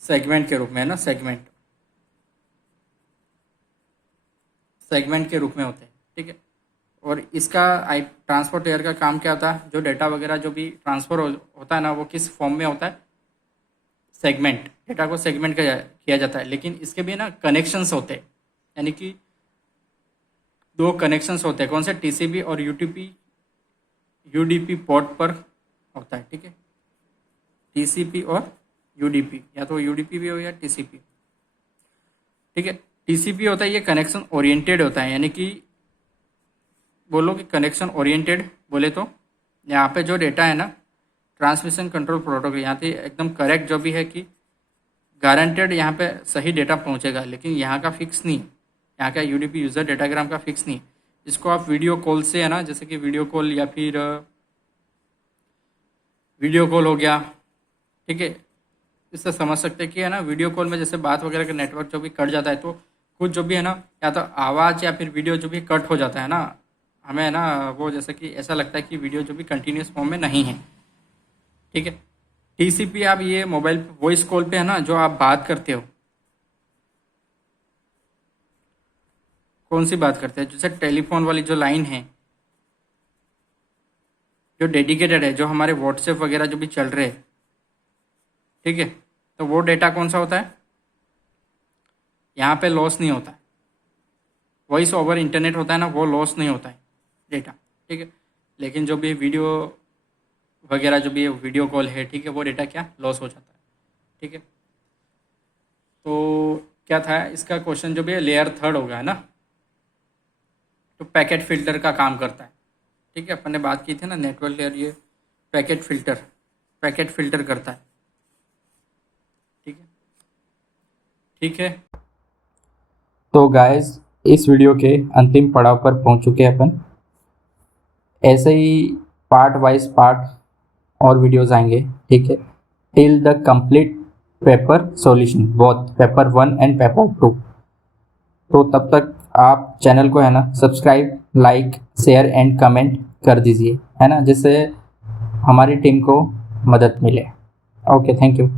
सेगमेंट के रूप में है ना, सेगमेंट के रूप में होते हैं। ठीक है, और इसका ट्रांसपोर्ट लेयर का काम क्या होता है? जो डेटा वगैरह जो भी ट्रांसफ़र होता है ना, वो किस फॉर्म में होता है? सेगमेंट। डेटा को सेगमेंट किया जाता है। लेकिन इसके भी ना कनेक्शंस होते हैं, यानी कि 2 कनेक्शंस होते हैं। कौन से? टीसीपी और यूडीपी पोर्ट पर होता है। ठीक है, टीसीपी और यूडीपी, या तो यूडीपी भी हो या टीसीपी। ठीक है, टीसीपी होता है, ये कनेक्शन ओरिएंटेड होता है, यानी कि बोलो कि कनेक्शन ओरिएंटेड बोले तो यहाँ पे जो डेटा है ना, ट्रांसमिशन कंट्रोल प्रोटोकॉल, यहाँ पे एकदम करेक्ट जो भी है कि गारंटेड यहाँ पे सही डेटा पहुँचेगा, लेकिन यहाँ का फिक्स नहीं, यहाँ का यूडीपी यूज़र डेटाग्राम का फिक्स नहीं। इसको आप वीडियो कॉल से है ना, जैसे कि वीडियो कॉल या फिर वीडियो कॉल हो गया, ठीक है, इससे समझ सकते हैं कि है ना, वीडियो कॉल में जैसे बात वगैरह का नेटवर्क जो भी कट जाता है, तो कुछ जो भी है ना, या तो आवाज़ या फिर वीडियो जो भी कट हो जाता है ना, हमें है ना वो जैसे कि ऐसा लगता है कि वीडियो जो भी कंटिन्यूस फॉर्म में नहीं है। ठीक है, टीसीपी आप ये मोबाइल वॉइस कॉल पे है ना, जो आप बात करते हो, कौन सी बात करते हैं? जैसे टेलीफोन वाली जो लाइन है, जो डेडिकेटेड है, जो हमारे व्हाट्सएप वगैरह जो भी चल रहे हैं, ठीक है, तो वो डेटा कौन सा होता है? यहाँ पे लॉस नहीं होता है। वॉइस ओवर इंटरनेट होता है ना, वो लॉस नहीं होता है डेटा। ठीक है, लेकिन जो भी वीडियो वगैरह जो भी वीडियो कॉल है, ठीक है, वो डेटा क्या लॉस हो जाता है। ठीक है, तो क्या था इसका क्वेश्चन? जो भी है लेयर 3 होगा है ना, तो पैकेट फिल्टर का काम करता है। ठीक है, अपन ने बात की थी ना, नेटवर्क लेयर ये पैकेट फिल्टर करता है। ठीक है, ठीक है। तो गाइस, इस वीडियो के अंतिम पड़ाव पर पहुंच चुके हैं अपन। ऐसे ही पार्ट वाइज पार्ट और वीडियोस आएंगे। ठीक है, till the complete paper solution, both paper 1 and paper 2। तो तब तक आप चैनल को है ना subscribe, like, share and comment कर दीजिए, है ना, जिससे हमारी टीम को मदद मिले। Okay, thank you.